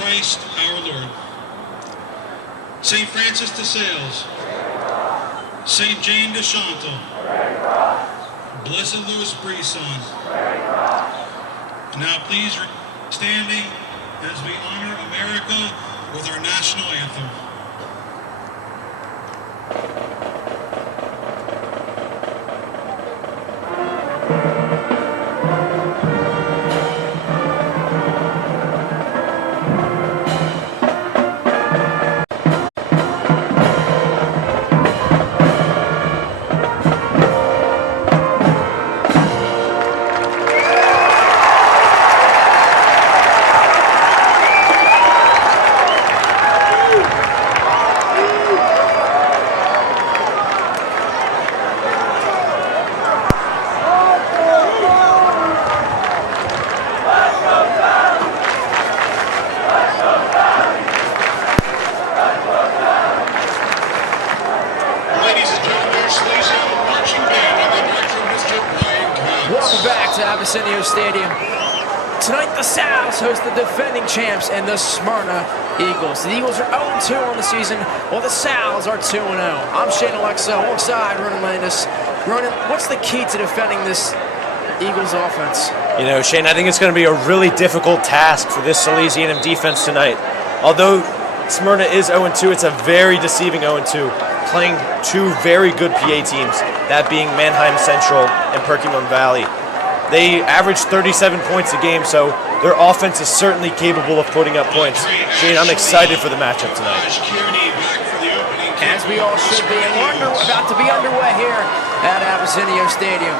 Christ our Lord. St. Francis de Sales, St. Jane de Chantal, Blessed Louis Brisson. Now please standing as we honor America with our national anthem. Stadium. Tonight the Sal's host the defending champs and the Smyrna Eagles. The Eagles are 0-2 on the season, while the Sal's are 2-0. I'm Shane Alexa alongside Ronan Landis. Ronan, what's the key to defending this Eagles offense? You know, Shane, I think it's going to be a really difficult task for this Salesianum defense tonight. Although Smyrna is 0-2, it's a very deceiving 0-2, playing two very good PA teams, that being Mannheim Central and Perkins Valley. They average 37 points a game, so their offense is certainly capable of putting up points. Shane, I'm excited for the matchup tonight. As we all should be, and we're about to be underway here at Varsity Stadium.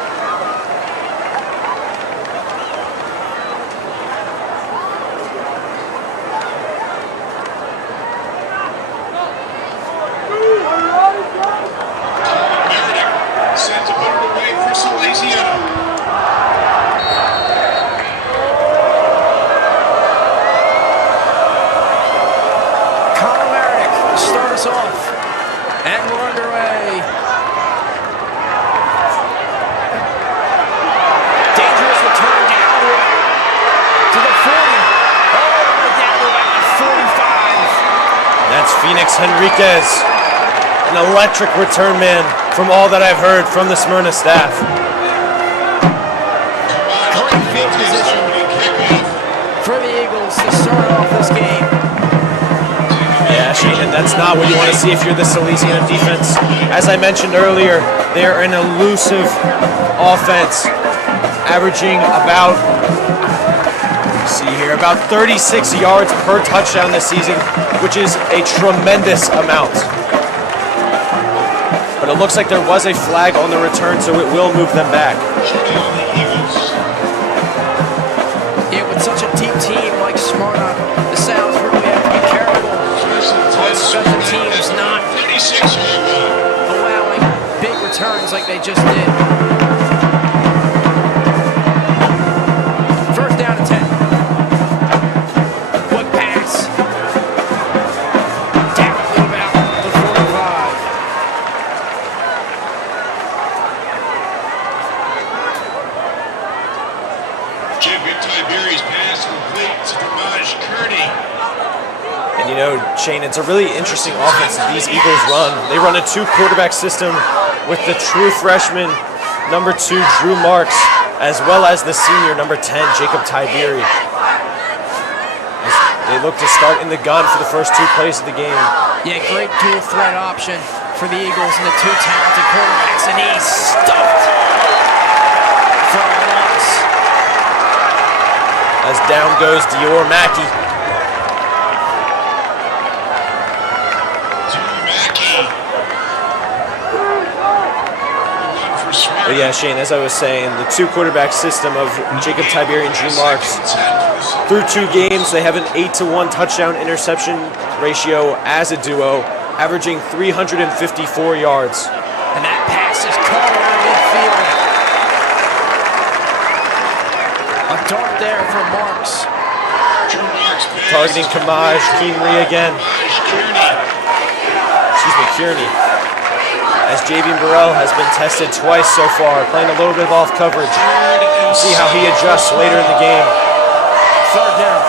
Set to put it away for Salesianum. Off, and we're underway. Dangerous return downward to the 40, all the way down to about 45. That's Phoenix Henriquez, an electric return man from all that I've heard from the Smyrna staff. Great field position for the Eagles to start off this game. Yeah, Shane, and that's not what you want to see if you're the Salesianum defense. As I mentioned earlier, they're an elusive offense, averaging about 36 yards per touchdown this season, which is a tremendous amount. But it looks like there was a flag on the return, so it will move them back. Yeah, with such a deep team like Smyrna, the Sounds really have to be careful. Special teams not allowing big returns like they just did. First down and 10. Quick pass. Down to about the 45. Jacob Tiberi's pass complete to Tomas Kearney. And you know, Shane, it's a really interesting offense that these Eagles run. They run a two-quarterback system with the true freshman, number 2, Drew Marks, as well as the senior, number 10, Jacob Tiberi. They look to start in the gun for the first 2 plays of the game. Yeah, great dual threat option for the Eagles and the two talented quarterbacks, and he's stuffed for a loss. As down goes Dior Mackey. But yeah, Shane, as I was saying, the two-quarterback system of Jacob Tiberi and Drew Marks. Through 2 games, they have an 8-to-1 touchdown-interception ratio as a duo, averaging 354 yards. And that pass is caught around midfield. A dart there for Marks. Targeting Kamaj Kearney again. Kearney. As Javian Burrell has been tested twice so far, playing a little bit of off coverage. We'll see how he adjusts later in the game. Third down.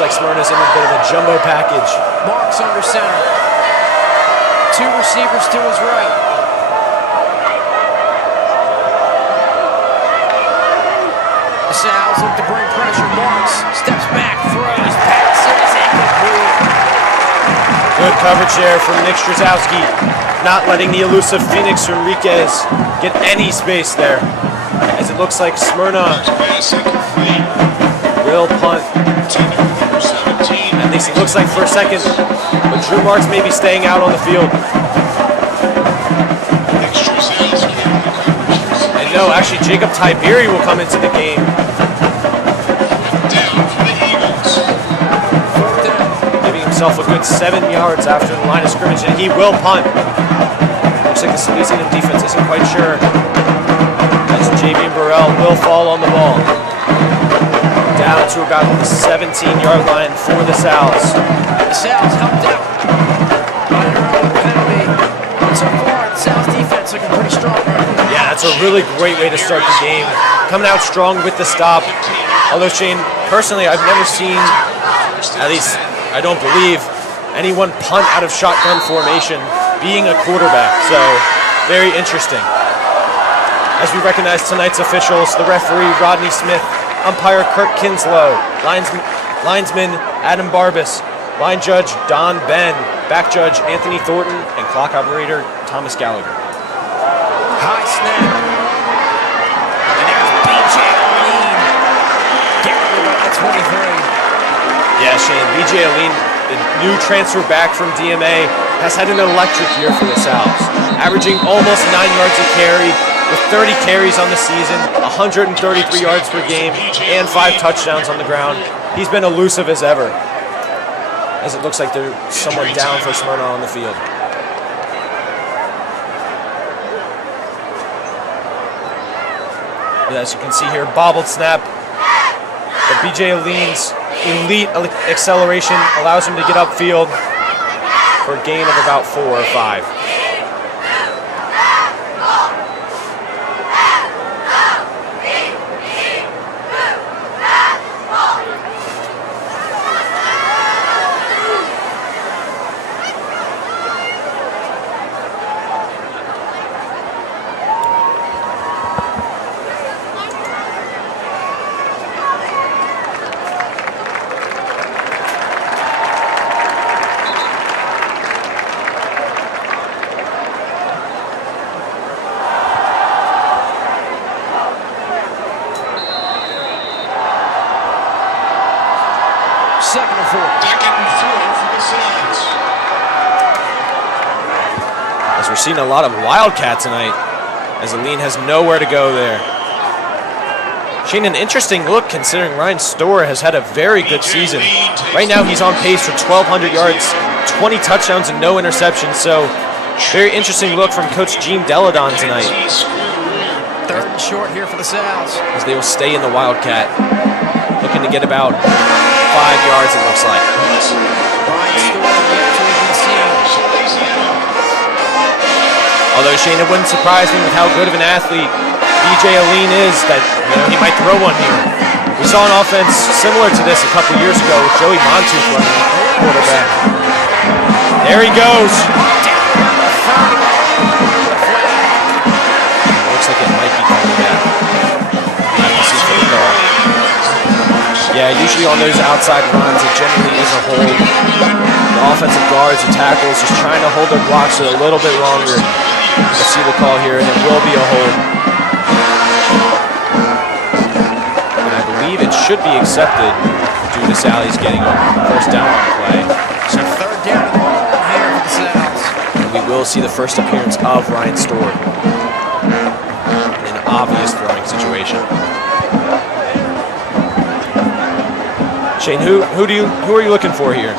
looks like Smyrna's in a bit of a jumbo package. Marks under center. 2 receivers to his right. The Sal's look to bring pressure. Marks steps back, throws, passes, incomplete. Good coverage there from Nick Strzelski, not letting the elusive Phoenix Enriquez get any space there. As it looks like Smyrna will punt. At least it looks like for a second, but Drew Marks may be staying out on the field. And no, actually Jacob Tiberi will come into the game. Giving himself a good 7 yards after the line of scrimmage, and he will punt. Looks like the Salesianum defense isn't quite sure. As Javian Burrell will fall on the ball. Down to about the 17-yard line for the Sal's. The Sal's helped out by an early penalty. So far, the Sal's defense looking pretty strong. Yeah, that's a really great way to start the game. Coming out strong with the stop. Although, Shane, personally, I've never seen, at least I don't believe, anyone punt out of shotgun formation being a quarterback. So, very interesting. As we recognize tonight's officials, the referee, Rodney Smith, umpire Kirk Kinslow, linesman Adam Barbas, line judge Don Ben, back judge Anthony Thornton, and clock operator Thomas Gallagher. High snap. And there's B.J. Aline. Getting rid of the 23. Yeah, Shane, B.J. Aline, the new transfer back from DMA, has had an electric year for the Sal's, averaging almost 9 yards a carry, with 30 carries on the season, 133 yards per game, and 5 touchdowns on the ground. He's been elusive as ever. As it looks like there's someone down for Smyrna on the field. As you can see here, bobbled snap. But B.J. Aline's elite acceleration allows him to get upfield for a gain of about 4 or 5. Second and 4. Second and 4 for the Sal's. As we're seeing a lot of Wildcat tonight, as Aline has nowhere to go there. Shane, an interesting look considering Ryan Storr has had a very good season. Right now he's on pace for 1,200 yards, 20 touchdowns, and no interceptions. So, very interesting look from Coach Gene Deladon tonight. Third and short here for the Sal's. As they will stay in the Wildcat, looking to get about 5 yards, it looks like. Although, Shane, it wouldn't surprise me with how good of an athlete B.J. Aline is that he might throw one here. We saw an offense similar to this a couple years ago with Joey Monteith running quarterback. There he goes. Looks like it might be coming back. I can see for the call. Yeah, usually on those outside runs, it generally is a hold. The offensive guards and tackles just trying to hold their blocks a little bit longer. Let's see the call here, and it will be a hold. And I believe it should be accepted due to Sally's getting a first down on the play. So third down and long here for the Sal's. And we will see the first appearance of Ryan Storr in an obvious throwing situation. Shane, who are you looking for here?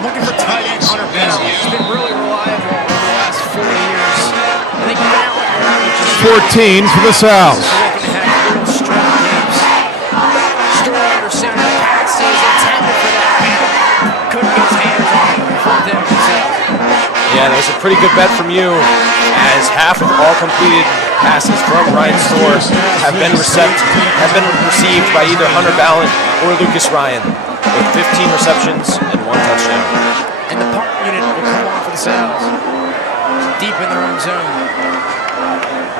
Looking for tight end Hunter Bell. He's been really reliable over the last 4 years. I think Bell averages 14 for the Sal's. looking to have real strong games. Storr under center, passes intended for that. Couldn't get his hands on it. Fourth down for the Sal's. Yeah, that was a pretty good bet from you, as half of all completed passes from Ryan Storr have been received by either Hunter Ballant or Lucas Ryan, with 15 receptions and 1 touchdown. And the punt unit will come on for the Sal's, deep in their own zone.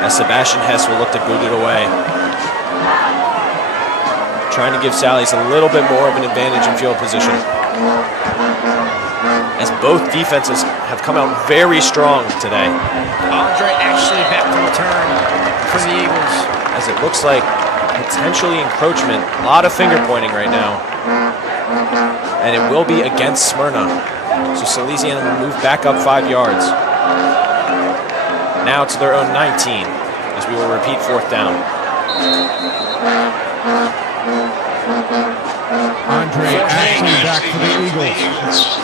As Sebastian Hess will look to boot it away, trying to give Sally's a little bit more of an advantage in field position, as both defenses have come out very strong today. Andre actually back to return for the Eagles. As it looks like potentially encroachment, a lot of finger pointing right now. And it will be against Smyrna. So Salesianum will move back up 5 yards. Now to their own 19, as we will repeat 4th down. Andre actually back for the Eagles.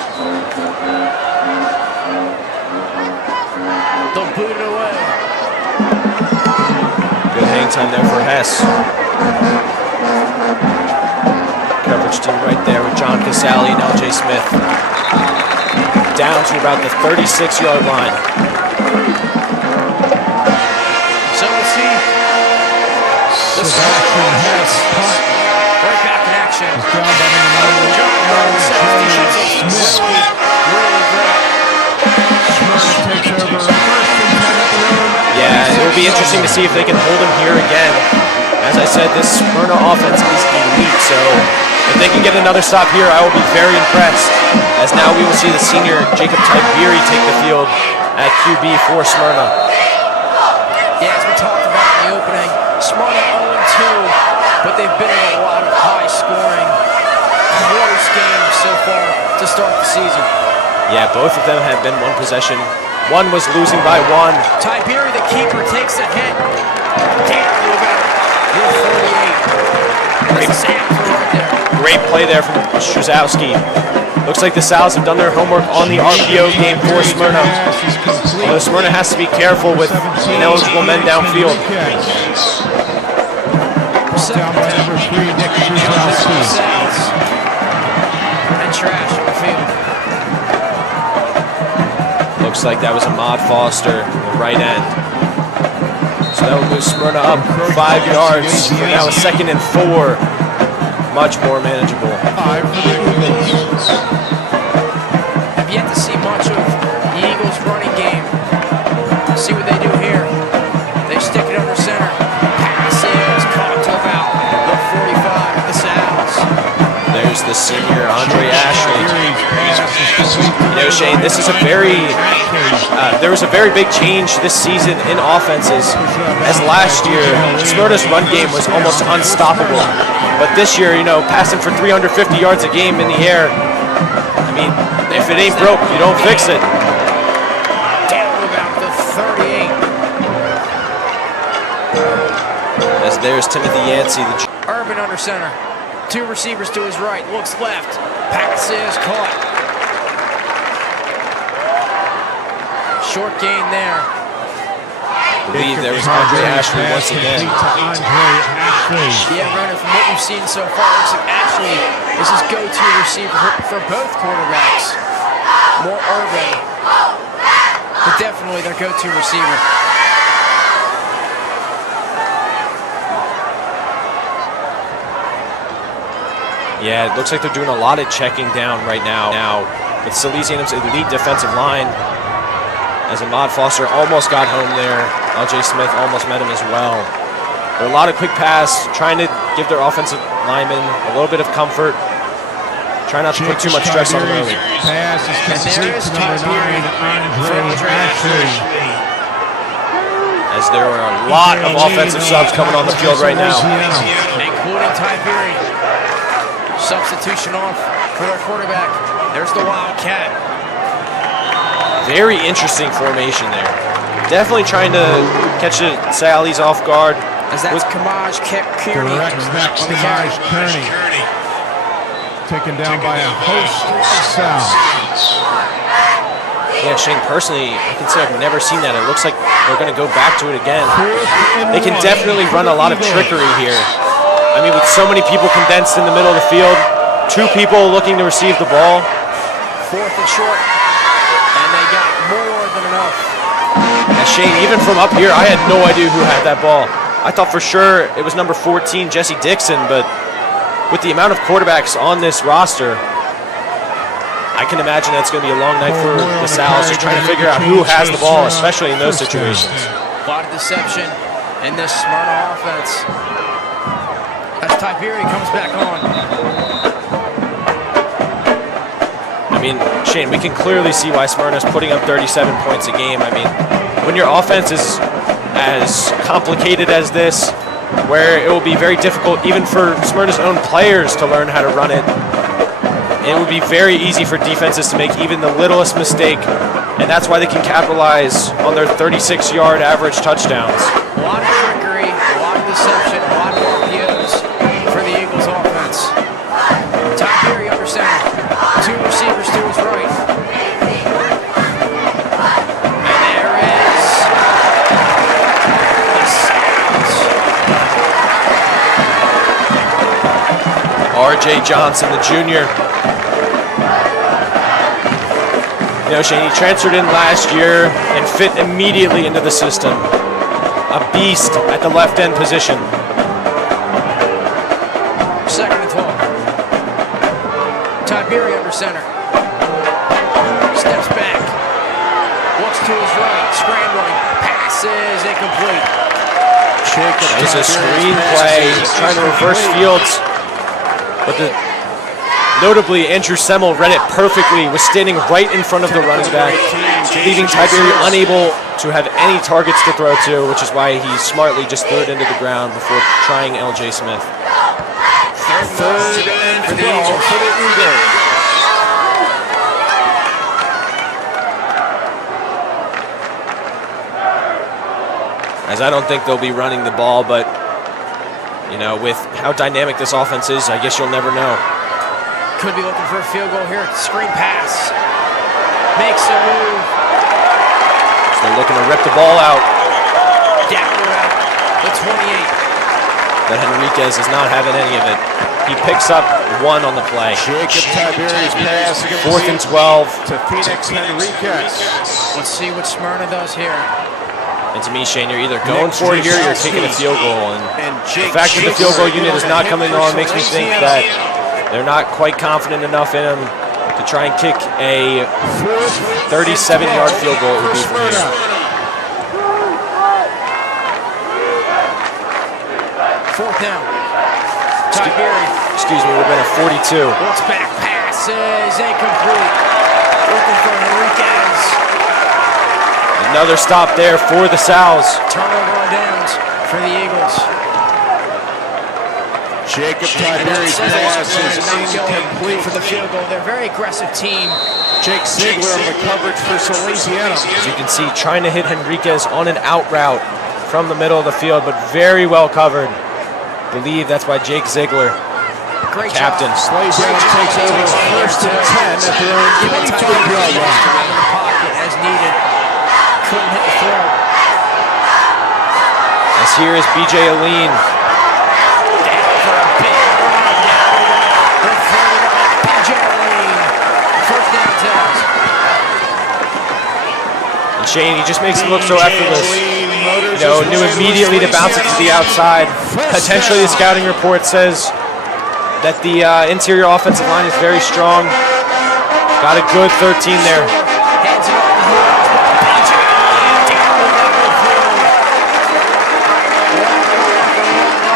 They'll boot it away. Good hang time there for Hess. Coverage team right there with John Casale and LJ Smith. Down to about the 36-yard line. So we'll see the Sebastian Hess punt. right back in action. It's down by the number John Burns says Smith. really great. Smyrna takes over first and 10 at the road. Yeah, it will be interesting to see if they can hold him here again. As I said, this Smyrna offense is elite, so if they can get another stop here, I will be very impressed. As now we will see the senior Jacob Tiberi take the field at QB for Smyrna. Yeah, as we talked about in the opening, Smyrna 0-2, but they've been in a lot of high-scoring, close games so far to start the season. Yeah, both of them have been one possession. One was losing by 1. Tiberi, the keeper, takes a hit. Can't move out. You're 48. Great. That's Sam's right there. Great play there from Struzowski. Looks like the Sal's have done their homework on the RPO game for Smyrna. Although Smyrna has to be careful with ineligible men downfield. Down by number 3, Nick Struzowski. And trash on the field. Looks like that was Ahmad Foster, the right end. So that will move Smyrna up 5 yards. Now a 2nd and 4. Much more manageable. 5 for the Eagles. Have yet to see much of the Eagles' running game. See what they do here. They stick it under center. Pass is caught to about the 45 of the Sal's. There's the senior Andre Ashley. You know, Shane, this is a there was a very big change this season in offenses. As last year, Smyrna's run game was almost unstoppable. But this year, you know, passing for 350 yards a game in the air, I mean, if it ain't broke, you don't fix it. Down to about the 38. As there's Timothy Yancey, the Urban under center. 2 receivers to his right. Looks left. Pass is caught. Short gain there. I believe there was Andre Ashley once again. Yeah, Runner, from what we've seen so far, looks like Ashley is his go-to receiver for both quarterbacks. More Urban, but definitely their go-to receiver. Yeah, it looks like they're doing a lot of checking down right now. With Salesianum's elite defensive line, as Ahmad Foster almost got home there. LJ Smith almost met him as well. There are a lot of quick pass, trying to give their offensive linemen a little bit of comfort. Try not to put too much stress on them early. Pass is complete to number 9, Andre Ashley. As there are a lot of offensive subs coming on the field right now. Including Tiberi. Substitution off for their quarterback. There's the Wildcat. Very interesting formation there. Definitely trying to catch the Sallies off guard. As that's Kamaj Kearney. Correct, that's Kamaj Kearney. Taken down by a host of Sal's. Yeah, Shane, personally, I can say I've never seen that. It looks like they're going to go back to it again. They can definitely run a lot of trickery here. I mean, with so many people condensed in the middle of the field, 2 people looking to receive the ball. 4th and short, and they got more than enough. As Shane, even from up here, I had no idea who had that ball. I thought for sure it was number 14, Jesse Dixon, but with the amount of quarterbacks on this roster, I can imagine that's going to be a long night for the Sal's, just trying to figure out who has the ball, especially in those situations. A lot of deception in this Smyrna offense. As Tiberi comes back on. I mean, Shane, we can clearly see why Smyrna's putting up 37 points a game. I mean, when your offense is as complicated as this, where it will be very difficult even for Smyrna's own players to learn how to run it, it would be very easy for defenses to make even the littlest mistake, and that's why they can capitalize on their 36-yard average touchdowns. A lot of trickery, a lot of deception, a lot of RPOs for the Eagles offense. Tiberi under center. Two receivers to his right. And there is the Sal's. R.J. Johnson, the junior. You know, Shane, he transferred in last year and fit immediately into the system. A beast at the left end position. Second and 12. Tiberi under center. Steps back. Looks to his right. Scrambling. Passes incomplete. It was a screen play. He's trying to reverse fields. But notably, Andrew Semmel read it perfectly, was standing right in front of the running back, leaving Tiberi unable to have any targets to throw to, which is why he smartly just threw it into the ground before trying L.J. Smith. Third and 12 for the Eagles. As I don't think they'll be running the ball, but, you know, with how dynamic this offense is, I guess you'll never know. Could be looking for a field goal here. Screen pass. Makes a move. So they're looking to rip the ball out. Down around the 28. But Henriquez is not having any of it. He picks up one on the play. Jacob Tiberi's pass against 4th and 12. to Phoenix Henriquez. Let's see what Smyrna does here. And to me, Shane, you're either going for it here or you're kicking a field goal. And the fact that the field goal unit is not coming on makes me think that they're not quite confident enough in him to try and kick a 37-yard field goal. It would be from here. Fourth down. Tiberi. Excuse me, it would have been a 42. Looks back. Passes incomplete. Looking for Henriquez. Another stop there for the Sal's. Turnover on downs for the Eagles. Jacob Tiberi's pass is incomplete for the field goal. They're a very aggressive team. Jake Ziegler on the coverage for Salesianum. As you can see, trying to hit Henriquez on an out route from the middle of the field, but very well covered. I believe that's by Jake Ziegler, Great captain. Salesianum takes over 1st and 10 at their own 25-yard line. In the pocket as needed. Couldn't hit the throw. As here is B.J. Aline. Down for a big run. Down with 39. B.J. Aline. First down task. And Shane, he just makes it look so effortless. You know, knew immediately to bounce it to the outside. Potentially the scouting report says that the interior offensive line is very strong. Got a good 13 there. Hands it off the heels. B.J. Aline down the middle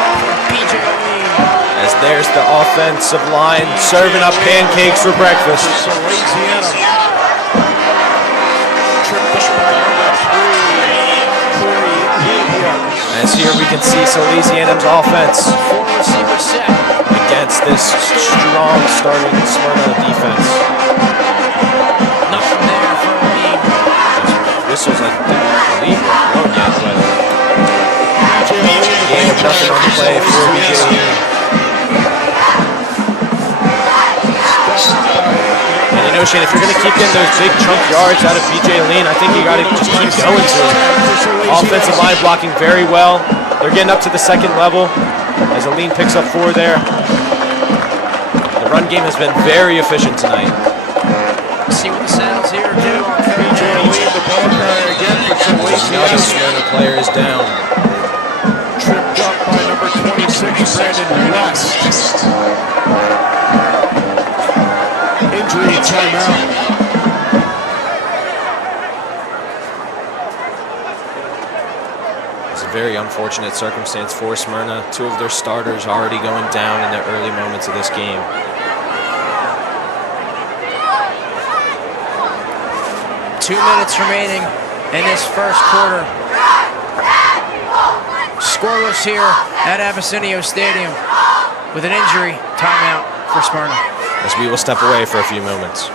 of the field. B.J. Aline. As there's the offensive line serving up pancakes for breakfast. As here we can see Salesianum's offense Four-receiver set. against this strong starting Smyrna defense. Nothing there for a lead. Whistles, I believe, were thrown yet, but game of nothing on the play for BJ. And you know, Shane, if you're going to keep getting those big chunk yards out of B.J. Aline, I think you got to just keep going to it. Offensive line blocking very well. They're getting up to the second level as Aline picks up 4 there. The run game has been very efficient tonight. See what the Sal's here do on third B.J. down. Aline, the ball carrier again for Another Smyrna player is down. Tripped up by number 26, Brandon West. Injury timeout. It's a very unfortunate circumstance for Smyrna. Two of their starters already going down in the early moments of this game. Two minutes remaining in this first quarter. Scoreless here at Abyssinia Stadium with an injury timeout for Smyrna. As we will step away for a few moments.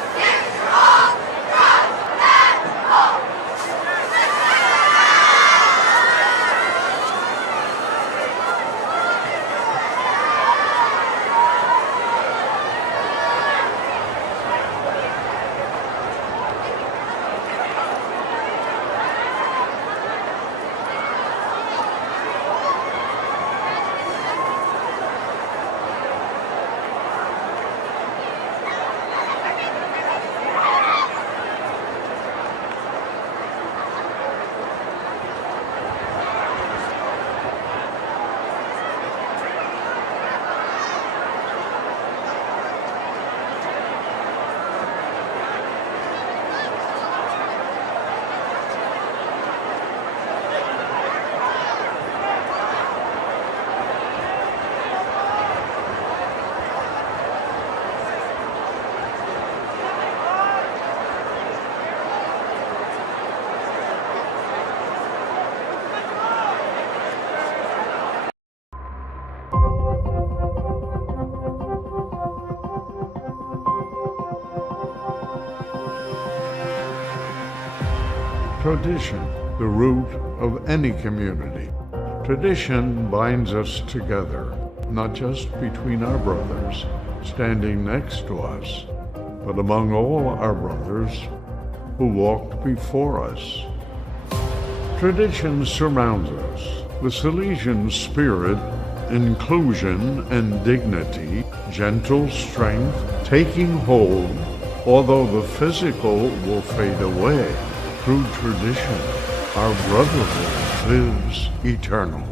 Tradition, the root of any community. Tradition binds us together, not just between our brothers standing next to us, but among all our brothers who walked before us. Tradition surrounds us. The Salesian spirit, inclusion and dignity, gentle strength, taking hold, although the physical will fade away. Through tradition, our brotherhood lives eternal.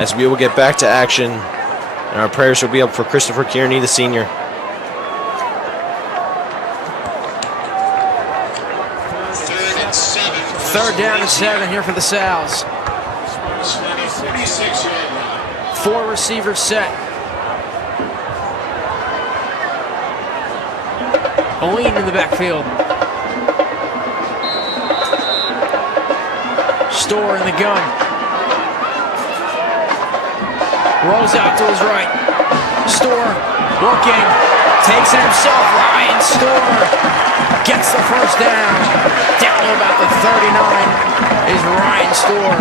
As we will get back to action, and our prayers will be up for Christopher Kearney, the senior. Third down and 7 here for the Sal's. 4 receivers set. A lean in the backfield. Store in the gun. Rolls out to his right. Store looking. Takes it himself. Ryan Store gets the first down. Down to about the 39 is Ryan Store.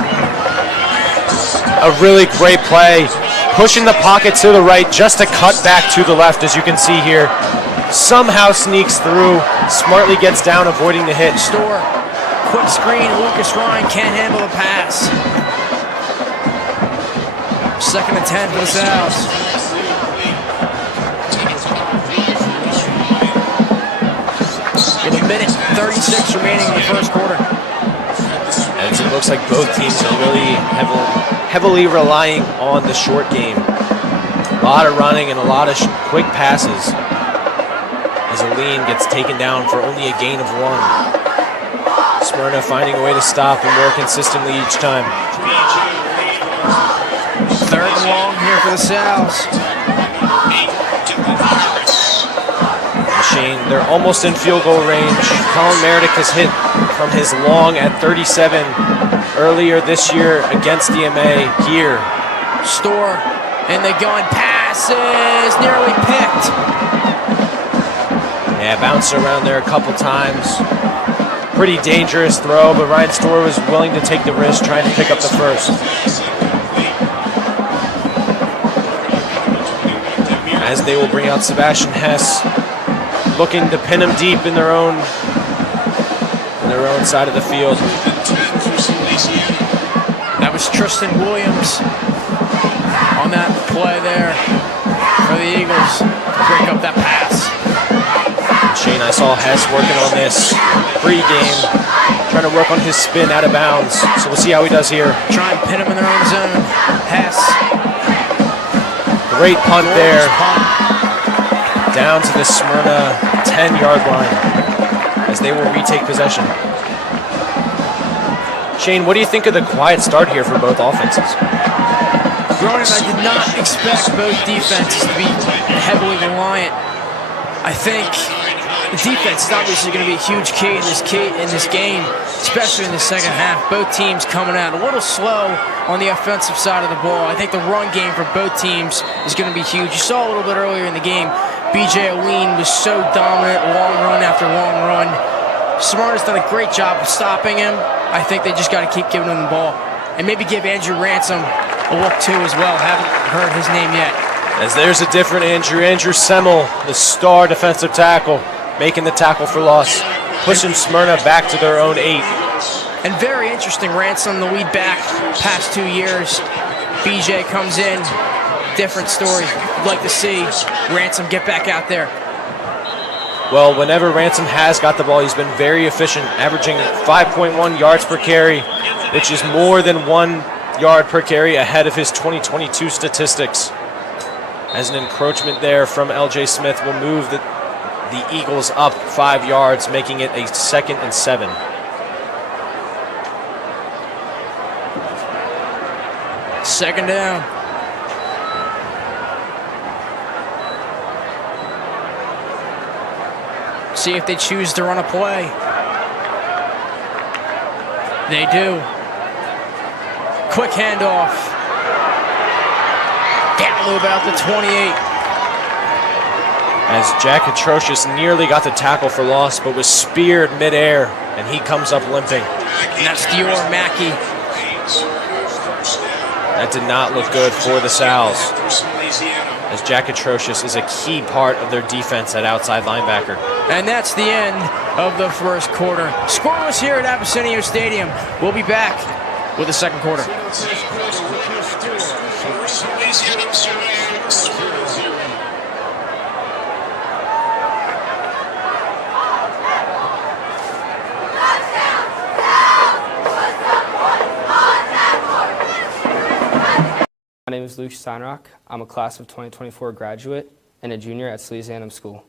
A really great play. Pushing the pocket to the right just to cut back to the left, as you can see here. Somehow sneaks through. Smartly gets down, avoiding the hit. Store. Quick screen. Lucas Ryan can't handle the pass. 2nd and 10 for the Sal's. With a minute 36 remaining in the first quarter. As it looks like both teams are really heavily relying on the short game. A lot of running and a lot of quick passes. As Aline gets taken down for only a gain of 1. Smyrna finding a way to stop and more consistently each time. 3rd and long here for the Sal's. Shane, they're almost in field goal range. Colin Meredith has hit from his long at 37 earlier this year against DMA here. Store in the gun, passes, nearly picked. Yeah, bounced around there a couple times. Pretty dangerous throw, but Ryan Store was willing to take the risk trying to pick up the first. As they will bring out Sebastian Hess. looking to pin them deep in their own side of the field. That was Tristan Williams on that play there for the Eagles to break up that pass. Shane, I saw Hess working on this pre-game, trying to work on his spin out of bounds. So we'll see how he does here. Try and pin him in their own zone. Hess. Great punt there. Down to the Smyrna 10-yard line as they will retake possession. Shane, what do you think of the quiet start here for both offenses? Ronan, I did not expect both defenses to be heavily reliant. I think the defense is obviously going to be a huge key in this game, especially in the second half. Both teams coming out a little slow on the offensive side of the ball. I think the run game for both teams is going to be huge. You saw a little bit earlier in the game, B.J. Oleen was so dominant, long run after long run. Smyrna's done a great job of stopping him. I think they just got to keep giving him the ball. And maybe give Andrew Ransom a look too as well. Haven't heard his name yet. As there's a different Andrew. Andrew Semmel, the star defensive tackle, making the tackle for loss, pushing Smyrna back to their own 8. And very interesting, Ransom, the lead back past 2 years. BJ comes in, different story. I'd like to see Ransom get back out there. Well, whenever Ransom has got the ball, he's been very efficient, averaging 5.1 yards per carry, which is more than 1 yard per carry ahead of his 2022 statistics. As an encroachment there from L.J. Smith will move the Eagles up 5 yards, making it a 2nd and 7. Second down. See if they choose to run a play. They do. Quick handoff. Down a little bit out to 28. As Jack Atrocious nearly got the tackle for loss, but was speared midair, and he comes up limping. And that's Dior Mackey. That did not look good for the Sal's, as Jack Atrocious is a key part of their defense at outside linebacker. And that's the end of the first quarter. Scoreless here at Abyssinia Stadium. We'll be back with the second quarter. My name is Luke Steinrock. I'm a class of 2024 graduate and a junior at Salesianum School.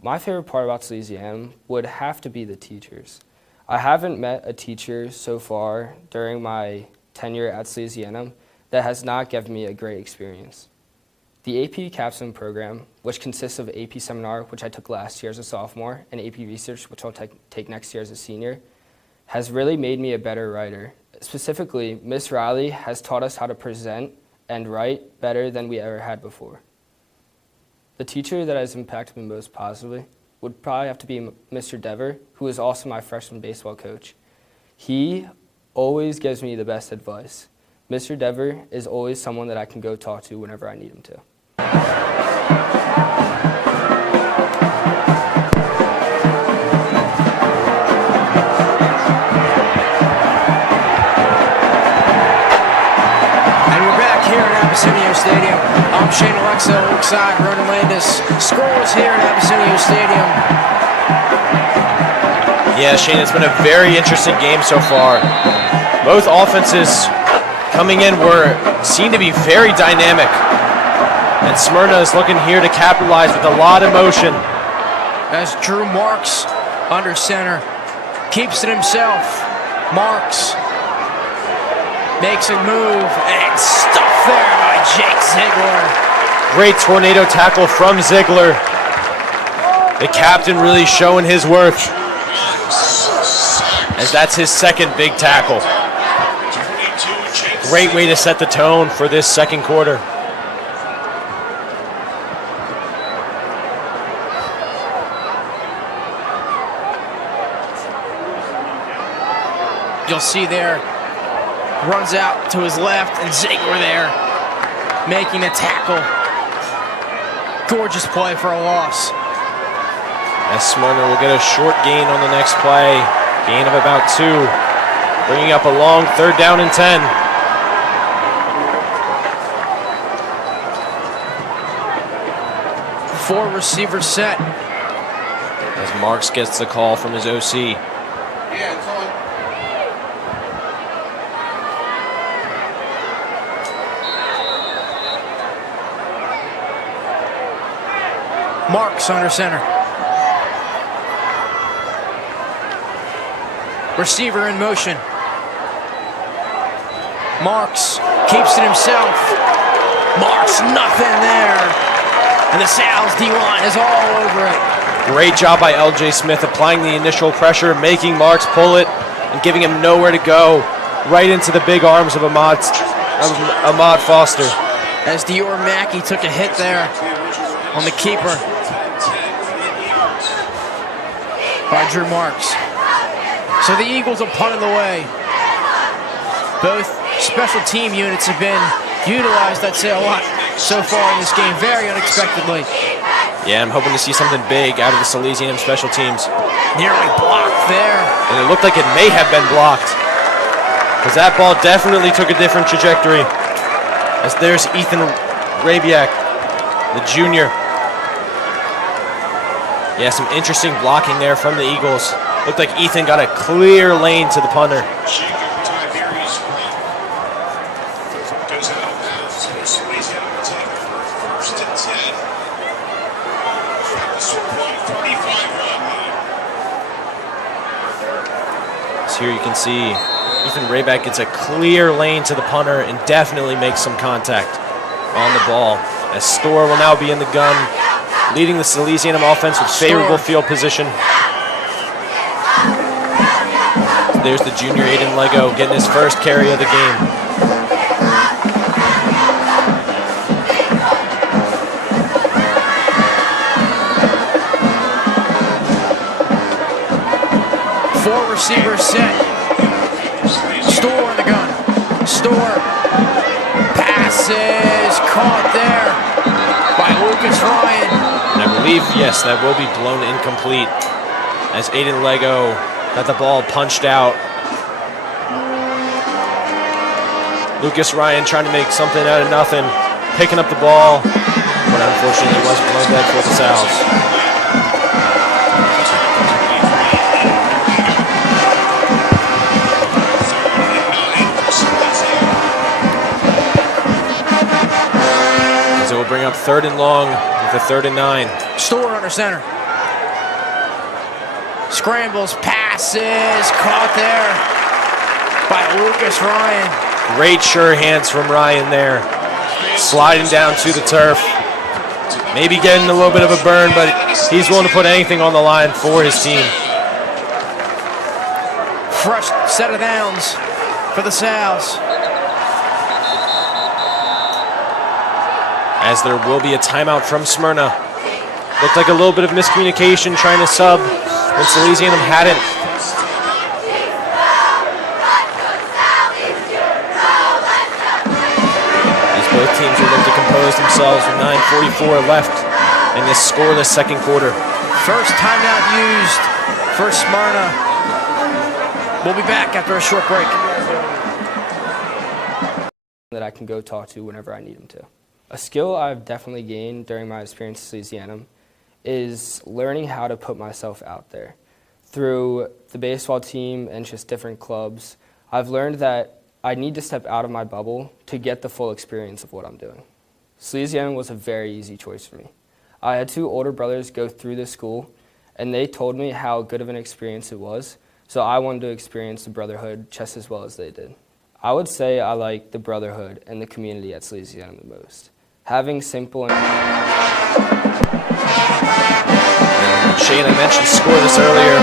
My favorite part about Salesianum would have to be the teachers. I haven't met a teacher so far during my tenure at Salesianum that has not given me a great experience. The AP Capstone program, which consists of AP Seminar, which I took last year as a sophomore, and AP Research, which I'll take next year as a senior, has really made me a better writer. Specifically, Miss Riley has taught us how to present and write better than we ever had before. The teacher that has impacted me most positively would probably have to be Mr. Dever, who is also my freshman baseball coach. He always gives me the best advice. Mr. Dever is always someone that I can go talk to whenever I need him to. Abyssinia Stadium. I'm Shane Alexa alongside Ronan Landis. Scores here at Abyssinia Stadium. Yeah, Shane, it's been a very interesting game so far. Both offenses coming in seem to be very dynamic. And Smyrna is looking here to capitalize with a lot of motion. As Drew Marks under center. Keeps it himself. Marks makes a move and stuffed there by Jake Ziegler. Great tornado tackle from Ziegler. The captain really showing his worth, as that's his second big tackle. Great way to set the tone for this second quarter. You'll see there, runs out to his left, and Ziegler there making the tackle. Gorgeous play for a loss. As Smyrna will get a short gain on the next play. Gain of about 2. Bringing up a long 3rd down and 10. Four receiver set. As Marks gets the call from his OC. Marks under center. Receiver in motion. Marks keeps it himself. Marks, nothing there. And the Sal's D-line is all over it. Great job by L.J. Smith applying the initial pressure, making Marks pull it, and giving him nowhere to go. Right into the big arms of Ahmad Foster. As Dior Mackey took a hit there on the keeper by Drew Marks. So the Eagles will punt it away. Both special team units have been utilized, I'd say, a lot so far in this game, very unexpectedly. Yeah, I'm hoping to see something big out of the Salesianum special teams. Nearly blocked there. And it looked like it may have been blocked, because that ball definitely took a different trajectory. As there's Ethan Rabiak, the junior. Yeah, some interesting blocking there from the Eagles. Looked like Ethan got a clear lane to the punter. So here you can see Ethan Rayback gets a clear lane to the punter and definitely makes some contact on the ball. As Storr will now be in the gun, leading the Salesianum offense with favorable field position. There's the junior Aiden Lego getting his first carry of the game. Four receivers set. Storr in the gun. Storr. Passes caught there by Lucas Ryan. And I believe, yes, that will be blown incomplete as Aiden Lego got the ball punched out. Lucas Ryan trying to make something out of nothing, picking up the ball, but unfortunately it was blown dead for the Sal's. So we'll bring up 3rd and long with a 3rd and 9. Storr under center. Scrambles, passes, caught there by Lucas Ryan. Great sure hands from Ryan there. Sliding down to the turf. Maybe getting a little bit of a burn, but he's willing to put anything on the line for his team. Fresh set of downs for the Sal's. As there will be a timeout from Smyrna. Looked like a little bit of miscommunication trying to sub when Salesianum hadn't. These both teams will look to compose themselves with 9:44 left in this scoreless second quarter. First timeout used for Smyrna. We'll be back after a short break. That I can go talk to whenever I need them to. A skill I've definitely gained during my experience at Salesianum is learning how to put myself out there. Through the baseball team and just different clubs, I've learned that I need to step out of my bubble to get the full experience of what I'm doing. Salesianum was a very easy choice for me. I had 2 older brothers go through this school, and they told me how good of an experience it was, so I wanted to experience the brotherhood just as well as they did. I would say I like the brotherhood and the community at Salesianum the most. Having simple and Shane, I mentioned score this earlier.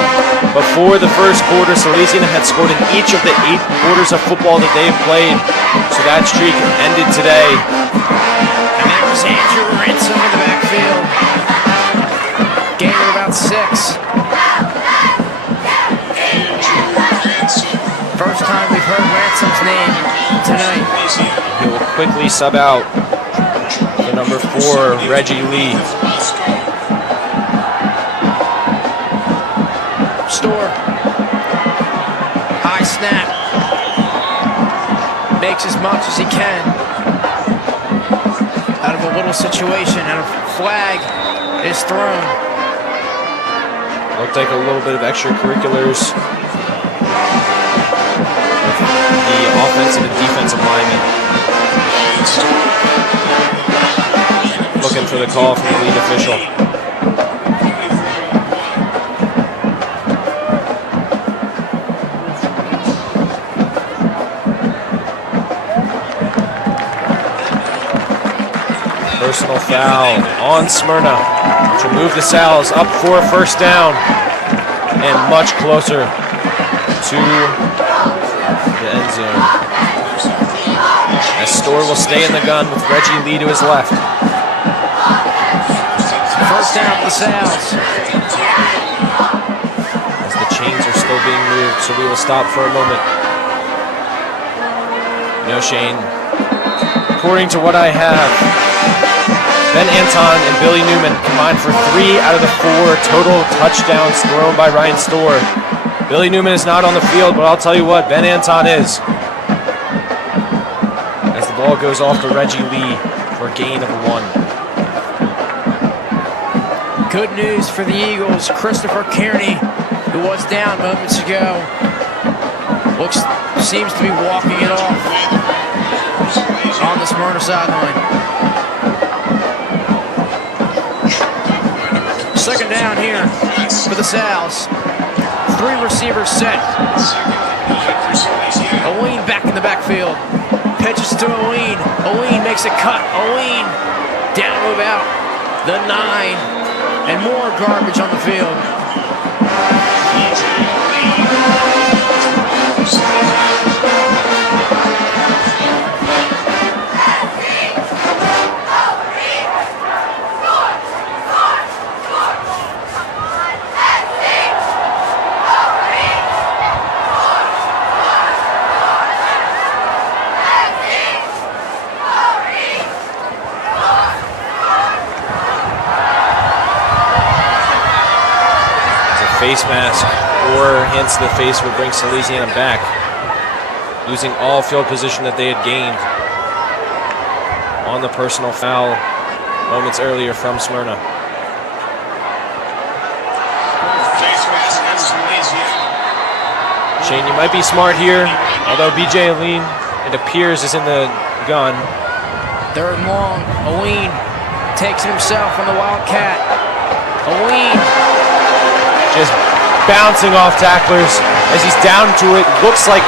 Before the first quarter, Salesianum had scored in each of the 8 quarters of football that they have played. So that streak ended today. And there was Andrew Ransom in the backfield. Gain of about 6. First time we've heard Ransom's name tonight. He will quickly sub out for number 4, Reggie Lee. Store. High snap. Makes as much as he can out of a little situation, and a flag is thrown. Looked like a little bit of extracurriculars with the offensive and defensive linemen. Looking for the call from the lead official. Personal foul on Smyrna to move the Sal's up for a first down and much closer to the end zone. As Store will stay in the gun with Reggie Lee to his left. First down for the Sal's. As the chains are still being moved, so we will stop for a moment. No, Shane. According to what I have, Ben Anton and Billy Newman combined for 3 out of the 4 total touchdowns thrown by Ryan Store. Billy Newman is not on the field, but I'll tell you what, Ben Anton is. As the ball goes off to Reggie Lee for a gain of 1. Good news for the Eagles. Christopher Kearney, who was down moments ago, seems to be walking it off on the Smyrna sideline. Second down here for the Sal's. 3 receivers set. Oween back in the backfield. Pitches to Oween. Oween makes a cut. Oween down to about the 9. And more garbage on the field. Face mask or hands to the face would bring Salesianum back, losing all field position that they had gained on the personal foul moments earlier from Smyrna. Shane, you might be smart here, although BJ Aline, it appears, is in the gun. 3rd and long. Oween takes it himself on the Wildcat. Oween just bouncing off tacklers as he's down to it. Looks like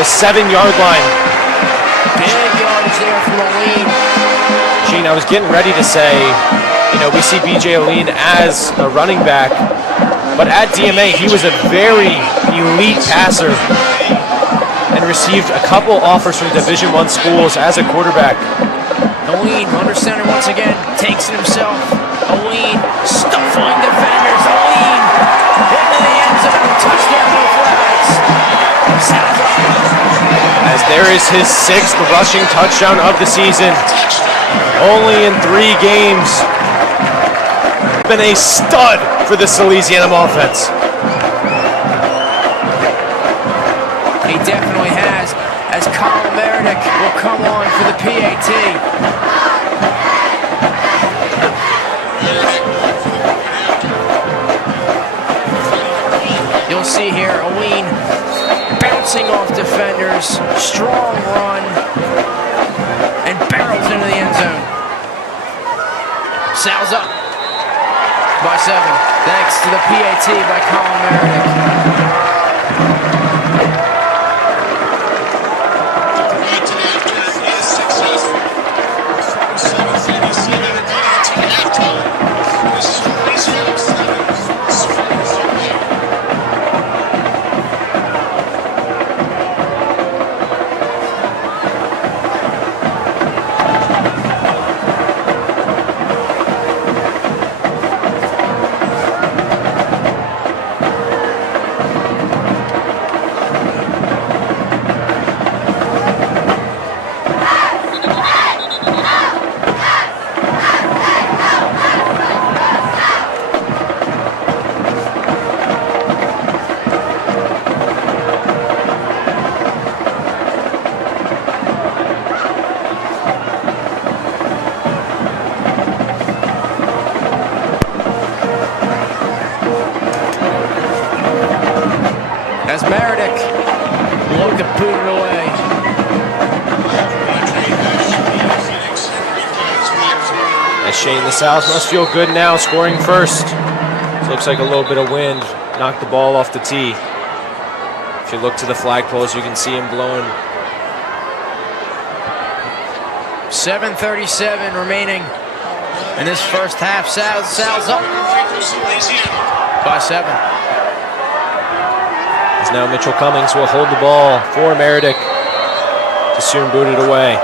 the 7-yard line. Big yards there from Oween. Gene, I was getting ready to say, we see BJ Aline as a running back, but at DMA, he was a very elite passer and received a couple offers from Division I schools as a quarterback. Oween, under center once again, takes it himself. Oween, stuffing defenders. Oween into the end zone, touchdown, no flags. As there is his 6th rushing touchdown of the season. Only in 3 games. Been a stud for the Salesianum offense. He definitely has, as Colin Meredith will come on for the PAT. You'll see here, Oween bouncing off defenders, strong run, and barrels into the end zone. Sal's up by 7, thanks to the PAT by Colin Meredith. Meredith will look to boot it away. As Shane LaSalle must feel good now, scoring first. Looks like a little bit of wind knocked the ball off the tee. If you look to the flagpoles, you can see him blowing. 7:37 remaining in this first half. Sal's up by 7. As now Mitchell Cummings will hold the ball for Meredith to soon boot it away.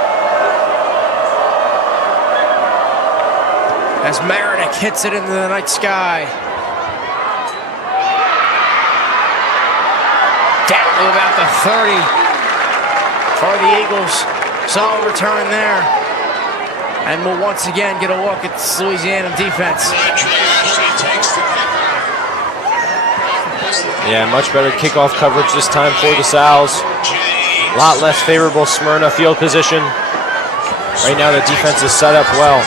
As Meredith hits it into the night sky. Down to about the 30 for the Eagles. Solid return there. And we'll once again get a look at the Salesianum defense. Yeah, much better kickoff coverage this time for the Sal's. A lot less favorable Smyrna field position. Right now the defense is set up well.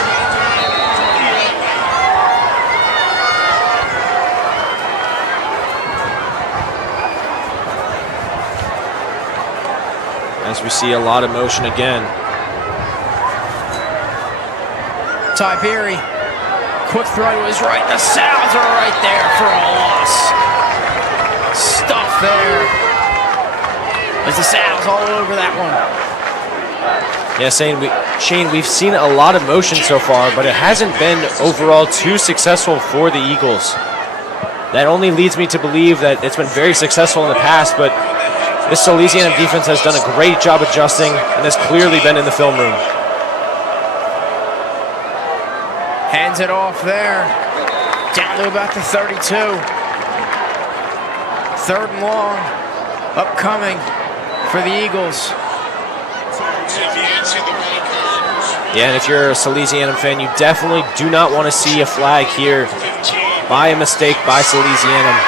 As we see a lot of motion again. Tiberi, quick throw to his right. The Sal's are right there for a loss. Stuff there. As the Sal's all over that one. Yeah, Shane, we've seen a lot of motion so far, but it hasn't been overall too successful for the Eagles. That only leads me to believe that it's been very successful in the past, but this Salesianum defense has done a great job adjusting and has clearly been in the film room. Hands it off there. Down to about the 32. 3rd and long. Upcoming for the Eagles. Yeah, and if you're a Salesianum fan, you definitely do not want to see a flag here by a mistake by Salesianum.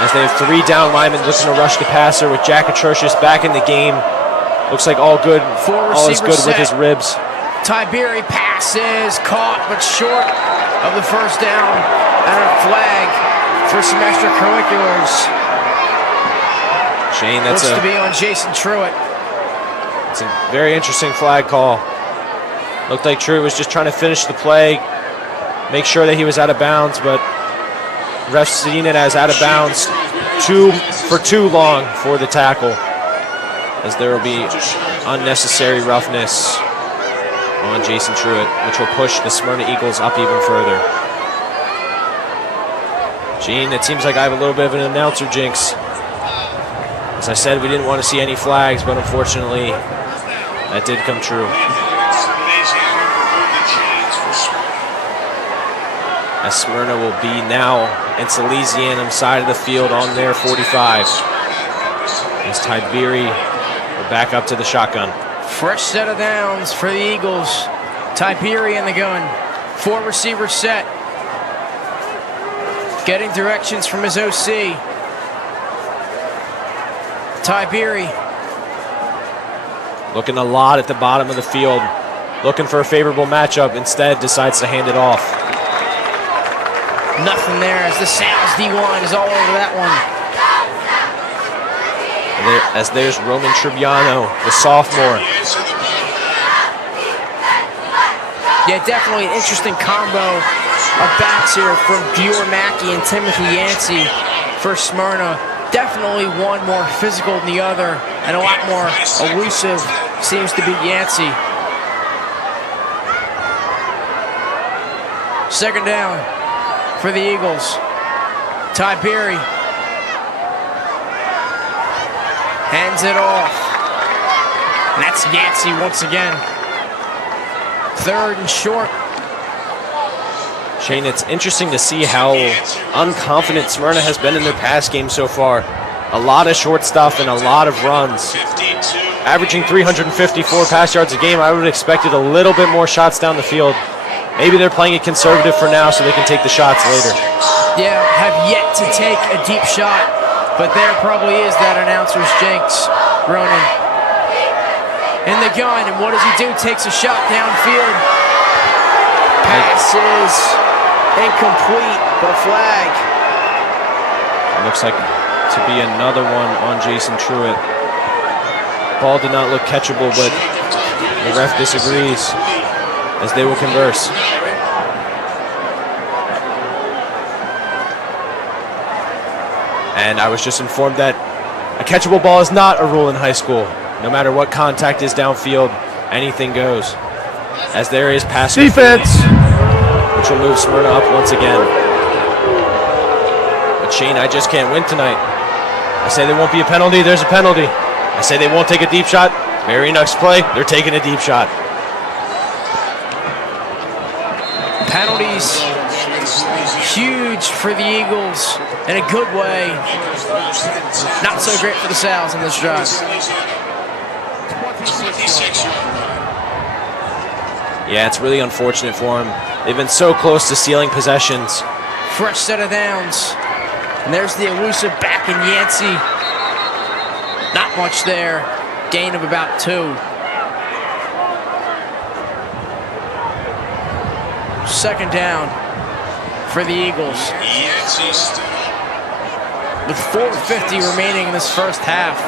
As they have 3 down linemen looking to rush the passer with Jack Atrocious back in the game. Looks like all good. All is good with his ribs. Tiberi passes, caught but short of the first down, and a flag for some extracurriculars. Shane, that's looks to be on Jason Truitt. It's a very interesting flag call. Looked like Truitt was just trying to finish the play, make sure that he was out of bounds, but ref's seen it as out of bounds for too long for the tackle, as there will be unnecessary roughness on Jason Truitt, which will push the Smyrna Eagles up even further. Gene, it seems like I have a little bit of an announcer jinx. As I said, we didn't want to see any flags, but unfortunately, that did come true. As Smyrna will be now in Salesianum side of the field on their 45. As Tiberi will back up to the shotgun. Fresh set of downs for the Eagles. Tiberi in the gun. 4 receivers set. Getting directions from his OC. Tiberi. Looking a lot at the bottom of the field. Looking for a favorable matchup. Instead, decides to hand it off. Nothing there as the Sal's D-line is all over that one. As there's Roman Tribbiano, the sophomore. Yeah, definitely an interesting combo of backs here from Buer Mackey and Timothy Yancey for Smyrna. Definitely one more physical than the other, and a lot more elusive seems to be Yancey. 2nd down for the Eagles. Tiberi hands it off. And that's Yancey once again. 3rd and short. Shane, it's interesting to see how unconfident Smyrna has been in their pass game so far. A lot of short stuff and a lot of runs. Averaging 354 pass yards a game, I would have expected a little bit more shots down the field. Maybe they're playing it conservative for now so they can take the shots later. Yeah, have yet to take a deep shot, but there probably is that announcer's jinx. Ronan in the gun, and what does he do? Takes a shot downfield. Pass is incomplete, but a flag. It looks like to be another one on Jason Truitt. Ball did not look catchable, but the ref disagrees as they will converse. And I was just informed that a catchable ball is not a rule in high school. No matter what contact is downfield, anything goes. As there is pass defense, which will move Smyrna up once again. But Shane, I just can't win tonight. I say there won't be a penalty, there's a penalty. I say they won't take a deep shot. Very next play, they're taking a deep shot. Penalties, huge for the Eagles in a good way. Not so great for the Sal's on this drive. Yeah, it's really unfortunate for them. They've been so close to stealing possessions. Fresh set of downs. And there's the elusive back in Yancey. Not much there. Gain of about 2. Second down for the Eagles. With 4:50 remaining in this first half.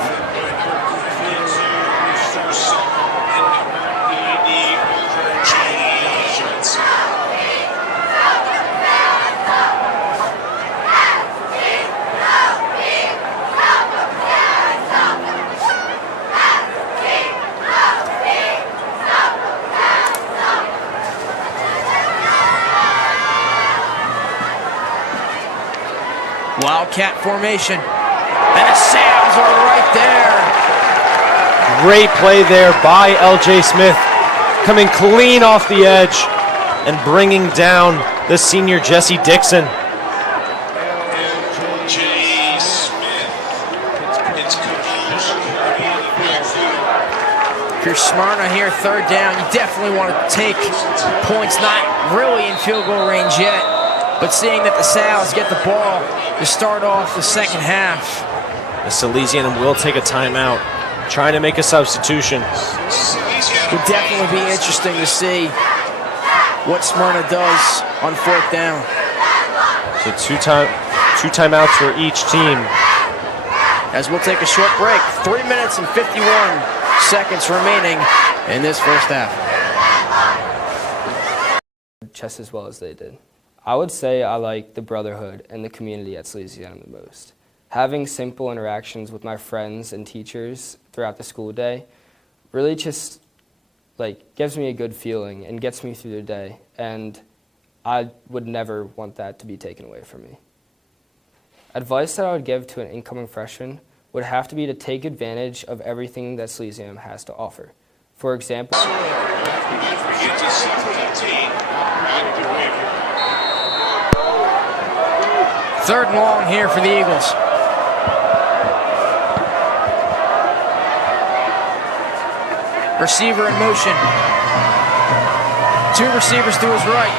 Wildcat formation. And the Sal's are right there. Great play there by L.J. Smith, coming clean off the edge and bringing down the senior Jesse Dixon. If you're Smyrna here, third down, you definitely want to take points, not really in field goal range yet, but seeing that the Sal's get the ball to start off the second half. The Salesianum will take a timeout, trying to make a substitution. Would definitely be interesting to see what Smyrna does on fourth down. So two timeouts for each team. As we'll take a short break. 3 minutes and 51 seconds remaining in this first half. Just as well as they did. I would say I like the brotherhood and the community at Salesianum the most. Having simple interactions with my friends and teachers throughout the school day really just gives me a good feeling and gets me through the day, and I would never want that to be taken away from me. Advice that I would give to an incoming freshman would have to be to take advantage of everything that Salesianum has to offer. For example, third and long here for the Eagles. Receiver in motion. 2 receivers to his right.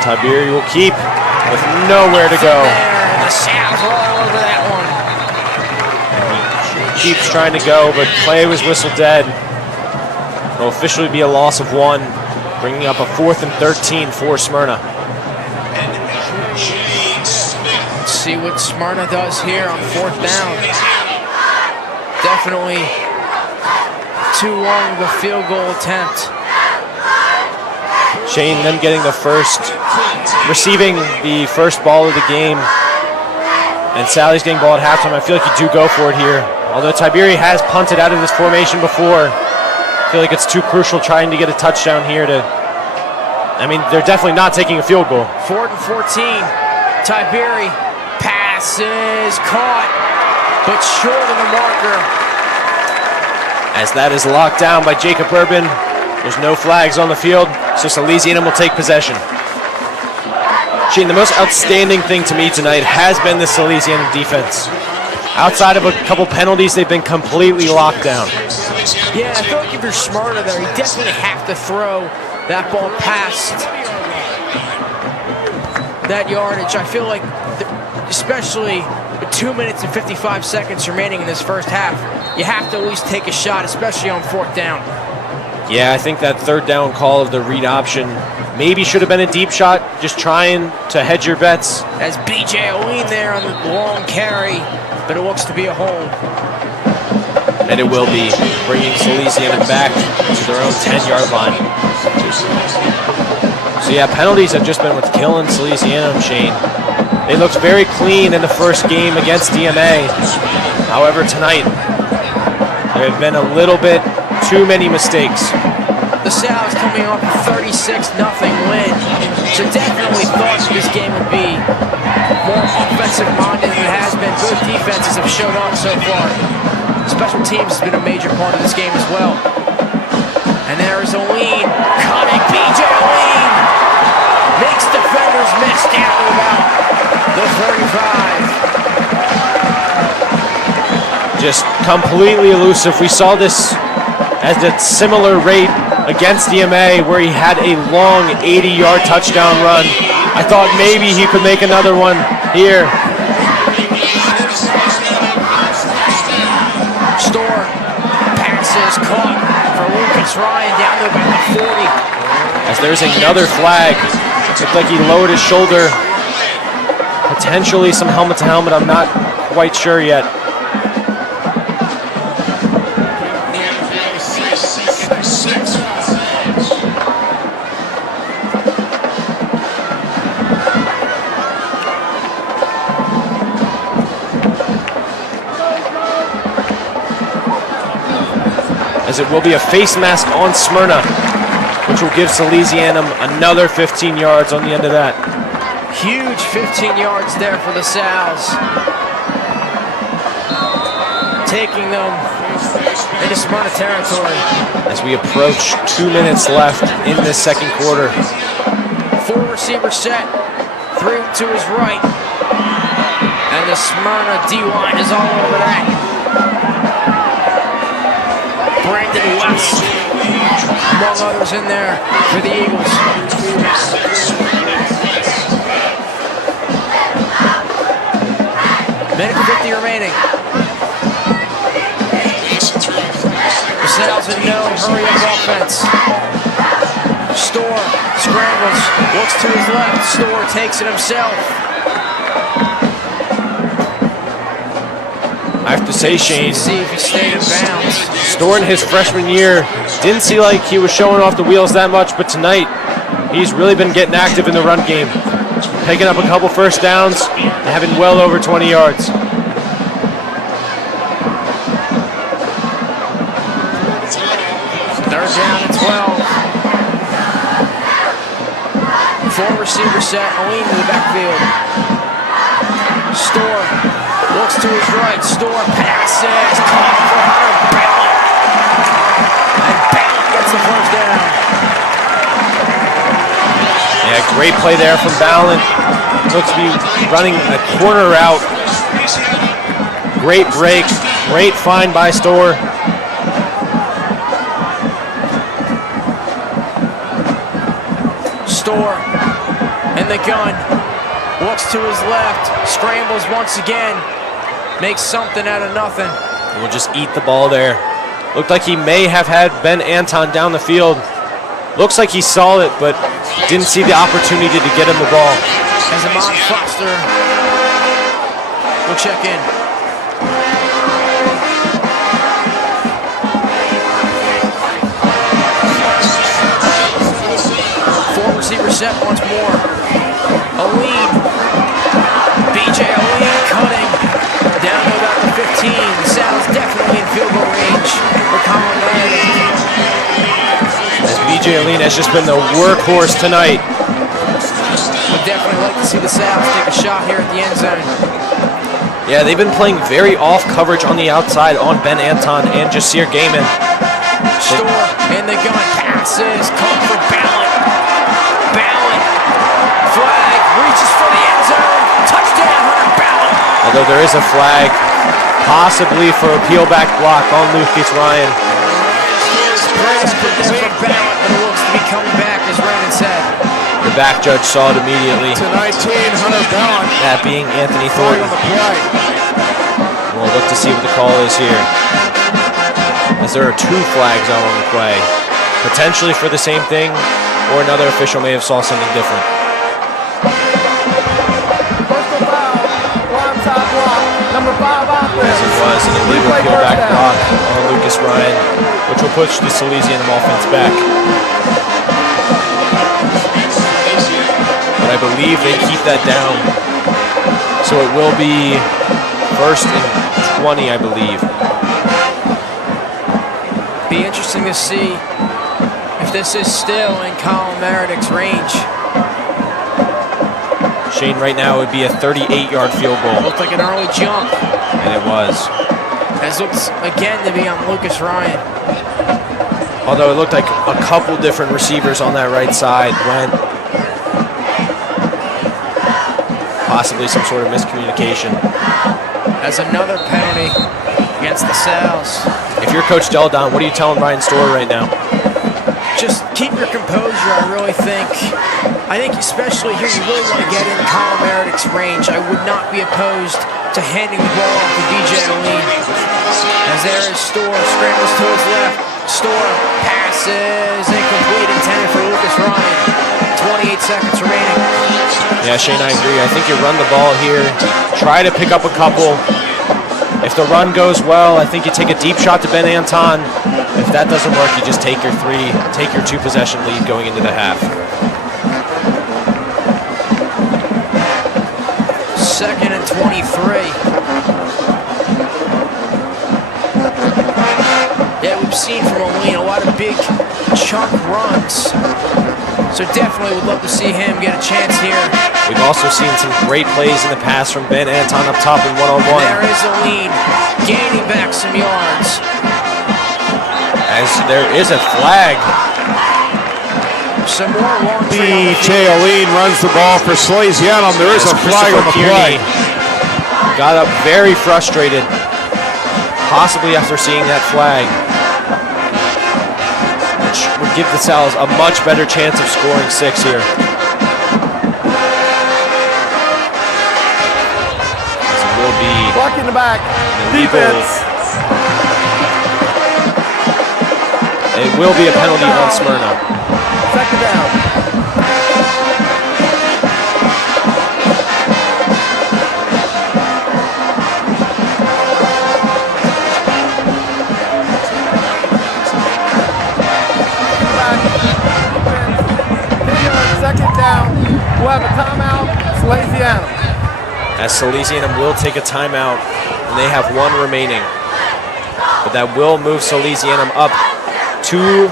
Tiberi will keep with nowhere to go. There, and the Sal's all over that one. He keeps trying to go, but play was whistled dead. Will officially be a loss of 1, bringing up a 4th and 13 for Smyrna. Let's see what Smyrna does here on fourth down. Definitely too long of a field goal attempt. Shane, them getting the first, receiving the first ball of the game, and Sally's getting ball at halftime. I feel like you do go for it here. Although Tiberi has punted out of this formation before, I feel like it's too crucial trying to get a touchdown here to, they're definitely not taking a field goal. 4th and 14. Tiberi pass is caught, but short of the marker. As that is locked down by Jacob Urban. There's no flags on the field, so Salesianum will take possession. Shane, the most outstanding thing to me tonight has been the Salesianum defense. Outside of a couple penalties, they've been completely locked down. Yeah, I feel like if you're Smyrna there, you definitely have to throw that ball past that yardage. I feel like, especially with 2 minutes and 55 seconds remaining in this first half, you have to at least take a shot, especially on fourth down. Yeah, I think that third down call of the read option maybe should have been a deep shot, just trying to hedge your bets. As B.J. Oline there on the long carry, but it looks to be a hold. And it will be, bringing Salesianum back to their own 10-yard line. So yeah, penalties have just been what's killing Salesianum, Shane. They looked very clean in the first game against DMA. However, tonight, there have been a little bit too many mistakes. The Sal's coming off a 36-0 win, so definitely thought this game would be more offensive-minded than it has been. Both defenses have showed up so far. Special teams has been a major part of this game as well. And there is Oline, cutting B.J. Oline, makes defenders miss down to about the 35. Just completely elusive. We saw this at a similar rate against DMA where he had a long 80-yard touchdown run. I thought maybe he could make another one here. Store passes caught for Lucas Ryan down to about the 40. As there's another flag. Looked like he lowered his shoulder. Potentially some helmet to helmet. I'm not quite sure yet. As it will be a face mask on Smyrna, which will give Salesianum another 15 yards on the end of that. Huge 15 yards there for the Sals. Taking them into Smyrna territory. As we approach 2 minutes left in this second quarter. 4 receiver set, 3 to his right. And the Smyrna D-line is all over that. Brandon West, among others in there for the Eagles. Minute 50 remaining. The Sals in no hurry-up offense. Store scrambles, looks to his left. Store takes it himself. I have to say, Shane, See if he stayed in bounds. Store in his freshman year didn't see like he was showing off the wheels that much, but tonight he's really been getting active in the run game, picking up a couple first downs and having well over 20 yards. Third down and 12. 4 receiver set, Oline to the backfield. Store looks to his right. Store passes, caught for Hunter Ballant. And Ballant gets the first down. Yeah, great play there from Ballant. Looks to be running a corner route. Great break, great find by Store. Store in the gun. Looks to his left, scrambles once again, makes something out of nothing. We'll just eat the ball there. Looked like he may have had Ben Anton down the field. Looks like he saw it, but didn't see the opportunity to get him the ball. As Amon Foster will check in. Receiver set once more. Oline. B.J. Oline cutting down to about the 15. Sal's definitely in field goal range for Colin Laird. As B.J. Oline has just been the workhorse tonight. Would definitely like to see the Sal's take a shot here at the end zone. Yeah, they've been playing very off coverage on the outside on Ben Anton and Jasir Gaiman. Store in the gun, passes, caught for Ballant. Flag reaches for the end zone. Touchdown, Hunter Ballant. Although there is a flag, possibly for a peel-back block on Lucas Ryan. Great put there for Ballant, but it looks to be coming back, as Raymond said. The back judge saw it immediately. To 19, Hunter Ballant. That being Anthony Thornton. We'll look to see what the call is here. As there are 2 flags out on the play. potentially for the same thing, or another official may have saw something different. Personal foul, blindside block, number 5 offense. As it was an illegal peel-back block on Lucas Ryan, which will push the Salesianum offense back. But I believe they keep that down. So it will be 1st and 20, I believe. Be interesting to see if this is still in Colin Meredith's range. Shane, right now it would be a 38-yard field goal. Looked like an early jump. And it was. As looks again to be on Lucas Ryan. Although it looked like a couple different receivers on that right side went. Possibly some sort of miscommunication. As another penalty against the Sal's. If you're Coach Deldon, what are you telling Ryan Storer right now? Just keep your composure, I really think. I think especially here, you really want to get in Colin Meredith's range. I would not be opposed to handing the ball off to DJ Aline. As there is Storer, scrambles to his left. Storer passes, incomplete, intended for Lucas Ryan. 28 seconds remaining. Yeah, Shane, I agree. I think you run the ball here. Try to pick up a couple. If the run goes well, I think you take a deep shot to Ben Anton. If that doesn't work, you just take your 2-possession lead going into the half. 2nd and 23. Yeah, we've seen from Aline a lot of big chunk runs. So definitely would love to see him get a chance here. We've also seen some great plays in the past from Ben Anton up top in one-on-one. There is Aline gaining back some yards. As there is a flag. Some more long DJ Aline runs the ball for Salesianum. There is a flag on the play. Got up very frustrated, possibly after seeing that flag. Which would give the Sal's a much better chance of scoring 6 here. This will be Blocking the back. illegal. Defense. It will be a penalty on Smyrna. 2nd down. We'll have a timeout, Salesianum. As Salesianum will take a timeout, and they have 1 remaining. But that will move Salesianum up to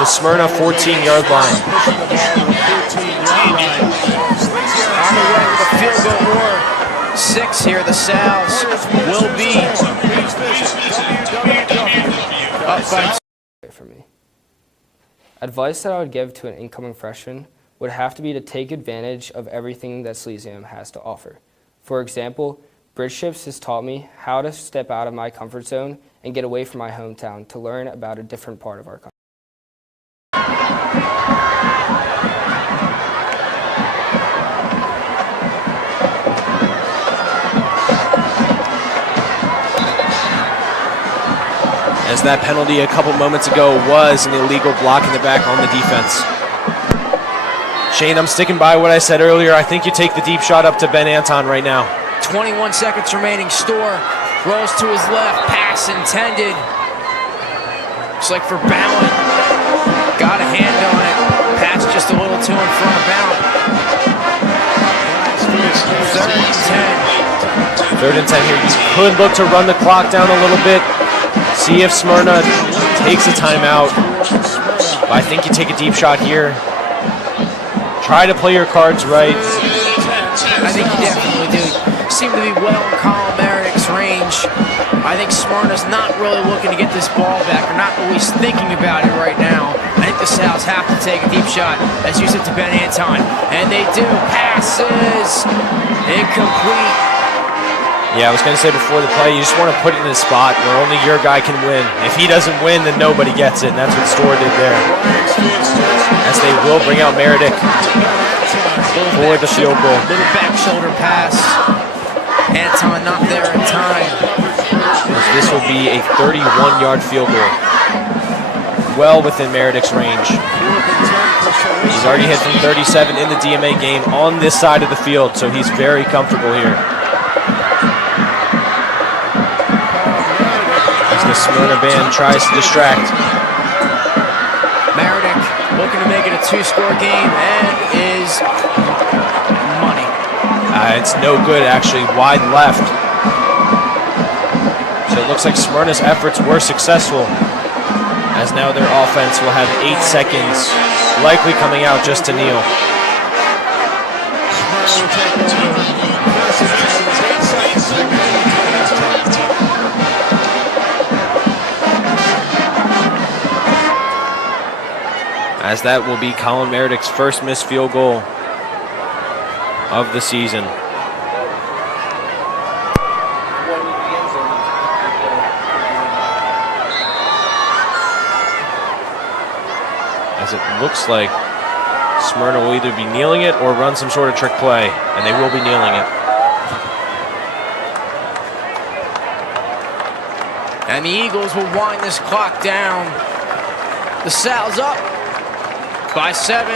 the Smyrna 14-yard line. On the way with a field goal or 6 here, the Sal's will be up by. For me. Advice that I would give to an incoming freshman would have to be to take advantage of everything that Salesianum has to offer. For example, Bridgeships has taught me how to step out of my comfort zone and get away from my hometown to learn about a different part of our country. As that penalty a couple moments ago was an illegal block in the back on the defense. Shane, I'm sticking by what I said earlier. I think you take the deep shot up to Ben Anton right now. 21 seconds remaining. Storer rolls to his left. Pass intended. Looks like for Bowen. Got a hand on it. Pass just a little too in front of Bowen. 3rd and 10. 3rd and 10 here. You could look to run the clock down a little bit. See if Smyrna takes a timeout. But I think you take a deep shot here. Try to play your cards right. I think you definitely do. Seem to be well in Colin Meredith's range. I think Smyrna's not really looking to get this ball back, or not at least thinking about it right now. I think the Sal's have to take a deep shot. Let's use it to Ben Anton. And they do. Passes. Incomplete. Yeah, I was going to say before the play, you just want to put it in a spot where only your guy can win. If he doesn't win, then nobody gets it, and that's what Storer did there. As they will bring out Meredith for the field goal. Little back shoulder pass. Anton not there in time. As this will be a 31-yard field goal. well within Meredith's range. He's already hit from 37 in the DMA game on this side of the field, so he's very comfortable here. As the Smyrna band tries to distract. Meredith looking to make it a 2-score game and is money. It's no good, actually, wide left. So it looks like Smyrna's efforts were successful, as now their offense will have 8 seconds, likely coming out just to kneel. As that will be Colin Meredith's first missed field goal of the season. As it looks like Smyrna will either be kneeling it or run some sort of trick play, and they will be kneeling it. And the Eagles will wind this clock down. The Sal's up by 7.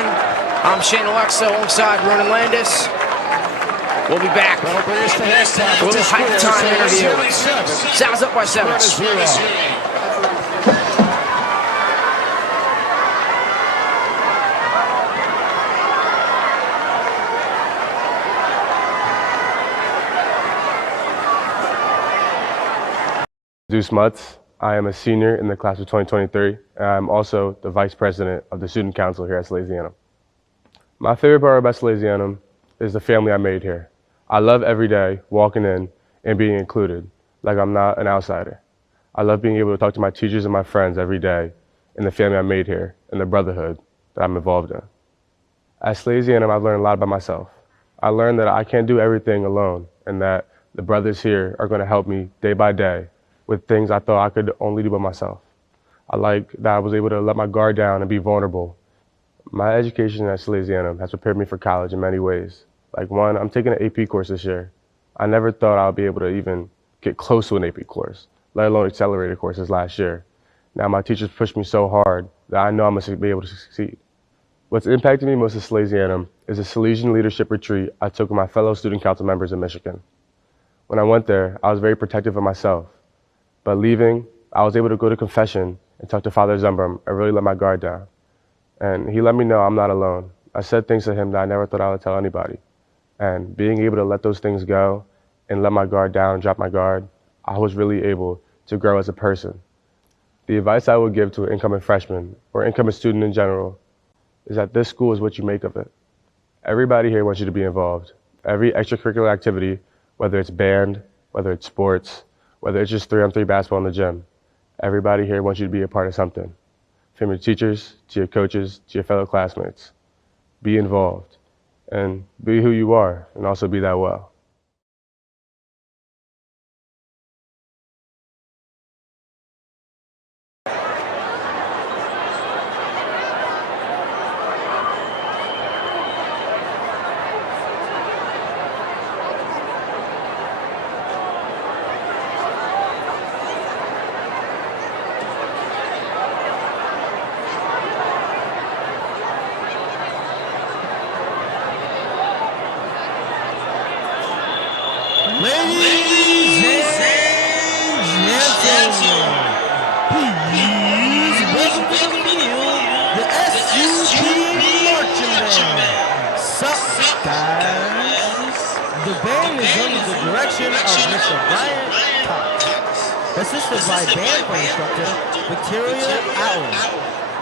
I'm Shane Alexa alongside Ronan Landis. We'll be back with a little halftime interview. Sal's up by 7. Zeus Mutz. I am a senior in the class of 2023, and I'm also the vice president of the student council here at Salesianum. My favorite part about Salesianum is the family I made here. I love every day walking in and being included, like I'm not an outsider. I love being able to talk to my teachers and my friends every day in the family I made here and the brotherhood that I'm involved in. At Salesianum, I've learned a lot about myself. I learned that I can't do everything alone and that the brothers here are going to help me day by day with things I thought I could only do by myself. I like that I was able to let my guard down and be vulnerable. My education at Salesianum has prepared me for college in many ways. Like one, I'm taking an AP course this year. I never thought I'd be able to even get close to an AP course, let alone accelerated courses last year. Now my teachers pushed me so hard that I know I'm gonna be able to succeed. What's impacted me most at Salesianum is a Salesian leadership retreat I took with my fellow student council members in Michigan. When I went there, I was very protective of myself. But leaving, I was able to go to confession and talk to Father Zumbrum and really let my guard down. And he let me know I'm not alone. I said things to him that I never thought I would tell anybody. And being able to let those things go and let my guard down and drop my guard, I was really able to grow as a person. The advice I would give to an incoming freshman or incoming student in general is that this school is what you make of it. Everybody here wants you to be involved. Every extracurricular activity, whether it's band, whether it's sports, whether it's just 3-on-3 basketball in the gym, everybody here wants you to be a part of something. From your teachers, to your coaches, to your fellow classmates. Be involved, and be who you are, and also be that well. Assisted by band instructor Victoria Allen,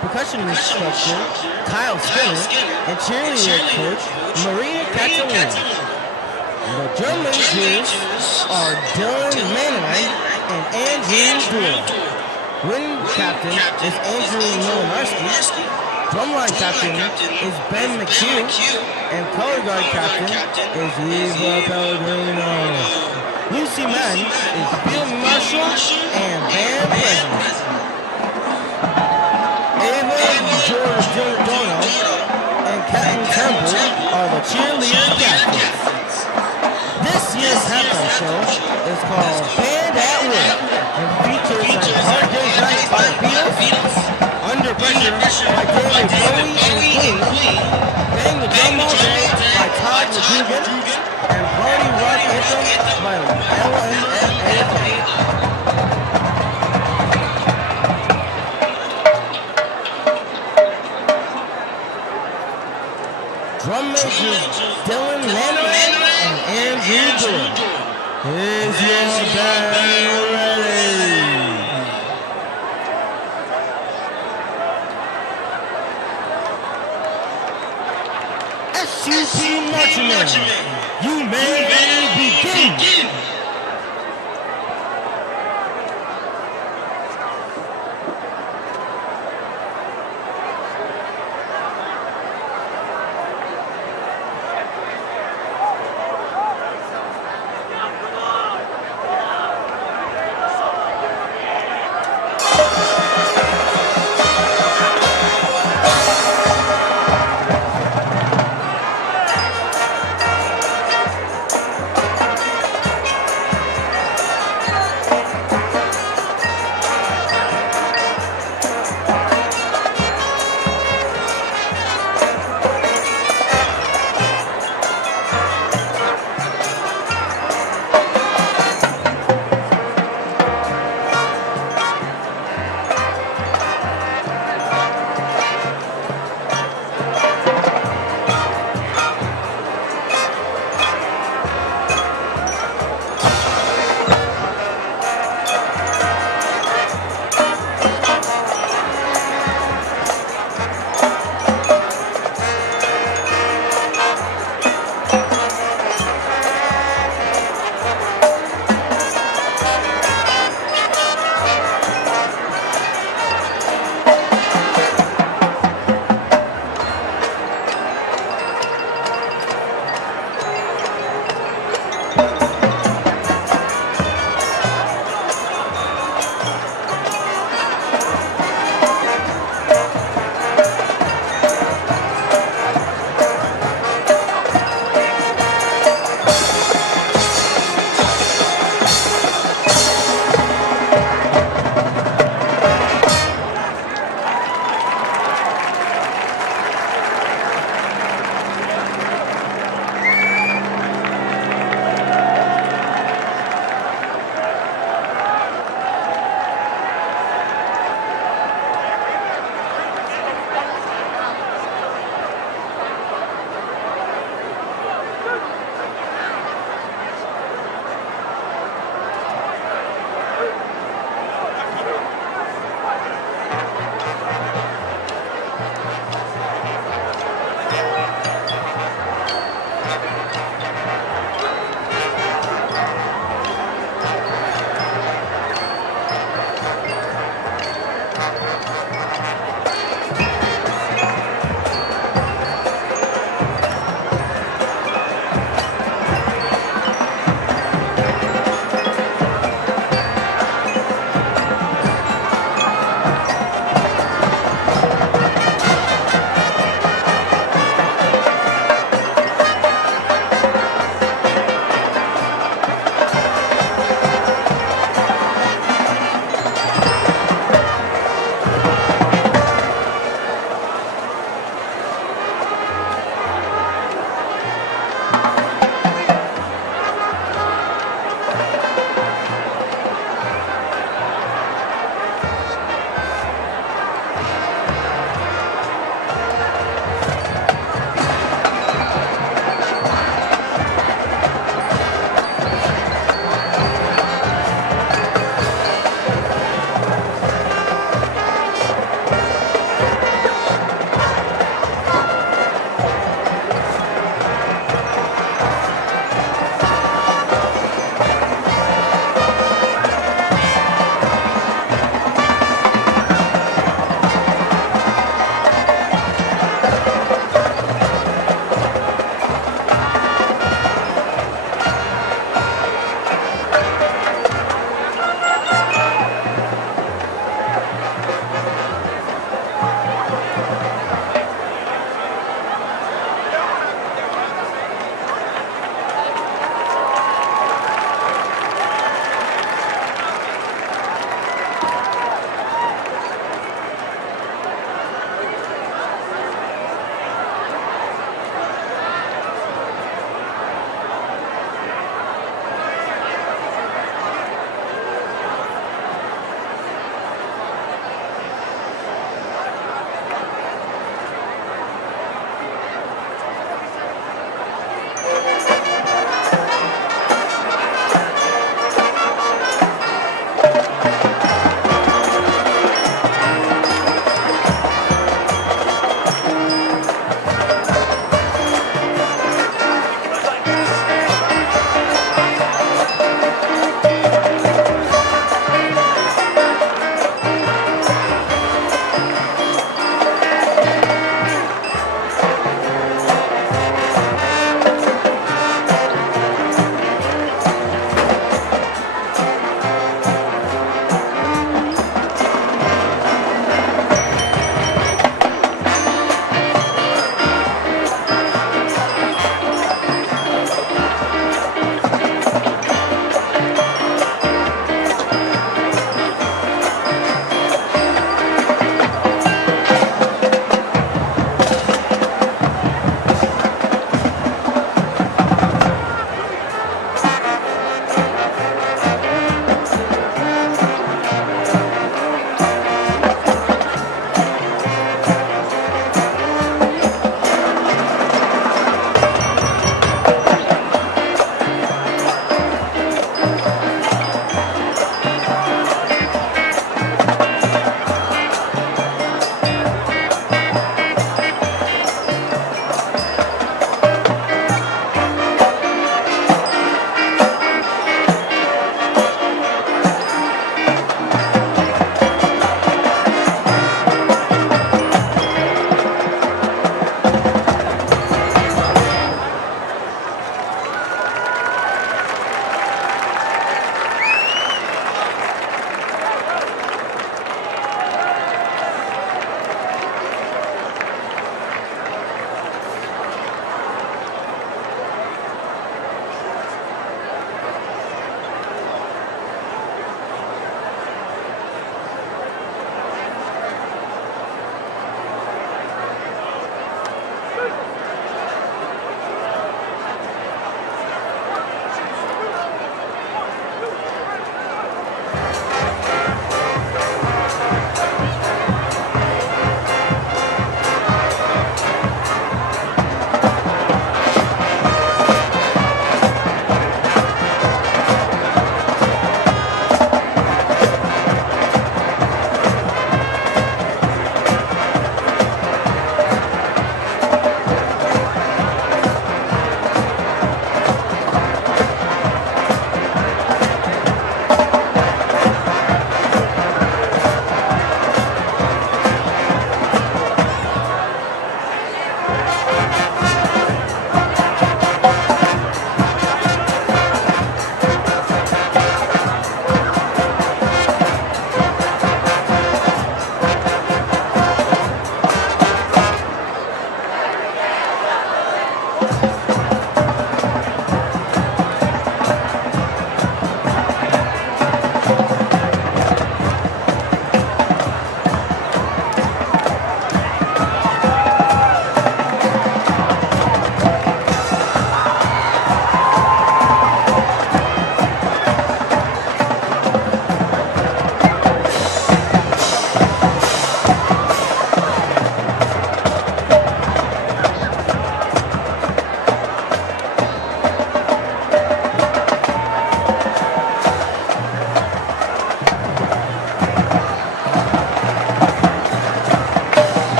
percussion instructor Kyle Skinner, and cheerleader coach Maria Catalina. The drum majors are Dylan Manning and Andrew Dura. Wind captain is Andrew Milinarski. Drumline captain is Ben McHugh, and color guard captain is Eva Pellegrino. Lucy Mann is field marshal and band president. Ava Giordano and Captain Temple are the cheerleader captains. This year's halftime show is called Band at Work and features a Hard Day's Night by the Beatles, Under All Day by Todd McGugan, and Party Rock Anthem by LMFAO. Drum majors Dylan Lanoran and Andrew Doyle. Is your band ready? SUP Marching Man, you may begin.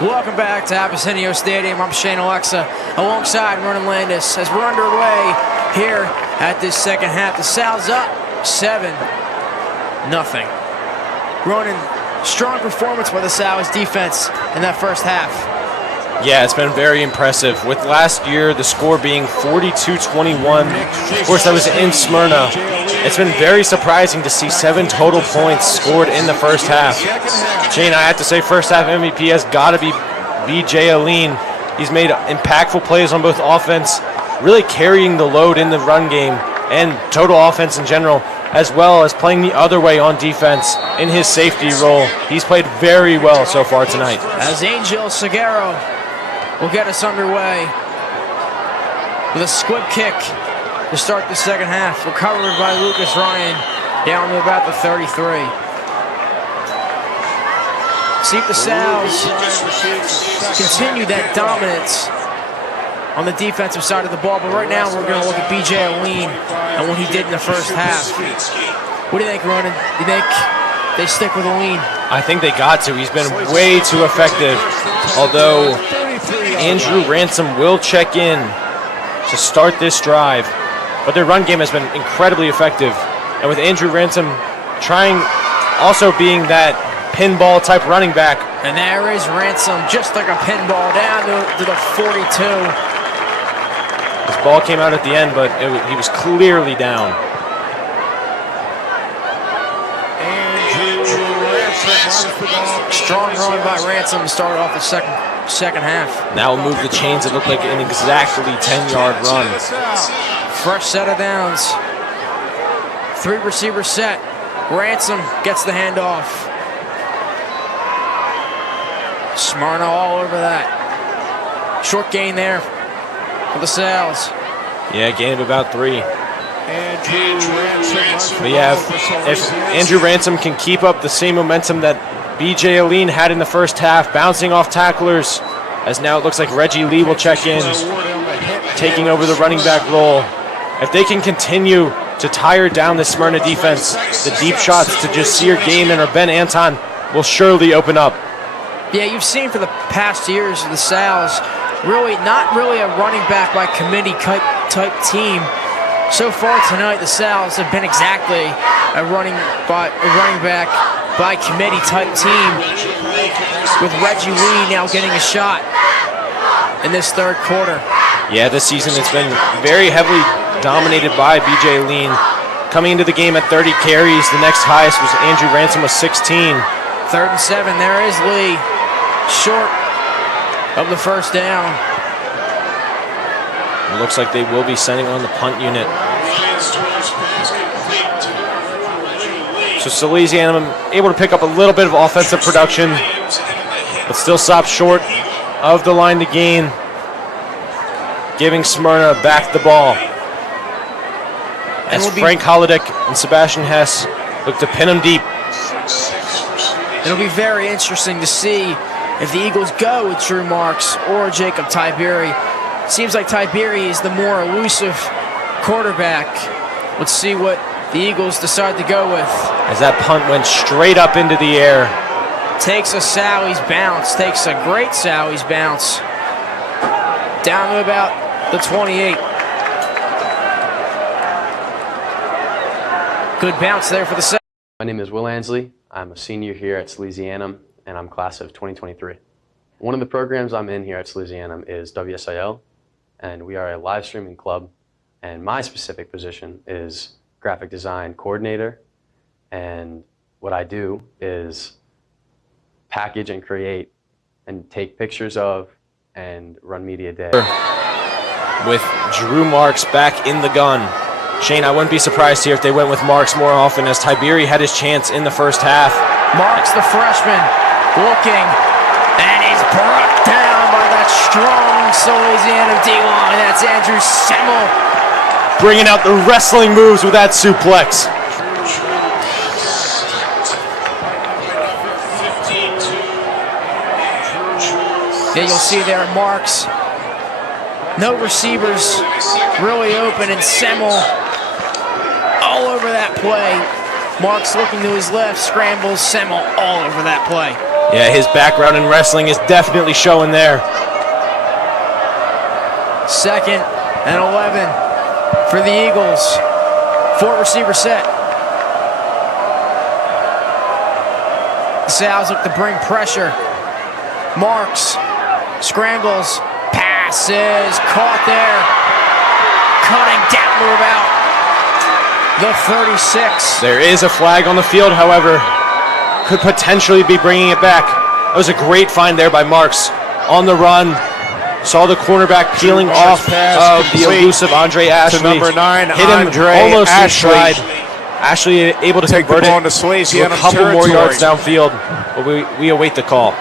Welcome back to Apocinio Stadium. I'm Shane Alexa alongside Ronan Landis as we're underway here at this second half. The Sal's up 7-0. Ronan, strong performance by the Sal's defense in that first half. Yeah, it's been very impressive. With last year, the score being 42-21. Of course, that was in Smyrna. It's been very surprising to see 7 total points scored in the first half. Shane, I have to say first half MVP has got to be B.J. Aline. He's made impactful plays on both offense, really carrying the load in the run game and total offense in general, as well as playing the other way on defense in his safety role. He's played very well so far tonight. As Angel Seguero will get us underway with a squib kick to start the second half, recovered by Lucas Ryan down to about the 33. See if the Sal's continue that dominance on the defensive side of the ball, but right now we're going to look at B.J. Aline and what he did in the first half. What do you think, Ronan? Do you think they stick with Aline? I think they got to. He's been way too effective, although Andrew Ransom will check in to start this drive. But their run game has been incredibly effective. And with Andrew Ransom also being that pinball type running back. And there is Ransom, just like a pinball, down to the 42. His ball came out at the end, but he was clearly down. Strong run by Ransom to start off the second half. Now we'll move the chains. It looked like an exactly 10-yard run. Fresh set of downs. 3 receiver set. Ransom gets the handoff. Smyrna all over that. Short gain there for the Sal's. Yeah, gain of about 3. But yeah, if Andrew Ransom can keep up the same momentum that B.J. Aline had in the first half, bouncing off tacklers, as now it looks like Reggie Lee will check in, taking over the running back role. If they can continue to tire down the Smyrna defense, the deep shots to Jasir Gaiman or Ben Anton will surely open up. Yeah, you've seen for the past years the Sal's not really a running back by committee type team. So far tonight, the Sal's have been exactly a running back by committee type team, with Reggie Lee now getting a shot in this third quarter. Yeah, this season it's been very heavily dominated by B.J. Aline. Coming into the game at 30 carries, the next highest was Andrew Ransom with 16. 3rd and 7, there is Lee, short of the first down. It looks like they will be sending on the punt unit. So Salesianum able to pick up a little bit of offensive production, but still stops short of the line to gain, giving Smyrna back the ball. As Frank Holodick and Sebastian Hess look to pin him deep. It'll be very interesting to see if the Eagles go with Drew Marks or Jacob Tiberi. Seems like Tiberi is the more elusive quarterback. Let's see what the Eagles decide to go with. As that punt went straight up into the air. Takes a Sally's bounce, takes a great Sally's bounce. Down to about the 28. Good bounce there for the Sal's. My name is Will Ansley. I'm a senior here at Salesianum, and I'm class of 2023. One of the programs I'm in here at Salesianum is WSIL, and we are a live streaming club, and my specific position is graphic design coordinator, and what I do is package and create and take pictures of and run media day. With Drew Marks back in the gun. Shane, I wouldn't be surprised here if they went with Marks more often, as Tiberi had his chance in the first half. Marks, the freshman, looking, and he's brought down by that strong Salesianum D-line. That's Andrew Semmel. Bringing out the wrestling moves with that suplex. Yeah, you'll see there Marks. No receivers really open, and Semmel all over that play. Marks looking to his left, scrambles, Semmel all over that play. Yeah, his background in wrestling is definitely showing there. 2nd and 11 for the Eagles. 4 receiver set. The Sal's look to bring pressure. Marks, scrambles, passes, caught there. Cutting down to about the 36. There is a flag on the field, however. Could potentially be bringing it back. That was a great find there by Marks. On the run, saw the cornerback peeling off of the elusive Andre Ashley. To number 9, hit him Andre almost Ashley. in stride. Ashley able to Take the convert ball it into to a Salesianum couple more territory. yards downfield, but we await the call.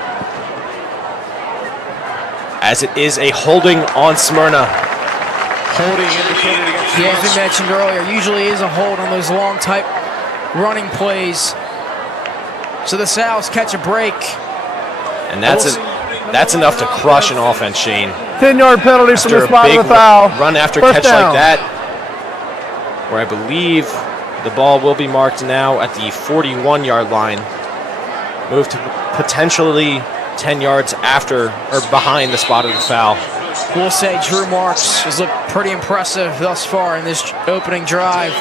As it is a holding on Smyrna. Holding indicated against Yeah, as we mentioned earlier, usually is a hold on those long type running plays. So the Sal's catch a break. And that's enough to crush an offense, Shane. 10-yard penalty from After the a spot big of the foul. run after First catch down. like that, where I believe the ball will be marked now at the 41-yard line. Moved to potentially 10 yards after or behind the spot of the foul. We'll say Drew Marks has looked pretty impressive thus far in this opening drive.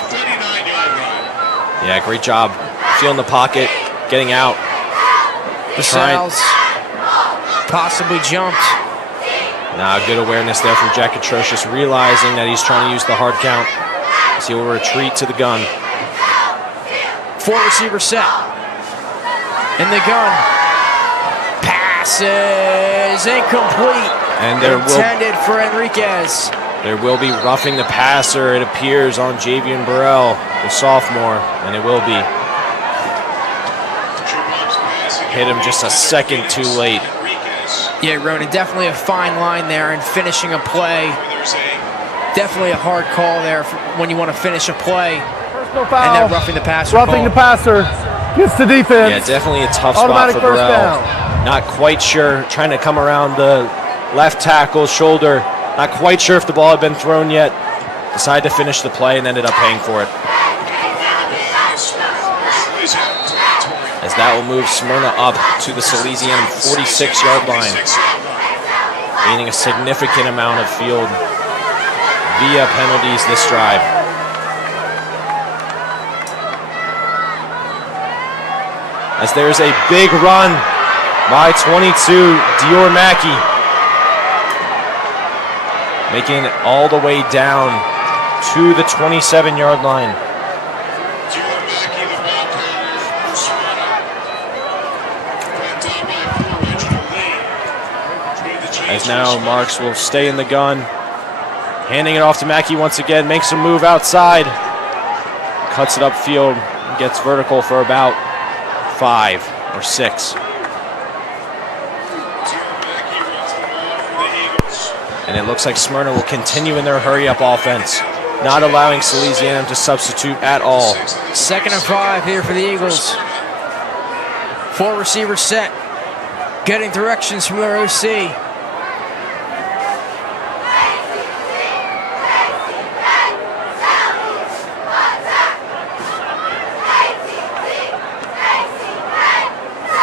Yeah, great job. Feeling the pocket, getting out. The Sal's possibly jumped. Nah, good awareness there from Jack Atrocious, realizing that he's trying to use the hard count. So he'll retreat to the gun. 4 receiver set. In the gun. Passes incomplete. And there intended for Enriquez. will be roughing the passer, it appears, on Javian Burrell, the sophomore, and it will be. Hit him just a second too late. Yeah, Ronan, definitely a fine line there in finishing a play. Definitely a hard call there when you want to finish a play. Personal foul. And then roughing the passer. Roughing the passer. Gets the defense. Yeah, definitely a tough spot Automatic for first Burrell. down. Not quite sure, trying to come around the left tackle's shoulder. Not quite sure if the ball had been thrown yet. Decided to finish the play and ended up paying for it. As that will move Smyrna up to the Salesianum 46-yard line, gaining a significant amount of field via penalties this drive. As there's a big run by 22, Dior Mackey, making it all the way down to the 27-yard line. As now Marks will stay in the gun, handing it off to Mackey once again, makes a move outside, cuts it upfield, and gets vertical for about 5 or 6. And it looks like Smyrna will continue in their hurry-up offense, not allowing Salesianum to substitute at all. 2nd and 5 here for the Eagles. 4 receivers set, getting directions from their OC.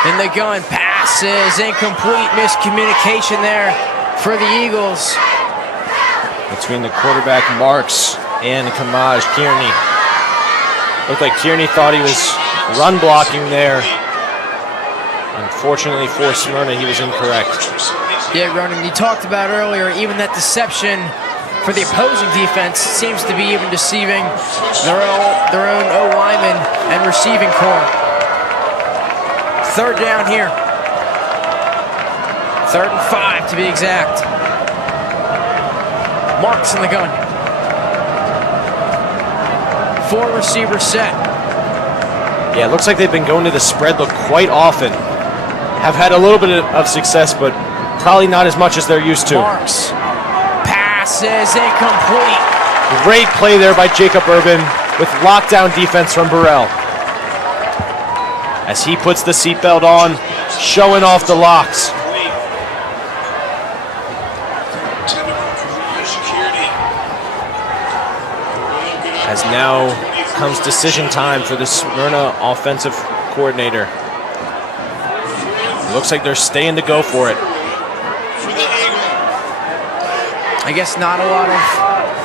In the gun, passes incomplete, miscommunication there for the Eagles. Between the quarterback Marks and Kamaj Kearney. Looked like Kearney thought he was run blocking there. Unfortunately for Smyrna, he was incorrect. Yeah, Ronan, you talked about earlier, even that deception for the opposing defense seems to be even deceiving their own O-lineman and receiving corps. 3rd down here. 3rd and 5 to be exact. Marks in the gun. 4 receivers set. Yeah, it looks like they've been going to the spread look quite often. Have had a little bit of success, but probably not as much as they're used to. Marks. Passes incomplete. Great play there by Jacob Urban with lockdown defense from Burrell. As he puts the seatbelt on, showing off the locks. As now comes decision time for the Smyrna offensive coordinator. It looks like they're staying to go for it. I guess not a lot of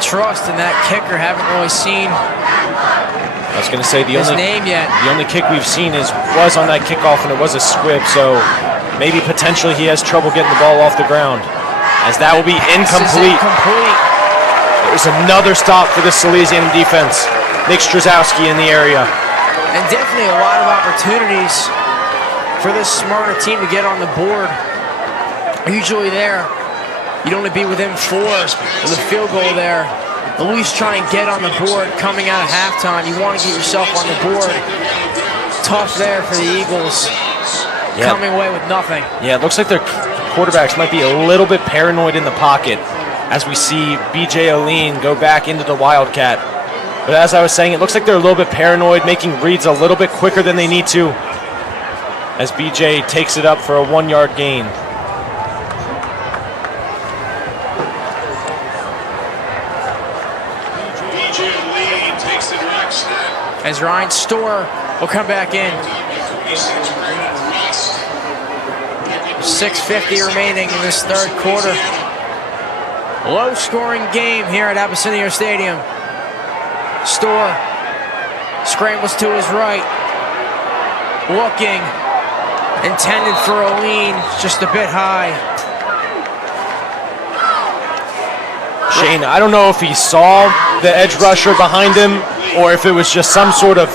trust in that kicker. Haven't really seen I was going to say the his only name yet. The only kick we've seen was on that kickoff, and it was a squib, so maybe potentially he has trouble getting the ball off the ground, as that will be incomplete. There's another stop for the Salesianum defense. Nick Straszowski in the area. And definitely a lot of opportunities for this Smyrna team to get on the board. Usually there, you'd only be within 4 with a field goal there. At least try and get on the board coming out of halftime. You want to get yourself on the board. Tough there for the Eagles, coming away with nothing. Yeah, it looks like their quarterbacks might be a little bit paranoid in the pocket as we see B.J. Aline go back into the Wildcat. But as I was saying, it looks like they're a little bit paranoid, making reads a little bit quicker than they need to, as B.J. takes it up for a 1-yard gain. As Ryan Storr will come back in. 6:50 remaining in this third quarter. Low-scoring game here at Abyssinia Stadium. Storr scrambles to his right. Looking. Intended for a lean, just a bit high. Shane, I don't know if he saw the edge rusher behind him or if it was just some sort of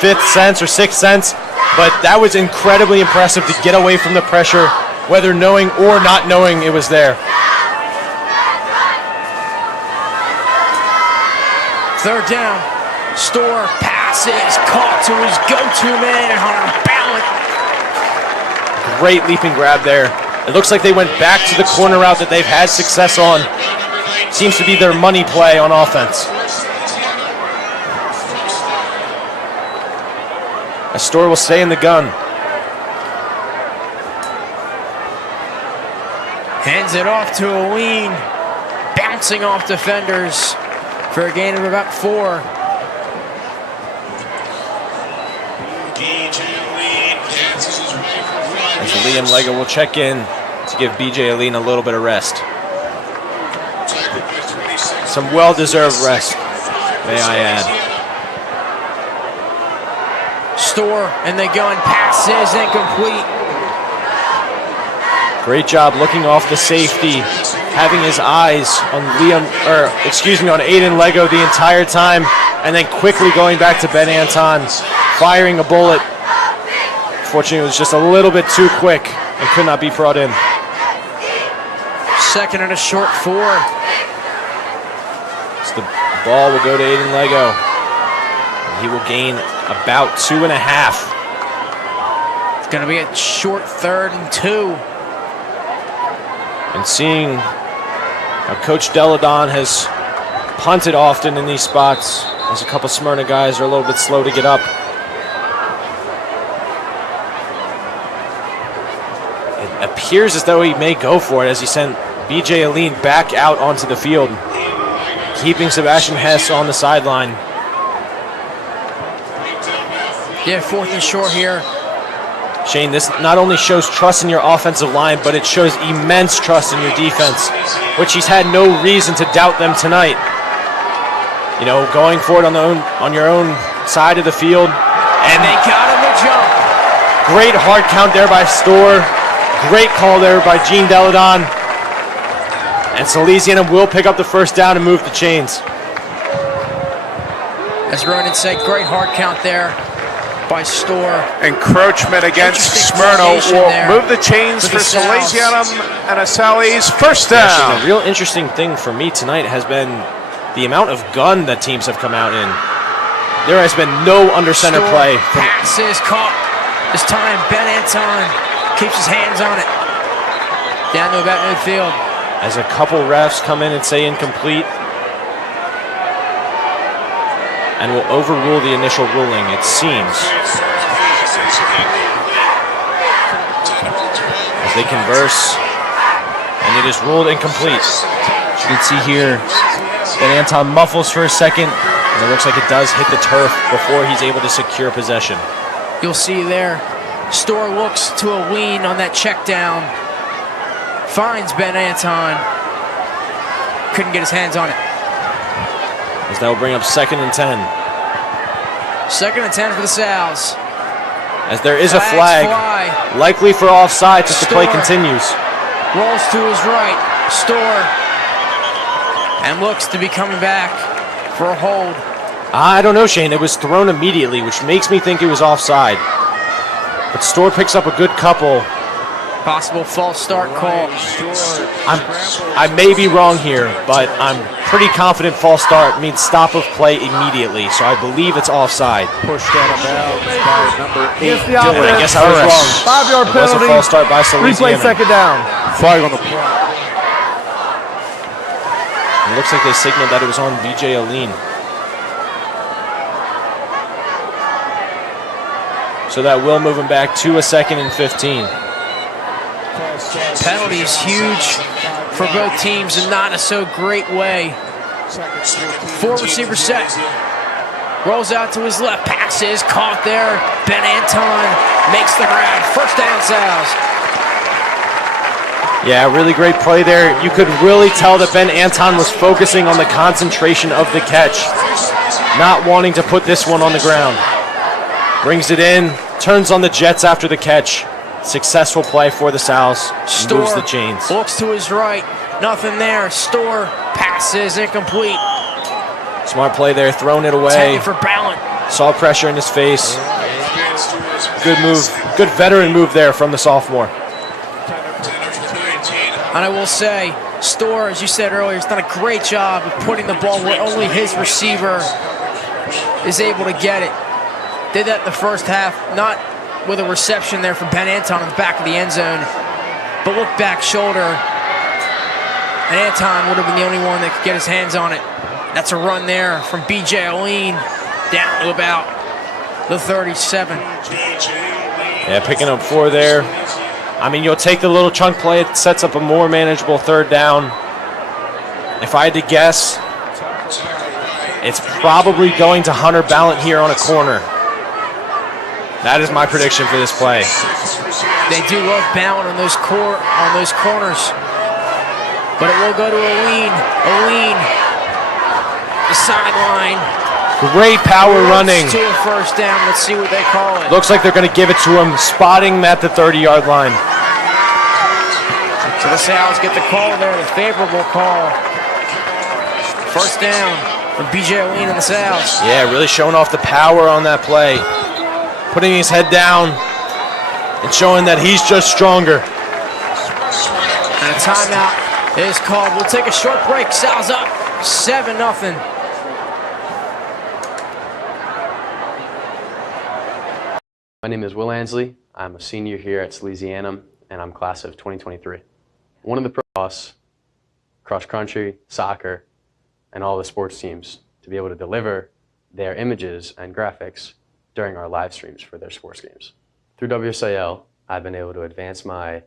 5th sense or 6th sense, but that was incredibly impressive to get away from the pressure, whether knowing or not knowing it was there. Third down. Storr passes, caught to his go-to man, Hunter Ballant. Great leaping grab there. It looks like they went back to the corner route that they've had success on. Seems to be their money play on offense. Storr will stay in the gun. Hands it off to a lean, bouncing off defenders for a gain of about 4. As Liam Lego will check in to give B.J. Aline a little bit of rest. Some well-deserved rest, may I add. Storr and the gun, passes incomplete. Great job looking off the safety, having his eyes on on Aiden Lego the entire time, and then quickly going back to Ben Anton, firing a bullet. Fortunately, it was just a little bit too quick and could not be brought in. 2nd and a short 4. So the ball will go to Aiden Lego. He will gain about 2.5. It's going to be a short 3rd and 2. And seeing how Coach Deladon has punted often in these spots, as a couple Smyrna guys are a little bit slow to get up. It appears as though he may go for it as he sent B.J. Aline back out onto the field, keeping Sebastian Hess on the sideline. Yeah, 4th and short here. Shane, this not only shows trust in your offensive line, but it shows immense trust in your defense, which he's had no reason to doubt them tonight. You know, going for it on your own side of the field. And they got him to jump. Great hard count there by Storr. Great call there by Gene Deladon. And Salesianum will pick up the first down and move the chains. As Ronan said, great hard count there by Storr. Encroachment against Smyrna will move the chains for Salesianum and a Sally's first down. Actually, the real interesting thing for me tonight has been the amount of gun that teams have come out in. There has been no under center play. Passes caught. This time Ben Anton keeps his hands on it. Down to about midfield. As a couple refs come in and say incomplete, and will overrule the initial ruling, it seems. As they converse, and it is ruled incomplete. As you can see here, Ben Anton muffles for a second, and it looks like it does hit the turf before he's able to secure possession. You'll see there, Storr looks to a lean on that check down. Finds Ben Anton. Couldn't get his hands on it. As that will bring up 2nd and 10. 2nd and 10 for the Sal's. As there is a flag, likely for offsides as the play continues. Rolls to his right. Storr. And looks to be coming back for a hold. I don't know, Shane. It was thrown immediately, which makes me think it was offside. But Storr picks up a good couple. Possible false start call. I may be wrong here, but I'm pretty confident false start means stop of play immediately. So I believe it's offside. Pushed out of bounds by number 8. Dylan, I guess I was wrong. 5-yard It was a penalty. false start by Salesianum. Replay 2nd down. Flag on the play. It looks like they signaled that it was on BJ Aline. So that will move him back to a 2nd and 15. Penalties huge for both teams and not in a so great way. 4 receiver set. Rolls out to his left. Passes caught there. Ben Anton makes the grab. 1st down, Sal's. Yeah, really great play there. You could really tell that Ben Anton was focusing on the concentration of the catch, not wanting to put this one on the ground. Brings it in, turns on the Jets after the catch. Successful play for the Sal's. Moves the chains. Looks to his right. Nothing there. Storr passes incomplete. Smart play there, throwing it away. For Ballant. Saw pressure in his face. Good move. Good veteran move there from the sophomore. And I will say, Storr, as you said earlier, has done a great job of putting the ball where only his receiver is able to get it. Did that in the first half, not with a reception there from Ben Anton in the back of the end zone, but look back shoulder, and Anton would have been the only one that could get his hands on it. That's a run there from BJ Aline down to about the 37. Yeah, picking up 4 there. I mean, you'll take the little chunk play. It sets up a more manageable 3rd down. If I had to guess, it's probably going to Hunter Ballant here on a corner. That is my prediction for this play. They do love Ballant on those corners. But it will go to Aline. Aline, the sideline. Great power running. To a 1st down. Let's see what they call it. Looks like they're going to give it to him, spotting him at the 30-yard line. So the Sal's get the call there, the favorable call. 1st down from BJ Aline and the Sal's. Yeah, really showing off the power on that play. Putting his head down and showing that he's just stronger. And a timeout is called. We'll take a short break. Sal's up 7-0. My name is Will Ansley. I'm a senior here at Salesianum, and I'm class of 2023. One of the cross country, soccer, and all the sports teams to be able to deliver their images and graphics during our live streams for their sports games. Through WSIL, I've been able to advance my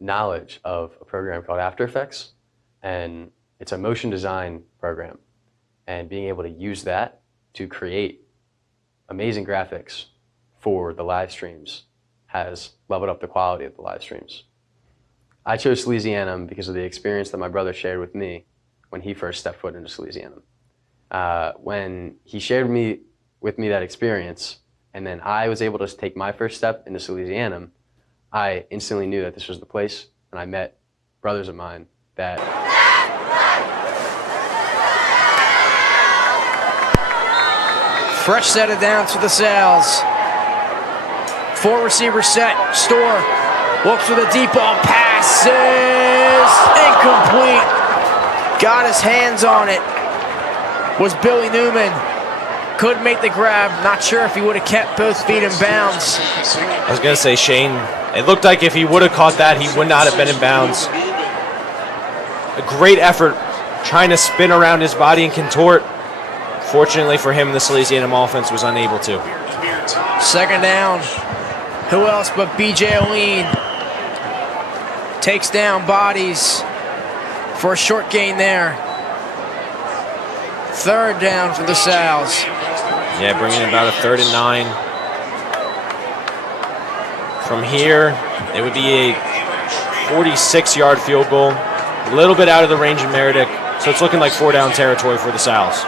knowledge of a program called After Effects, and it's a motion design program. And being able to use that to create amazing graphics for the live streams has leveled up the quality of the live streams. I chose Salesianum because of the experience that my brother shared with me when he first stepped foot into Salesianum. When he shared with me that experience, and then I was able to take my first step into Salesianum, I instantly knew that this was the place, and I met brothers of mine that Fresh set of downs for the Sal's. 4 receiver set. Storr looks with a deep ball. Passes incomplete. Got his hands on it. Was Billy Newman. Couldn't make the grab. Not sure if he would have kept both feet in bounds. I was going to say, Shane, it looked like if he would have caught that, he would not have been in bounds. A great effort trying to spin around his body and contort. Fortunately for him, the Salesianum offense was unable to. 2nd down. Who else but BJ Aline takes down bodies for a short gain there. 3rd down for the Sal's. Yeah, bringing in about a 3rd and 9. From here, it would be a 46-yard field goal. A little bit out of the range of Meredith, so it's looking like 4-down territory for the Sal's.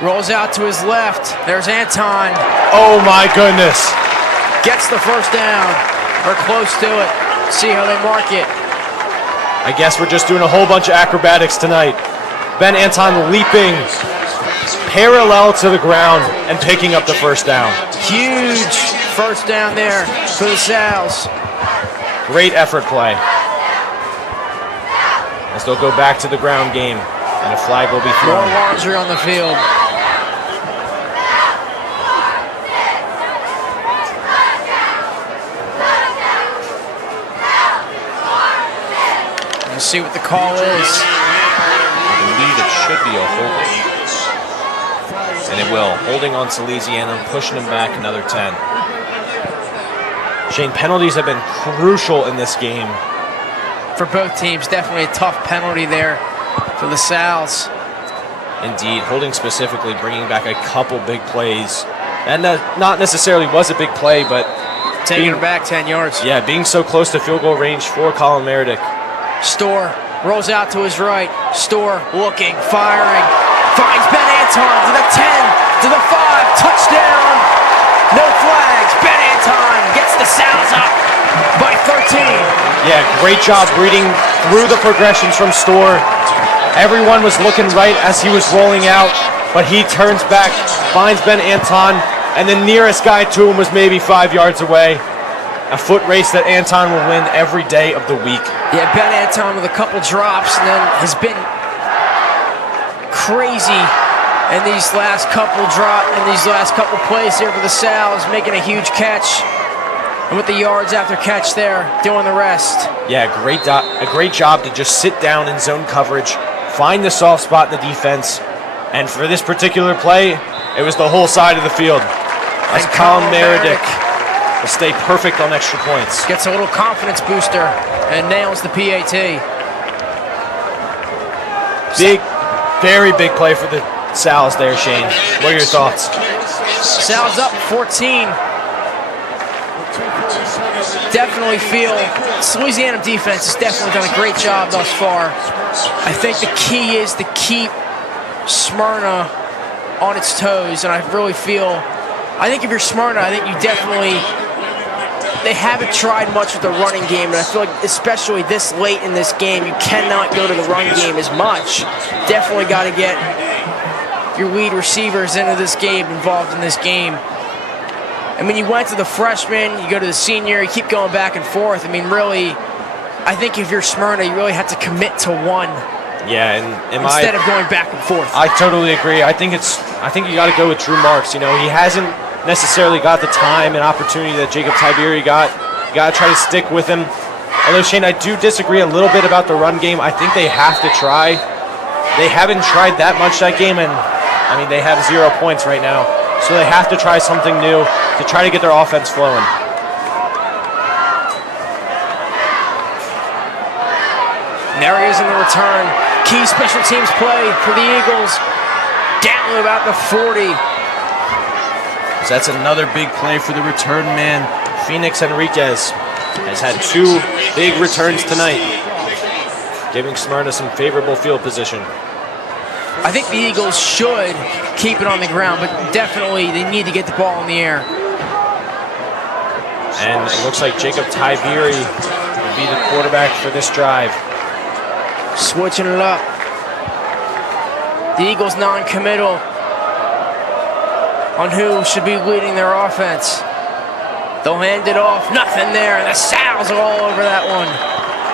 Rolls out to his left. There's Anton. Oh my goodness. Gets the first down, or close to it. See how they mark it. I guess we're just doing a whole bunch of acrobatics tonight. Ben Anton leaping parallel to the ground and picking up the first down. Huge first down there for the Sal's. Great effort play. As they'll go back to the ground game, and a flag will be thrown. More laundry on the field. We'll see what the call is. I believe it should be a holding. And it will. Holding on Salesianum, pushing him back another 10. Shane, penalties have been crucial in this game. For both teams, definitely a tough penalty there for the Sal's. Indeed, holding specifically, bringing back a couple big plays. And not necessarily was a big play, but taking it back 10 yards. Yeah, being so close to field goal range for Colin Meredith. Storr rolls out to his right. Storr looking, firing. Finds Ben Anton to the 10, to the 5. Touchdown. No flags. Ben Anton gets the Sal's up by 13. Yeah, great job reading through the progressions from Storr. Everyone was looking right as he was rolling out, but he turns back, finds Ben Anton, and the nearest guy to him was maybe 5 yards away. A foot race that Anton will win every day of the week. Yeah, Ben Anton with a couple drops, and then has been crazy in these last couple plays here for the Sal's, making a huge catch. And with the yards after catch there, doing the rest. Yeah, a great job to just sit down in zone coverage, find the soft spot in the defense, and for this particular play, it was the whole side of the field. As Colin Meredith will stay perfect on extra points. Gets a little confidence booster and nails the PAT. Big, very big play for the Sal's there, Shane. What are your thoughts? Sal's up 14. Definitely feel Salesianum defense has definitely done a great job thus far. I think the key is to keep Smyrna on its toes, and I really feel, I think if you're Smyrna, I think you definitely, they haven't tried much with the running game, and I feel like especially this late in this game, you cannot go to the run game as much. Definitely got to get your lead receivers into this game, involved in this game. I mean, you went to the freshman, you go to the senior, you keep going back and forth. I mean, really, I think if you're Smyrna, you really have to commit to one. Yeah, and instead of going back and forth. I totally agree. I think you got to go with Drew Marks. You know, he hasn't necessarily got the time and opportunity that Jacob Tiberi got. You got to try to stick with him. Although, Shane, I do disagree a little bit about the run game. I think they have to try. They haven't tried that much that game, and I mean, they have 0 points right now. So they have to try something new to try to get their offense flowing. And there he is in the return. Key special teams play for the Eagles. Down to about the 40. So that's another big play for the return man. Phoenix Henriquez has had 2 big returns tonight, giving Smyrna some favorable field position. I think the Eagles should keep it on the ground, but definitely they need to get the ball in the air. And it looks like Jacob Tiberi will be the quarterback for this drive. Switching it up. The Eagles non-committal on who should be leading their offense. They'll hand it off. Nothing there. The Sal's are all over that one.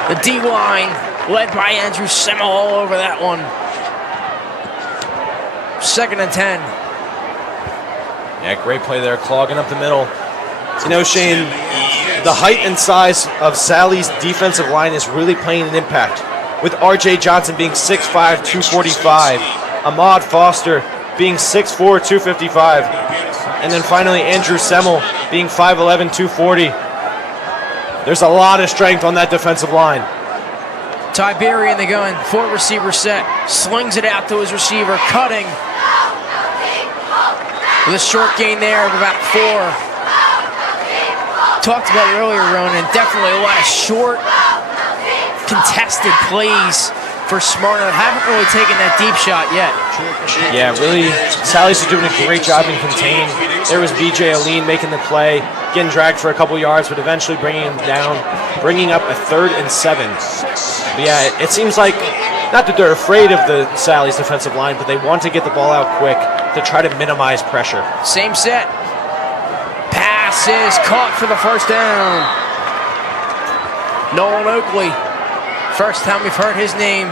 The D-line led by Andrew Semmel all over that one. 2nd and 10. Yeah, great play there, clogging up the middle. You know, Shane, the height and size of Sally's defensive line is really playing an impact. With R.J. Johnson being 6'5", 245, Ahmad Foster being 6'4", 255, and then finally Andrew Semmel being 5'11", 240. There's a lot of strength on that defensive line. Tiberi in the gun, 4 receiver set, slings it out to his receiver, cutting. With a short gain there of about 4. talked about earlier, Ronan, definitely a lot of short, contested plays for Smyrna. Haven't really taken that deep shot yet. Yeah, really, Sally's is doing a great job in contain. There was BJ Aline making the play, getting dragged for a couple yards, but eventually bringing him down, bringing up a 3rd and 7. But yeah, it seems like, not that they're afraid of the Sally's defensive line, but they want to get the ball out quick to try to minimize pressure. Same set. Pass is caught for the first down. Nolan Oakley. First time we've heard his name.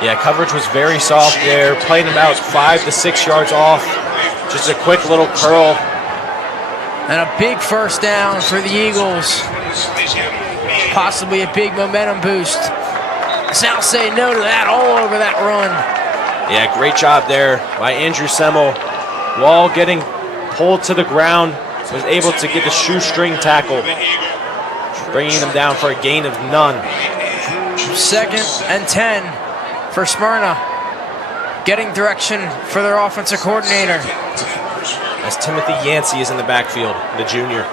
Yeah, coverage was very soft there, playing about 5 to 6 yards off. Just a quick little curl. And a big first down for the Eagles. Possibly a big momentum boost. South say no to that all over that run. Yeah, great job there by Andrew Semmel. Wall getting pulled to the ground, was able to get the shoestring tackle, bringing them down for a gain of none. 2nd and 10 for Smyrna. Getting direction for their offensive coordinator. As Timothy Yancey is in the backfield, the junior.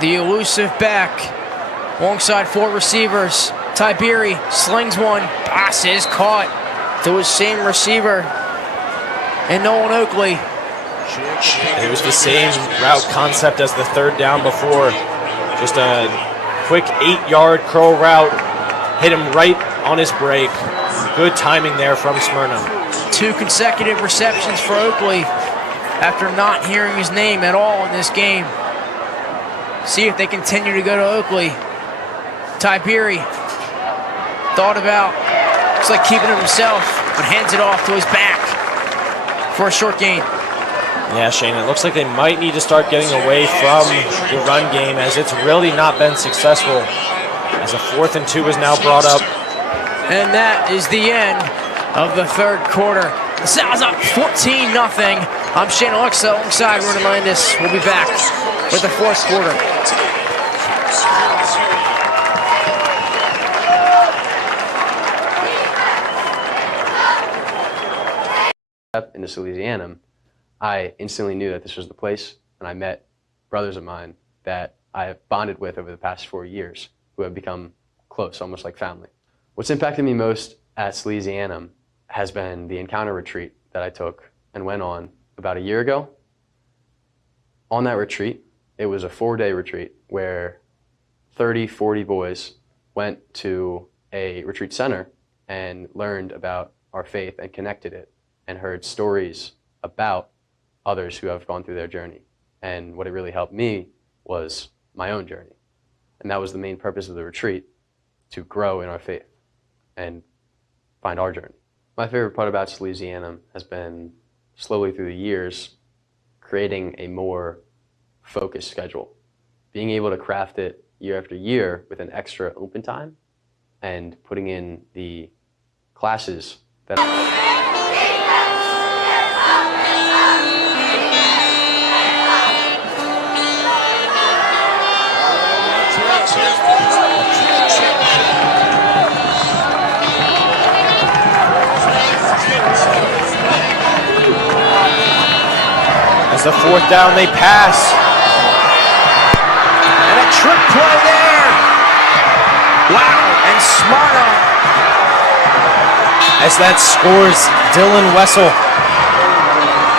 The elusive back, alongside 4 receivers. Tiberi slings one, pass is caught to his same receiver, and Nolan Oakley. And it was the same route concept as the 3rd down before. Just a quick 8-yard curl route, hit him right on his break. Good timing there from Smyrna. 2 consecutive receptions for Oakley after not hearing his name at all in this game. See if they continue to go to Oakley. Tiberi thought about, looks like keeping it himself, but hands it off to his back for a short gain. Yeah, Shane, it looks like they might need to start getting away from the run game, as it's really not been successful. As a 4th and 2 is now brought up. And that is the end of the 3rd quarter. The Sal's up 14-0. I'm Shane Alexa alongside Ronan Landis. We'll be back with the 4th quarter. Into Salesianum, I instantly knew that this was the place, and I met brothers of mine that I have bonded with over the past 4 years who have become close, almost like family. What's impacted me most at Salesianum has been the encounter retreat that I took and went on about a year ago. On that retreat, it was a 4-day retreat where 30, 40 boys went to a retreat center and learned about our faith and connected it and heard stories about others who have gone through their journey. And what it really helped me was my own journey. And that was the main purpose of the retreat, to grow in our faith and find our journey. My favorite part about Salesianum has been, slowly through the years, creating a more focused schedule. Being able to craft it year after year with an extra open time and putting in the classes that As the 4th down, they pass. And a trick play there. Wow, and Smyrna. As that scores, Dylan Wessel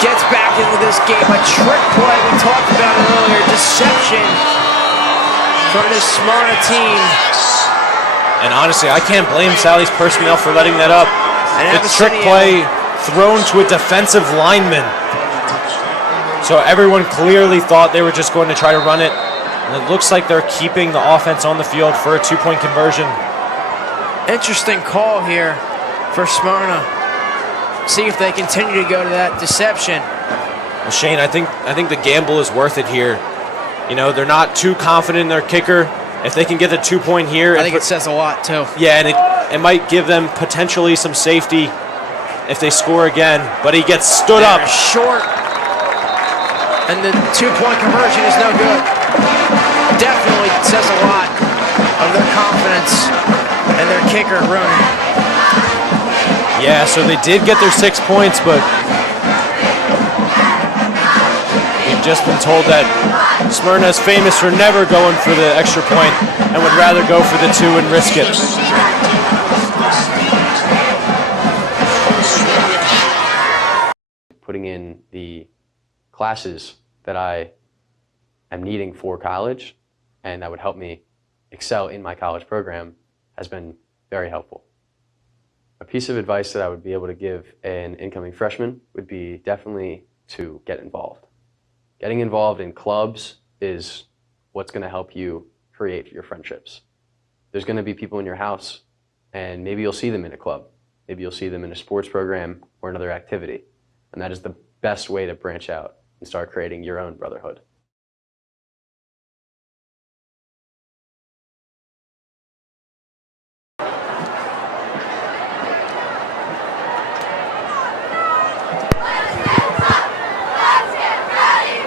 Gets back into this game. A trick play, we talked about it earlier. Deception from this Smyrna team. And honestly, I can't blame Sally's personnel for letting that up. The trick play thrown to a defensive lineman. So everyone clearly thought they were just going to try to run it. And it looks like they're keeping the offense on the field for a 2-point conversion. Interesting call here for Smyrna. See if they continue to go to that deception. Well, Shane, I think the gamble is worth it here. You know, they're not too confident in their kicker. If they can get the 2-point here, I think it says a lot too. Yeah, and it might give them potentially some safety if they score again. But he gets stood up. Short. And the 2-point conversion is no good. Definitely says a lot of their confidence and their kicker, Ronan. Yeah, so they did get their 6 points, but we We've just been told that Smyrna is famous for never going for the extra point and would rather go for the 2 and risk it. Putting in the classes that I am needing for college and that would help me excel in my college program has been very helpful. A piece of advice that I would be able to give an incoming freshman would be definitely to get involved. Getting involved in clubs is what's going to help you create your friendships. There's going to be people in your house, and maybe you'll see them in a club. Maybe you'll see them in a sports program or another activity. And that is the best way to branch out and start creating your own brotherhood.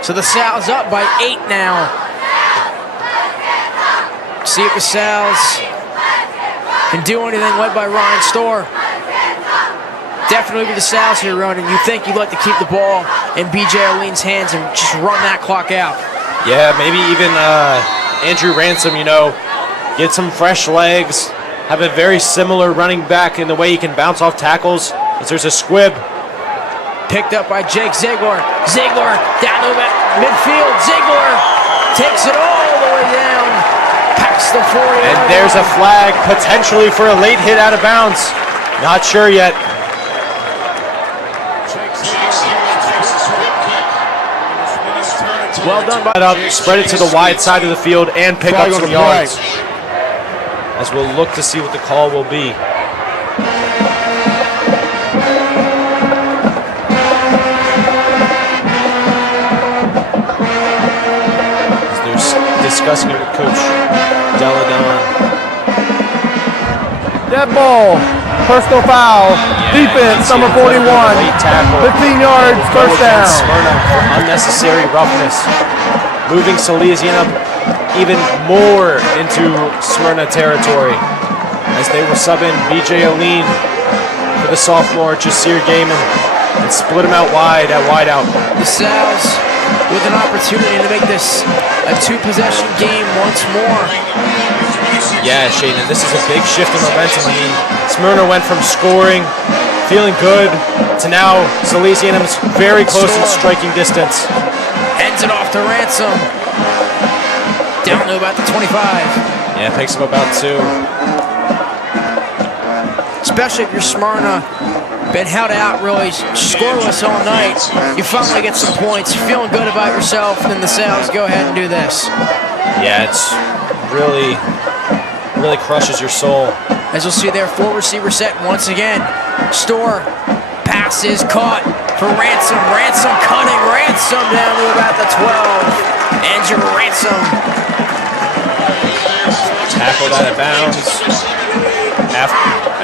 So the Sal's up by 8 now. See if the Sal's can do anything, led by Ryan Storr. Definitely with the Sal's here running. You think you'd like to keep the ball in B.J. Olean's hands and just run that clock out. Yeah, maybe even Andrew Ransom, get some fresh legs, have a very similar running back in the way he can bounce off tackles. As there's a squib. Picked up by Jake Ziegler. Ziegler down to midfield. Ziegler takes it all the way down. Past the 40. And there's a flag potentially for a late hit out of bounds. Not sure yet. Well done by up, spread it to the wide side of the field and pick up some yards. As we'll look to see what the call will be. Discussing it with Coach Deladon. Dead ball, personal foul, defense, number 41, 15 yards, first down. Smyrna for unnecessary roughness, moving Salesianum even more into Smyrna territory as they will sub in B.J. Olean for the sophomore Jasir Gaiman and split him out wide at wideout. The Sal's with an opportunity to make this a 2-possession game once more. Yeah, Shaden, this is a big shift in momentum. Smyrna went from scoring, feeling good, to now Salesianum's very close in striking distance. Hands it off to Ransom. Down to about the 25. Yeah, picks him about 2. Especially if you're Smyrna. Been held out really scoreless all night. You finally get some points. You're feeling good about yourself, and then the Sal's go ahead and do this. Yeah, it's really crushes your soul. As you'll see there, 4 receiver set once again. Storr, pass is caught for Ransom. Ransom cutting. Ransom down to about the 12. Andrew Ransom. Tackled out of bounds.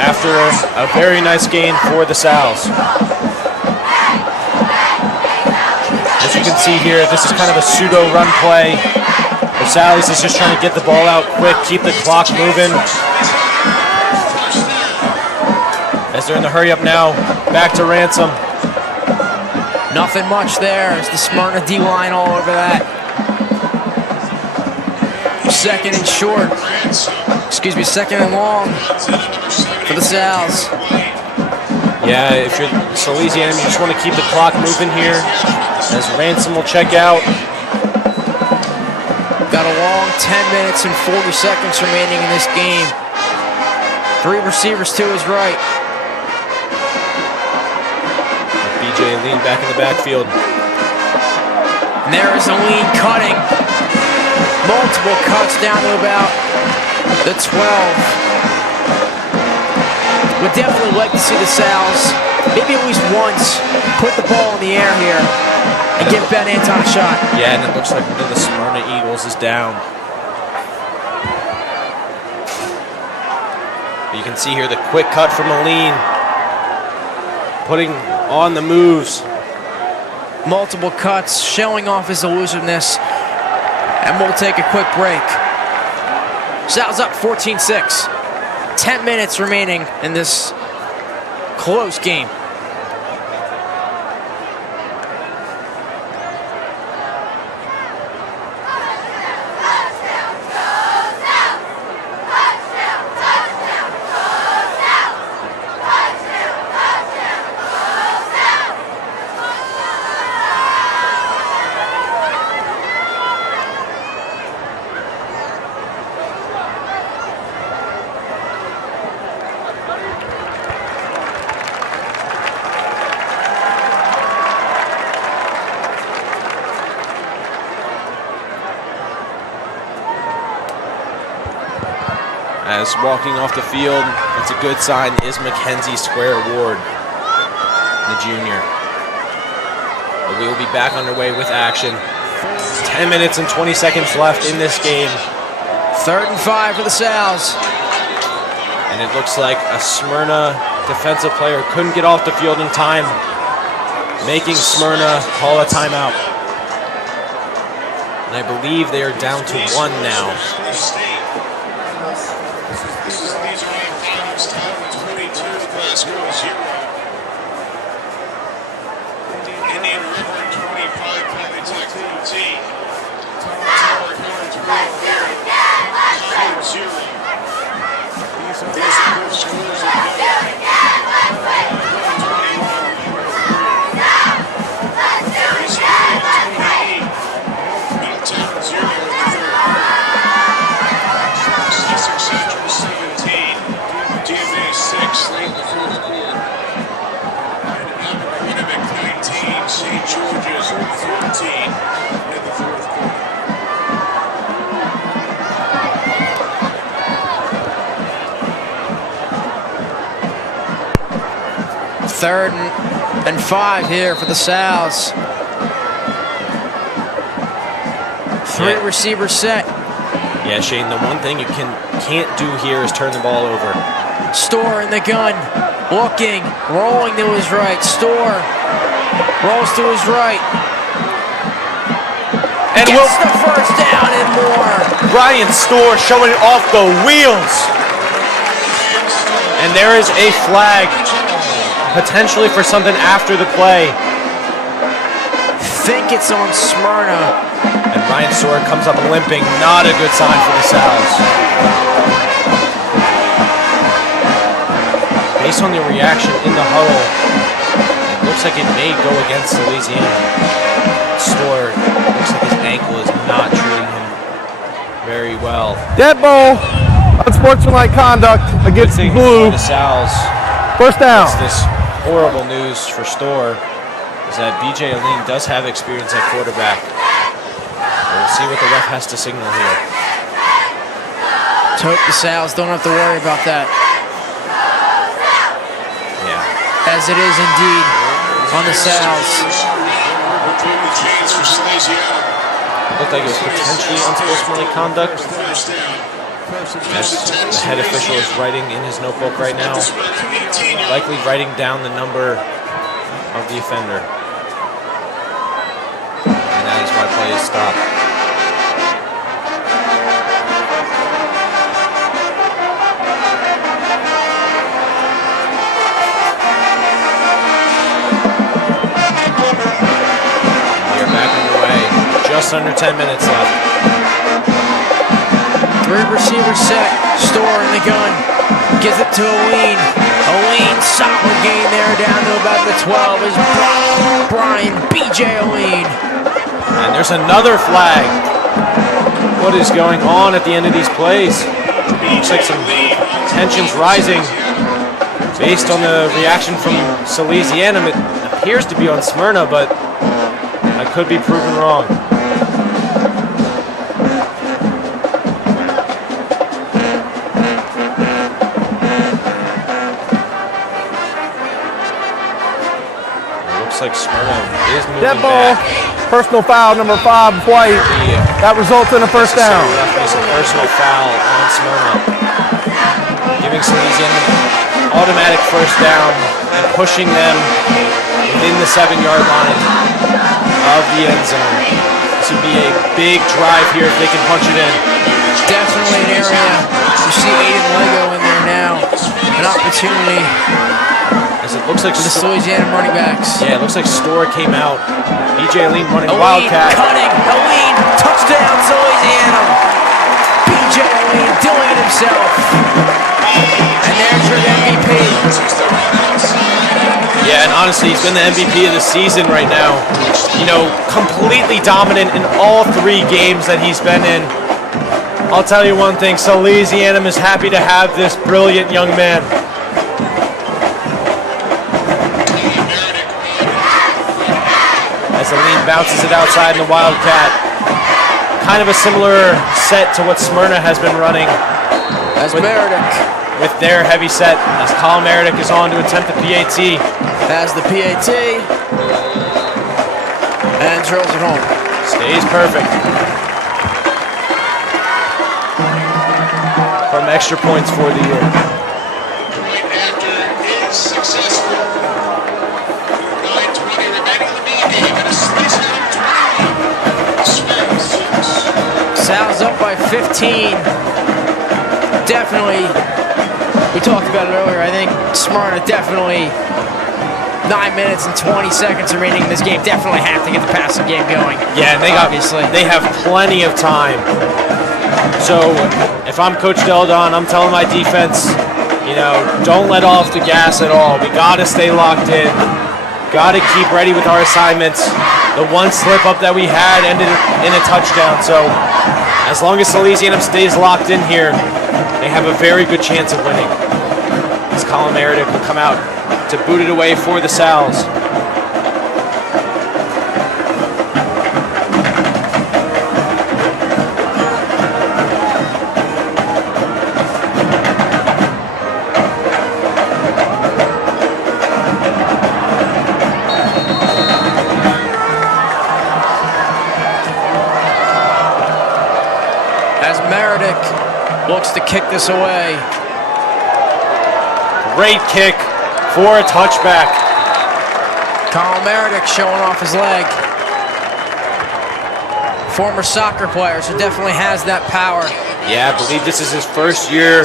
After a very nice gain for the Sal's. As you can see here, this is kind of a pseudo run play. The Sal's is just trying to get the ball out quick, keep the clock moving. As they're in the hurry up now, back to Ransom. Nothing much there as the Smyrna D-line all over that. Second and short. Second and long for the Sal's. Yeah, if you're Salesianum, you just want to keep the clock moving here as Ransom will check out. Got a long 10 minutes and 40 seconds remaining in this game. 3 receivers to his right. B.J. Olean back in the backfield. And there is Olean cutting. Multiple cuts down to about the 12. Would definitely like to see the Sal's, maybe at least once, put the ball in the air here and give Ben Anton a shot. Yeah, and it looks like one of the Smyrna Eagles is down. You can see here the quick cut from Olean, putting on the moves. Multiple cuts, showing off his elusiveness. And we'll take a quick break. Sal's up 14-6. 10 minutes remaining in this close game. As walking off the field, it's a good sign, is Mackenzie Square Ward, the junior. But we will be back underway with action. 10 minutes and 20 seconds left in this game. 3rd and 5 for the Sal's. And it looks like a Smyrna defensive player couldn't get off the field in time, making Smyrna call a timeout. And I believe they are down to 1 now. Indian River 25 points like 14. St. George's 14 in the 4th quarter. 3rd and 5 here for the Sal's. 3 receivers set. Yeah, Shane, the one thing you can't do here is turn the ball over. Store in the gun, looking, rolling to his right. Store rolls to his right. And gets the first down and more. Ryan Store showing off the wheels. And there is a flag, potentially for something after the play. Think it's on Smyrna. And Ryan Store comes up limping. Not a good sign for the Sal's. Based on the reaction in the huddle, it looks like it may go against Salesianum. Store looks like his ankle is not treating him very well. Dead ball. Unsportsmanlike conduct against Blue. The Sal's. First down. This horrible news for Store is that BJ Aline does have experience at quarterback. We'll see what the ref has to signal here. Let's hope the Sal's don't have to worry about that. Yeah. As it is indeed on the Sal's. Looked like it was potentially unsportsmanlike conduct. As the head official is writing in his notebook right now, likely writing down the number of the offender. And that is why play is stopped. We are back underway. Just under 10 minutes left. 3 receivers set. Store in the gun. Gives it to Aline. Aline, solid gain there down to about the 12 is Brian BJ Aline. And there's another flag. What is going on at the end of these plays? Looks like some tensions rising based on the reaction from Salesianum. It appears to be on Smyrna, but I could be proven wrong. Like Smyrna is moving Dead ball. back. Personal foul number 5, White. That results in a first down. It's a personal foul on Smyrna, giving Salesianum automatic first down and pushing them within the 7-yard line of the end zone. This would be a big drive here if they can punch it in. Definitely an area. You see Aiden Lego in there now. An opportunity. As it looks like for the Salesianum running backs. Yeah, it looks like Store came out. BJ Aline running Aline, Wildcat. Cutting. Aline, touchdown Salesianum. BJ Aline doing it himself. And there's your MVP. Yeah, and honestly, he's been the MVP of the season right now. You know, completely dominant in all 3 games that he's been in. I'll tell you one thing, Salesianum is happy to have this brilliant young man. As Aline bounces it outside in the Wildcat. Kind of a similar set to what Smyrna has been running. As Meredith. With their heavy set, as Colin Meredith is on to attempt the PAT. Has the PAT. And drills it home. Stays perfect. From extra points for the year. Right after is successful. 9:20 remaining in the B game. And a Salesianum 21. Smith. Sal's up by 15. Definitely, we talked about it earlier, I think Smyrna definitely 9 minutes and 20 seconds remaining in this game. Definitely have to get the passing game going. Yeah, and they have plenty of time. So if I'm Coach Deldon, I'm telling my defense, don't let off the gas at all. We got to stay locked in. Got to keep ready with our assignments. The one slip up that we had ended in a touchdown. So as long as Salesianum stays locked in here, they have a very good chance of winning. As Colin Meredith will come out to boot it away for the Sals. As Meredith looks to kick this away. Great kick for a touchback. Colin Meredith showing off his leg. Former soccer player, so definitely has that power. Yeah, I believe this is his first year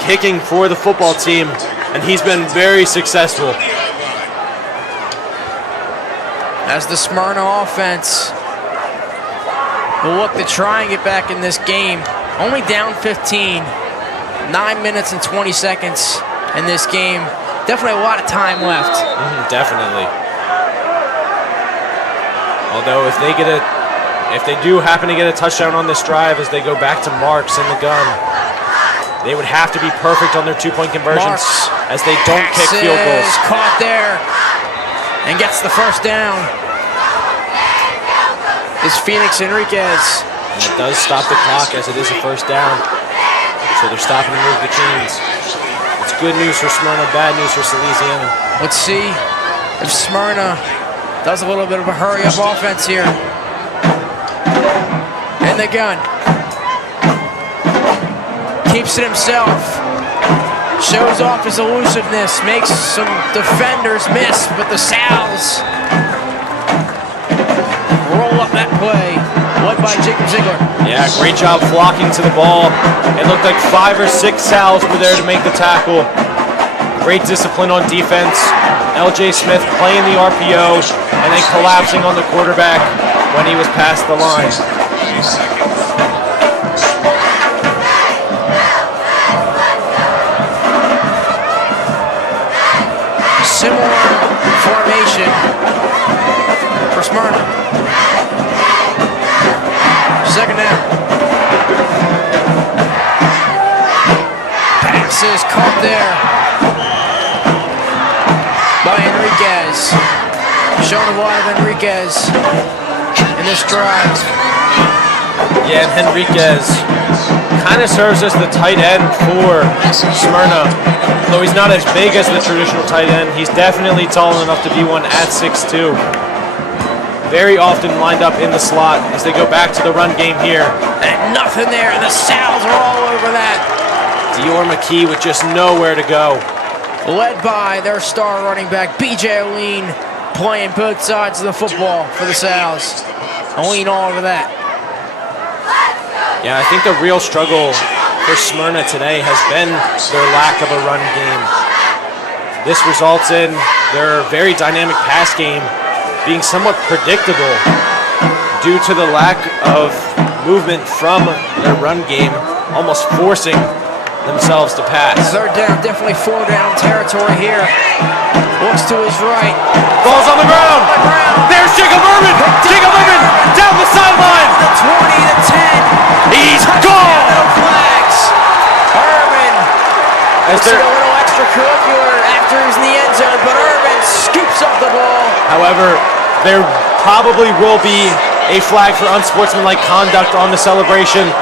kicking for the football team, and he's been very successful. As the Smyrna offense will look to try and get back in this game. Only down 15. 9 minutes and 20 seconds in this game. Definitely a lot of time left. Definitely. Although if they do happen to get a touchdown on this drive as they go back to Marks in the gun, they would have to be perfect on their 2-point conversions as they don't kick field goals. Caught there and gets the first down. Is Phoenix Enriquez. And it does stop the clock as it is a first down. So they're stopping to move the chains. It's good news for Smyrna, bad news for Salesianum. Let's see if Smyrna does a little bit of a hurry-up offense here. In the gun. Keeps it himself. Shows off his elusiveness. Makes some defenders miss, but the Sals roll up that play, led by Jacob Ziegler. Yeah, great job flocking to the ball. It looked like 5 or 6 Sals were there to make the tackle. Great discipline on defense. LJ Smith playing the RPO and then collapsing on the quarterback when he was past the line. Similar formation for Smyrna. Second down. Pass is caught there by Enriquez. Showing a lot of Enriquez in this drive. Yeah, and Enriquez kind of serves as the tight end for Smyrna. Though he's not as big as the traditional tight end, he's definitely tall enough to be one at 6'2". Very often lined up in the slot as they go back to the run game here. And nothing there, and the Sals are all over that. Dior McKee with just nowhere to go. Led by their star running back, BJ Oleen, playing both sides of the football for the Sals. Oleen all over that. Yeah, I think the real struggle for Smyrna today has been their lack of a run game. This results in their very dynamic pass game being somewhat predictable due to the lack of movement from their run game, almost forcing themselves to pass. Third down, definitely 4-down territory here. Looks to his right. Ball's on the ground. There's Jacob Urban. Jacob Urban down the sideline. The 20-10. He's gone. No flags. Urban. It's a little extracurricular after he's in the end zone, but Urban scoops up the ball. However, there probably will be a flag for unsportsmanlike conduct on the celebration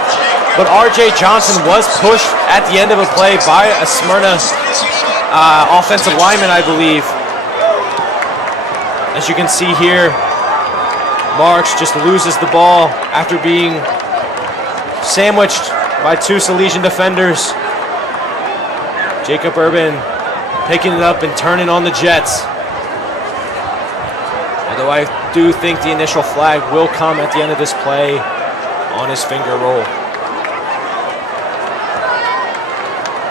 but R.J. Johnson was pushed at the end of a play by a Smyrna offensive lineman, I believe. As you can see here, Marks just loses the ball after being sandwiched by two Salesian defenders. Jacob Urban picking it up and turning on the Jets. Although I do think the initial flag will come at the end of this play on his finger roll.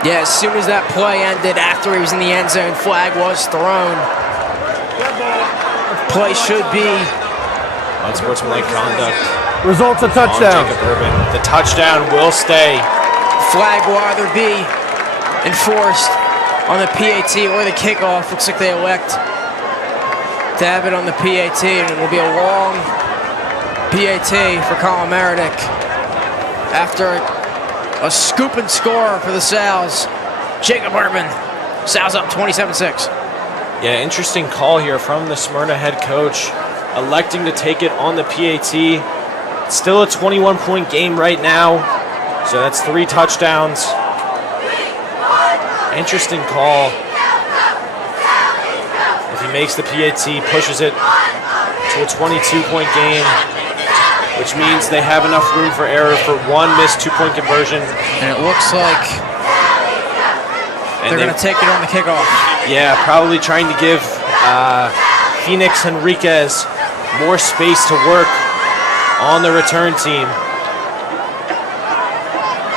Yeah, as soon as that play ended, after he was in the end zone, flag was thrown. Play should be unsportsmanlike conduct. Results a touchdown. Jacob Urban. The touchdown will stay. Flag will either be enforced on the PAT or the kickoff. Looks like they elect to have it on the PAT, and it will be a long PAT for Colin Meredith after a scoop and score for the Sal's. Jacob Urban. Sal's up 27-6. Yeah, interesting call here from the Smyrna head coach, electing to take it on the PAT. It's still a 21-point game right now, so that's 3 touchdowns. Interesting call. If he makes the PAT, pushes it to a 22-point game, which means they have enough room for error for 1 missed 2-point conversion. And it looks like they're going to take it on the kickoff. Yeah, probably trying to give Phoenix Henriquez more space to work on the return team.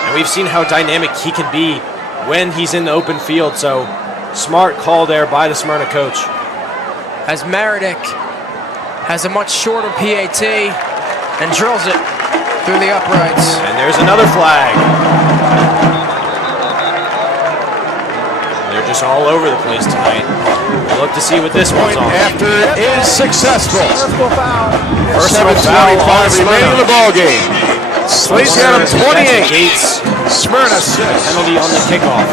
And we've seen how dynamic he can be when he's in the open field, so smart call there by the Smyrna coach. As Meredith has a much shorter PAT and drills it through the uprights. And there's another flag. They're just all over the place tonight. We'll look to see what this one's on. After is successful. Personal foul. Personal foul on remaining in the ball game. Salesianum 28. Gates. Smyrna 6. Penalty on the kickoff.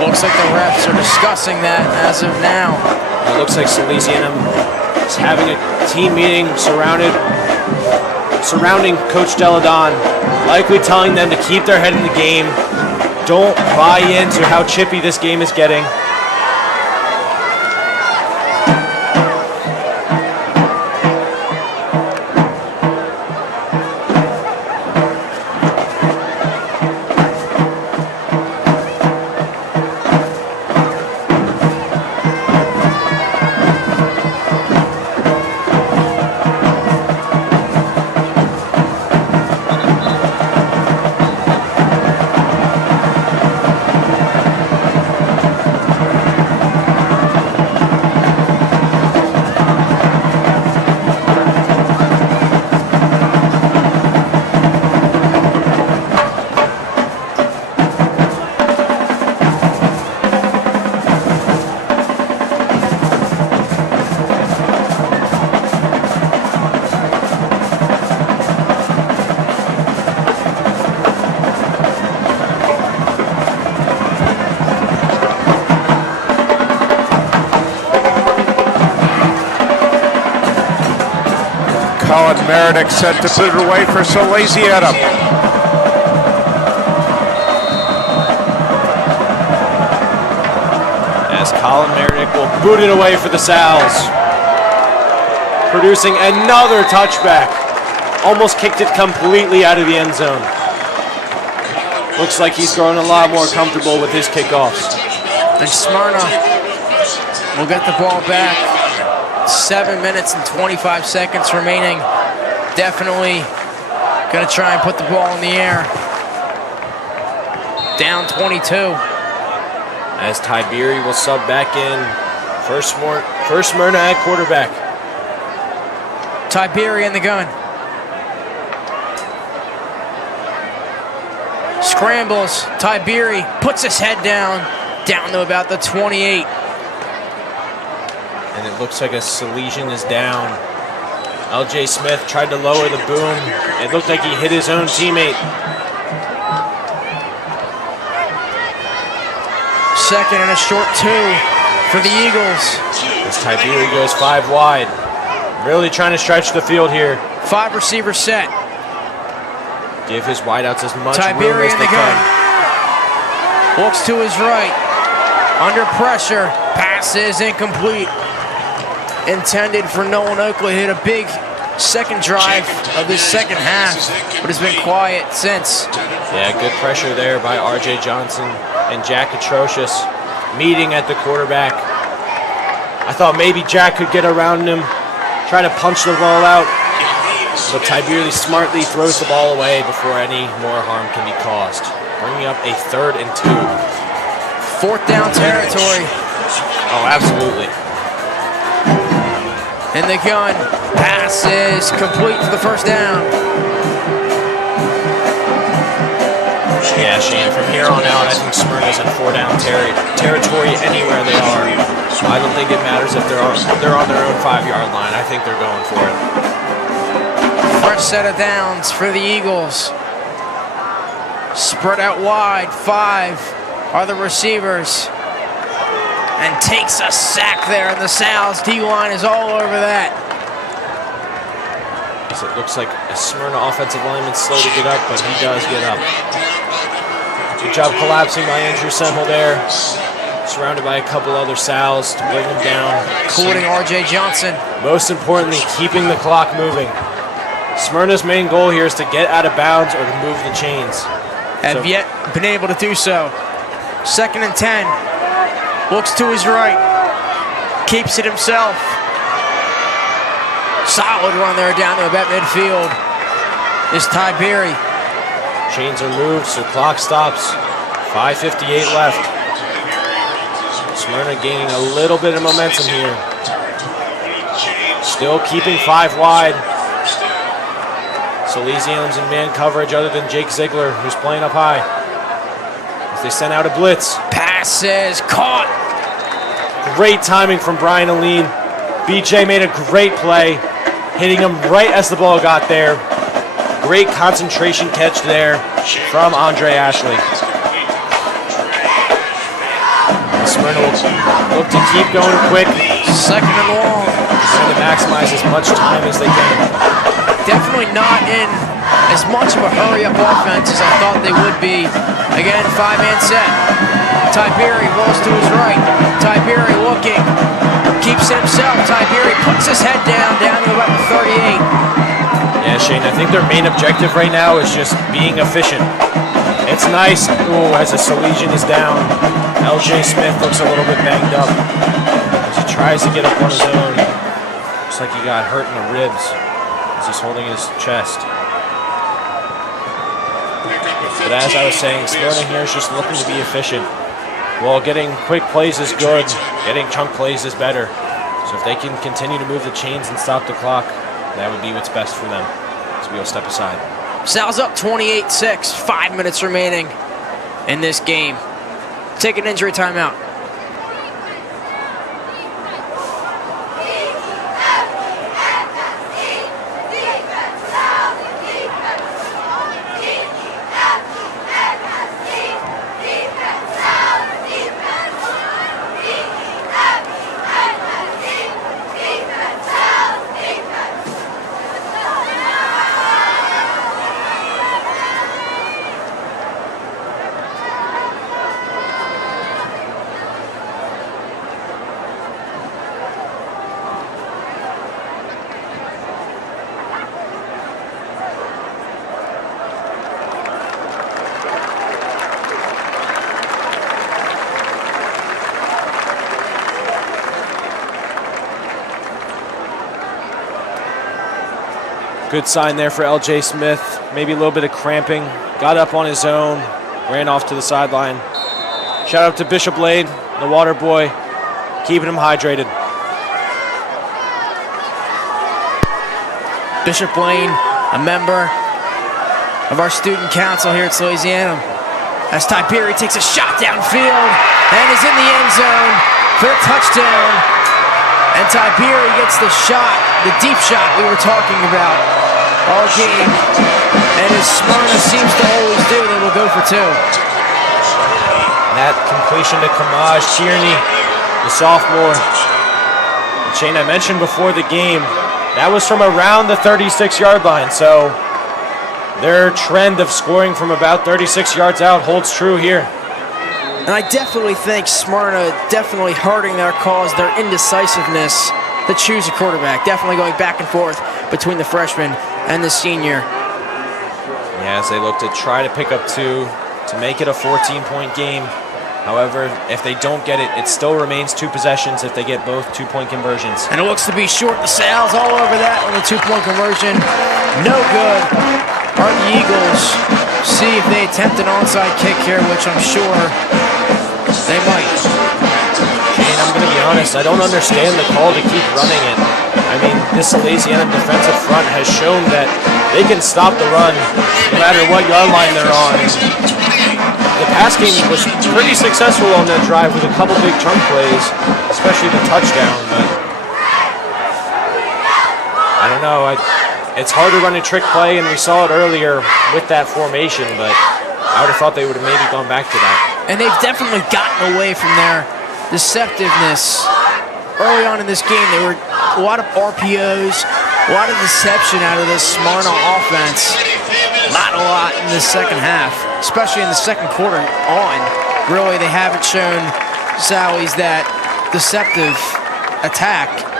Looks like the refs are discussing that as of now. It looks like Salesianum is having a team meeting surrounding Coach Deladon, likely telling them to keep their head in the game. Don't buy into how chippy this game is getting. Colin Meredith set to put it away for Salesianum. As Colin Meredith will boot it away for the Sal's. Producing another touchback. Almost kicked it completely out of the end zone. Looks like he's growing a lot more comfortable with his kickoffs. And Smyrna will get the ball back. 7 minutes and 25 seconds remaining. Definitely going to try and put the ball in the air. Down 22. As Tiberi will sub back in. First Smyrna at quarterback. Tiberi in the gun. Scrambles. Tiberi puts his head down to about the 28. And it looks like a Salesian is down. L.J. Smith tried to lower the boom. It looked like he hit his own teammate. Second and a short 2 for the Eagles. As Tiberi goes 5 wide. Really trying to stretch the field here. 5 receiver set. Give his wideouts as much room Tiberi as in they the can. gun. Looks to his right. Under pressure. Pass is incomplete. Intended for Nolan Oakley. Hit a big second drive of this second half, but it's been quiet since. Yeah, good pressure there by R.J. Johnson and Jack Atrocious meeting at the quarterback. I thought maybe Jack could get around him, try to punch the ball out, but Tiberi smartly throws the ball away before any more harm can be caused, bringing up a 3rd and 2. 4th down territory. Oh, absolutely. In the gun, pass is complete for the first down. Yeah, Shane, from here on out, I think Smyrna's in 4-down territory anywhere they are. I don't think it matters if they're on their own 5-yard line. I think they're going for it. Fresh set of downs for the Eagles. Spread out wide. 5 are the receivers. And takes a sack there, and the Sal's D-line is all over that. So it looks like a Smyrna offensive lineman slow to get up, but he does get up. Good job collapsing by Andrew Semple there. Surrounded by a couple other Sal's to bring him down. Including R.J. Johnson. Most importantly, keeping the clock moving. Smyrna's main goal here is to get out of bounds or to move the chains. Have yet been able to do so. 2nd and 10. Looks to his right. Keeps it himself. Solid run there down to about midfield. Is Tiberi. Chains are moved, so clock stops. 5:58 left. Smyrna gaining a little bit of momentum here. Still keeping 5 wide. Salesianum's in man coverage other than Jake Ziegler, who's playing up high. As they send out a blitz. Passes caught. Great timing from Brian Aline. BJ made a great play, hitting him right as the ball got there. Great concentration catch there from Andre Ashley. And Smyrna will look to keep going quick. 2nd and long. Trying to maximize as much time as they can. Definitely not in as much of a hurry-up offense as I thought they would be. Again, 5-man set. Tiberi rolls to his right. Tiberi looking. Keeps it himself. Tiberi puts his head down to about the 38. Yeah, Shane, I think their main objective right now is just being efficient. It's nice. Ooh, as a Salesian is down. LJ Smith looks a little bit banged up as he tries to get up on his own. Looks like he got hurt in the ribs as he's holding his chest. But as I was saying, Smyrna here is just looking to be efficient. Well, getting quick plays is good. Getting chunk plays is better. So if they can continue to move the chains and stop the clock, that would be what's best for them. So we'll step aside. Sal's up 28-6. 5 minutes remaining in this game. Take an injury timeout. Good sign there for LJ Smith. Maybe a little bit of cramping. Got up on his own. Ran off to the sideline. Shout out to Bishop Lade, the water boy, keeping him hydrated. Bishop Lane, a member of our student council here at Salesianum. As Tiberi takes a shot downfield and is in the end zone for a touchdown. And Tiberi gets the shot, the deep shot we were talking about all game. And as Smyrna seems to always do, they will go for 2. That completion to Kamaj Tierney, the sophomore. And Shane, I mentioned before the game, That was from around the 36-yard line, so their trend of scoring from about 36 yards out holds true here. And I definitely think Smyrna definitely hurting their cause, their indecisiveness to choose a quarterback. Definitely going back and forth between the freshman and the senior. Yeah, as they look to try to pick up 2 to make it a 14-point game. However, if they don't get it, it still remains 2 possessions if they get both 2-point conversions. And it looks to be short. The Sal's all over that on the 2-point conversion. No good. Are the Eagles see if they attempt an onside kick here, which I'm sure they might. Shane, I'm going to be honest, I don't understand the call to keep running it. I mean, this Salesianum defensive front has shown that they can stop the run no matter what yard line they're on. The pass game was pretty successful on that drive with a couple big chunk plays, especially the touchdown, but I don't know. It's hard to run a trick play, and we saw it earlier with that formation, but I would have thought they would have maybe gone back to that. And they've definitely gotten away from their deceptiveness. Early on in this game, there were a lot of RPOs, a lot of deception out of this Smyrna offense. Not a lot in the second half, especially in the second quarter on. Really, they haven't shown Sally's that deceptive attack.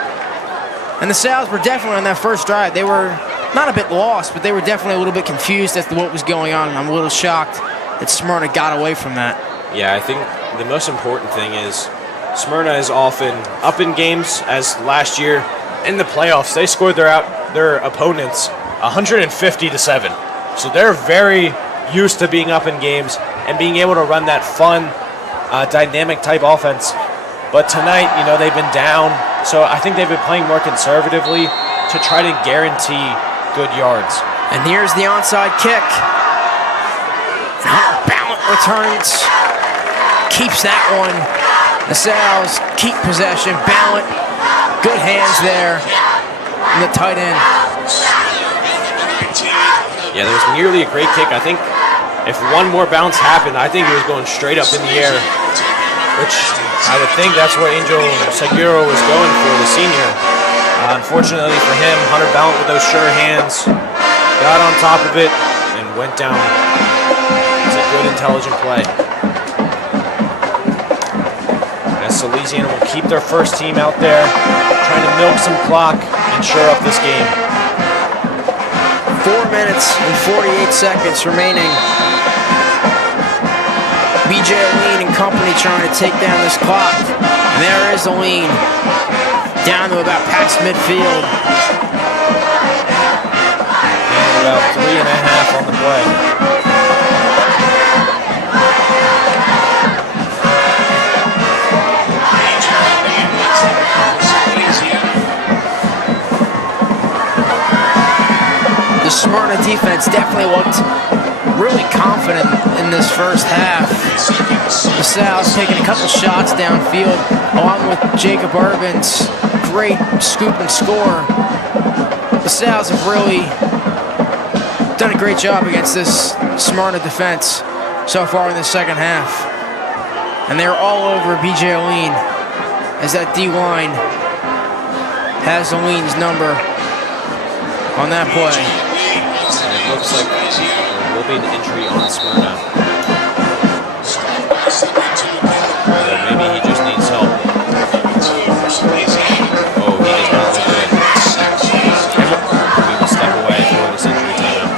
And the Sal's were definitely on that first drive. They were not a bit lost, but they were definitely a little bit confused as to what was going on. And I'm a little shocked that Smyrna got away from that. Yeah, I think the most important thing is Smyrna is often up in games, as last year in the playoffs, they scored their opponents 150-7. So they're very used to being up in games and being able to run that fun, dynamic type offense. But tonight, they've been down, so I think they've been playing more conservatively to try to guarantee good yards. And here's the onside kick. Hunter Ballant returns, keeps that one. The Sal's keep possession. Ballant, good hands there, and the tight end. Yeah, that was nearly a great kick. I think if one more bounce happened, I think it was going straight up in the air, which I would think that's where Angel Seguro was going for, the senior. Unfortunately for him, Hunter Ballant with those sure hands got on top of it and went down. It's a good, intelligent play. As Salesianum will keep their first team out there, trying to milk some clock and shore up this game. 4 minutes and 48 seconds remaining. BJ Lean and company trying to take down this clock. And there is Lean, down to about past midfield. And about 3.5 on the play. The Smyrna defense definitely looked really confident in this first half. The Sal's taking a couple shots downfield, along with Jacob Urban's great scoop and score. The Sal's have really done a great job against this Smyrna defense so far in the second half. And they're all over BJ Lean as that D-line has Lean's number on that play. And it looks like there will be an injury on Smyrna. Or maybe he just needs help. Oh, he does not look good. We will step away for this injury timeout.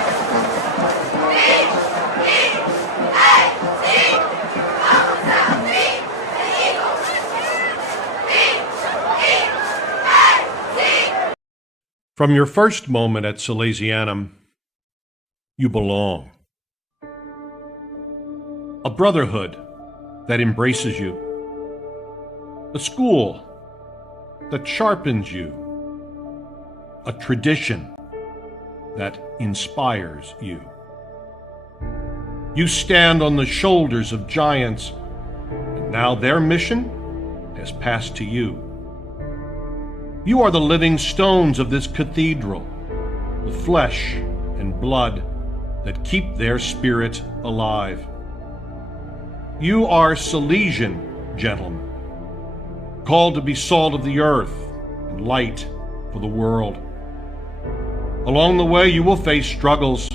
From your first moment at Salesianum, you belong. A brotherhood that embraces you. A school that sharpens you. A tradition that inspires you. You stand on the shoulders of giants, and now their mission has passed to you. You are the living stones of this cathedral, the flesh and blood that keep their spirit alive. You are Salesian, gentlemen, called to be salt of the earth and light for the world. Along the way, you will face struggles,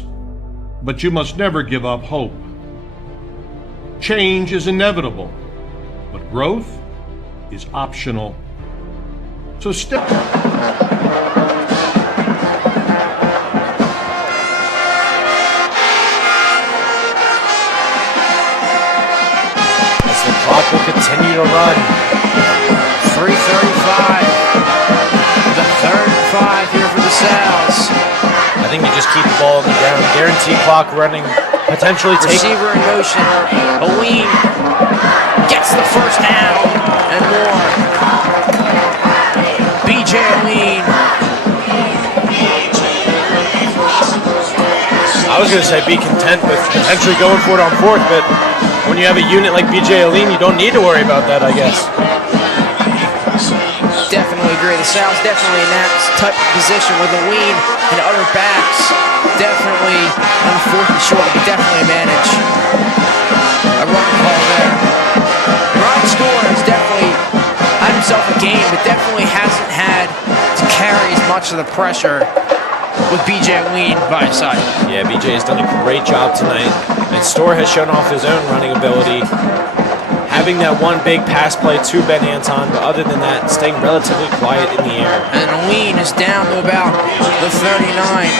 but you must never give up hope. Change is inevitable, but growth is optional. So step. As the clock will continue to run. 3:35. The 3rd and 5 here for the Sal's. I think you just keep the ball on the ground. Guarantee clock running. Potentially take. Receiver in motion. Oween gets the first down and more. BJ Oween. I was going to say be content with potentially going for it on 4th, but when you have a unit like BJ Oween, you don't need to worry about that, I guess. Definitely agree. The Sal's definitely in that type of position with Oween and other backs. Definitely on 4th and short, but definitely manage a run call there. Ryan Score has definitely had himself a game, but definitely hasn't had to carry as much of the pressure with BJ Oween by his side. Yeah, BJ has done a great job tonight, and Store has shown off his own running ability. Having that one big pass play to Ben Anton, but other than that, staying relatively quiet in the air. And Oween is down to about the 39.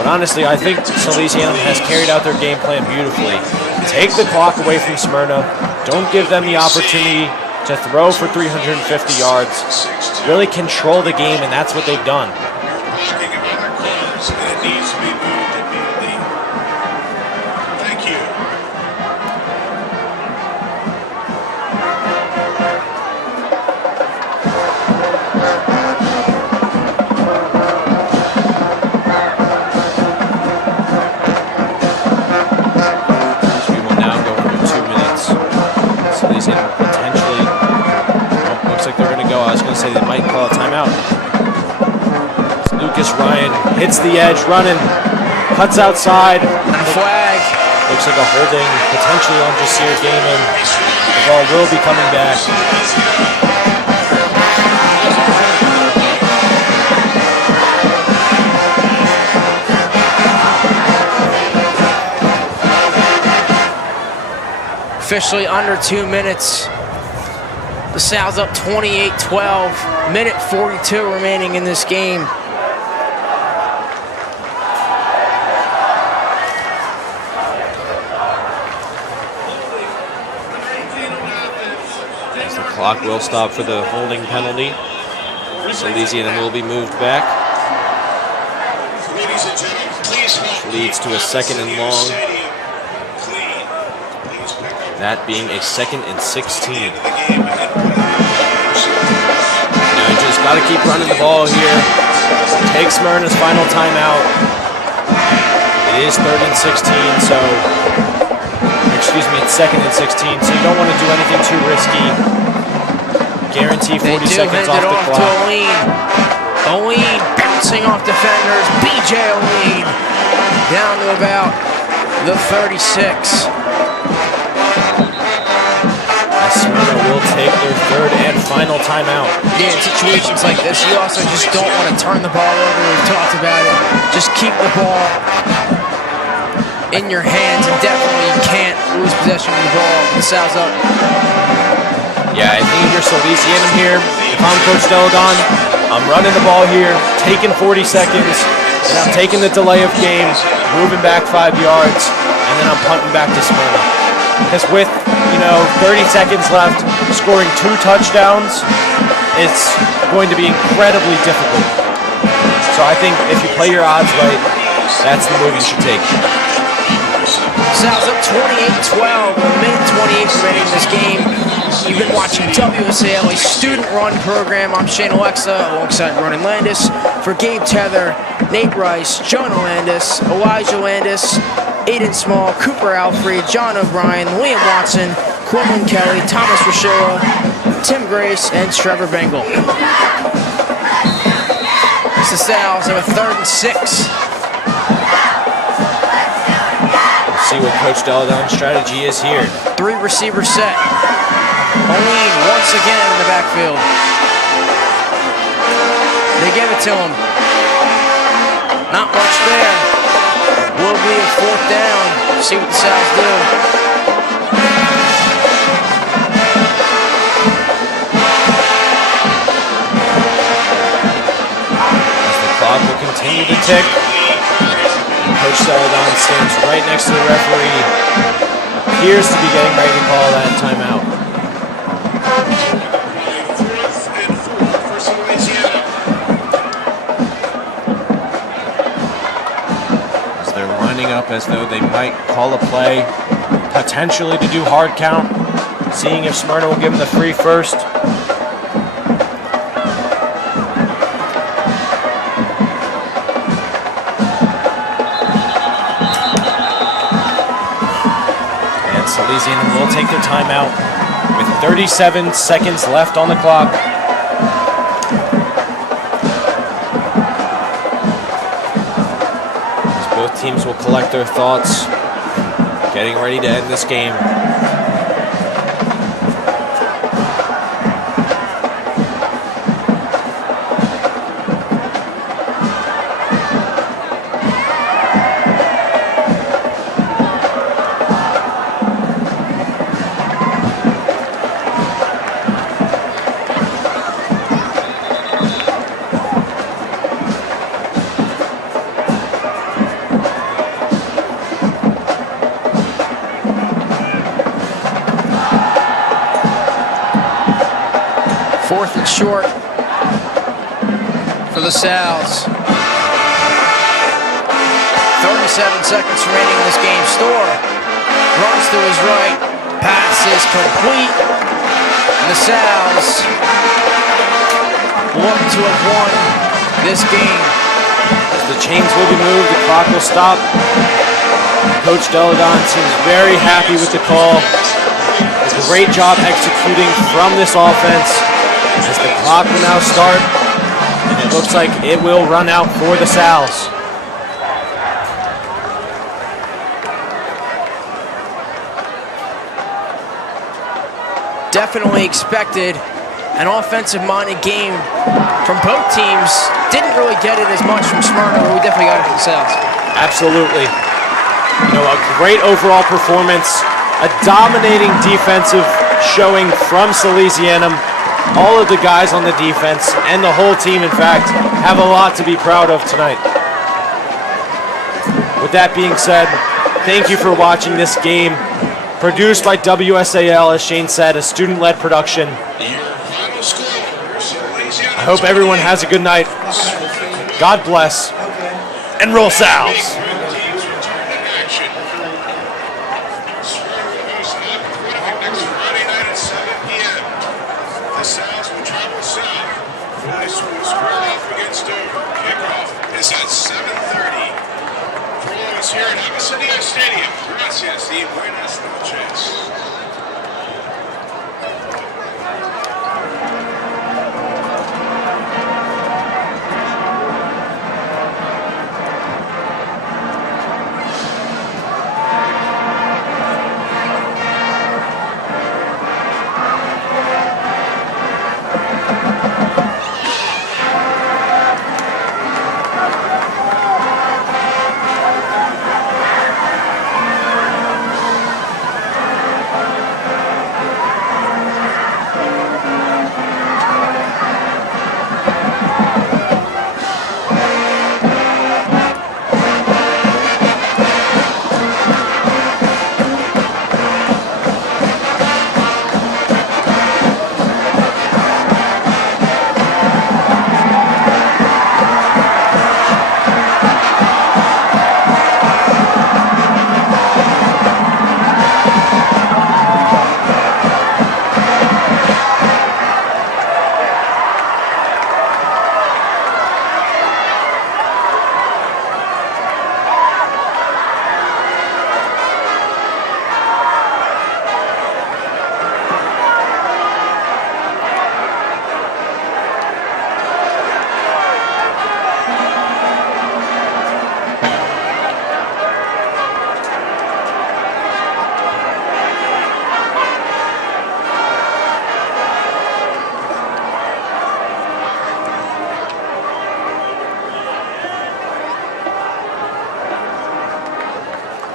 But honestly, I think Salesianum has carried out their game plan beautifully. Take the clock away from Smyrna. Don't give them the opportunity to throw for 350 yards. Really control the game, and that's what they've done. Thank you. We will now go under 2 minutes. Salesianum potentially. Oh, looks like they're going to go. I was going to say they might call a timeout. Lucas Ryan hits the edge, running, cuts outside. And flag. Looks like a holding, potentially on Jasir Gaiman. The ball will be coming back. Officially under 2 minutes. The Sal's up 28-12. Minute 42 remaining in this game. The clock will stop for the holding penalty. Salesianum will be moved back. Which leads to a 2nd and long. That being a 2nd and 16. Now you just got to keep running the ball here. Take Smyrna's final timeout. It is 3rd and 16, so excuse me, it's 2nd and 16, so you don't want to do anything too risky. Guarantee 40 seconds off the clock. Oween bouncing off defenders. BJ Oween down to about the 36. Smyrna will take their 3rd and final timeout. Yeah, in situations like this, you also just don't want to turn the ball over. We've talked about it. Just keep the ball in your hands, and definitely you can't lose possession of the ball. The Sal's up. Yeah, I think if you're Salesianum here, if I'm Coach Deladon, I'm running the ball here, taking 40 seconds, and I'm taking the delay of game, moving back 5 yards, and then I'm punting back to Smyrna. Because with, 30 seconds left, scoring 2 touchdowns, it's going to be incredibly difficult. So I think if you play your odds right, that's the move you should take. Sal's up 28-12, a minute 28 remaining in this game. You've been watching WSAL, a student-run program. I'm Shane Alexa, alongside Ronan Landis. For Gabe Tether, Nate Rice, Jonah Landis, Elijah Landis, Aiden Small, Cooper Alfrey, John O'Brien, Liam Watson, Quinlan Kelly, Thomas Rochero, Tim Grace, and Trevor Bengal. It's the Sal's have a 3rd and 6. See what Coach Deladon's strategy is here. 3 receiver set. Oween once again in the backfield. They give it to him. Not much there. Will be a 4th down. See what the Sal's do. As the clock will continue to tick, Coach Salesianum stands right next to the referee. Appears to be getting ready to call that timeout. Up as though they might call a play, potentially to do hard count, seeing if Smyrna will give them the free first. And Salesianum will take their timeout with 37 seconds left on the clock. Both teams will collect their thoughts, getting ready to end this game. Short for the Sals. 37 seconds remaining in this game. Storr runs to his right. Pass is complete. And the Sals look to have won this game. As the chains will be moved, the clock will stop. Coach Deladon seems very happy with the call. A great job executing from this offense. As the clock will now start, and it looks like it will run out for the Sals. Definitely expected an offensive-minded game from both teams. Didn't really get it as much from Smyrna, but we definitely got it from the Sals. Absolutely. You know, a great overall performance, a dominating defensive showing from Salesianum. All of the guys on the defense and the whole team, in fact, have a lot to be proud of tonight. With that being said, thank you for watching this game. Produced by WSAL, as Shane said, a student-led production. I hope everyone has a good night. God bless. And roll Sals. The Sals will travel south for this square off against kickoff is at 7:30. For all of us here at Varsity Stadium, gracias y buenas noches.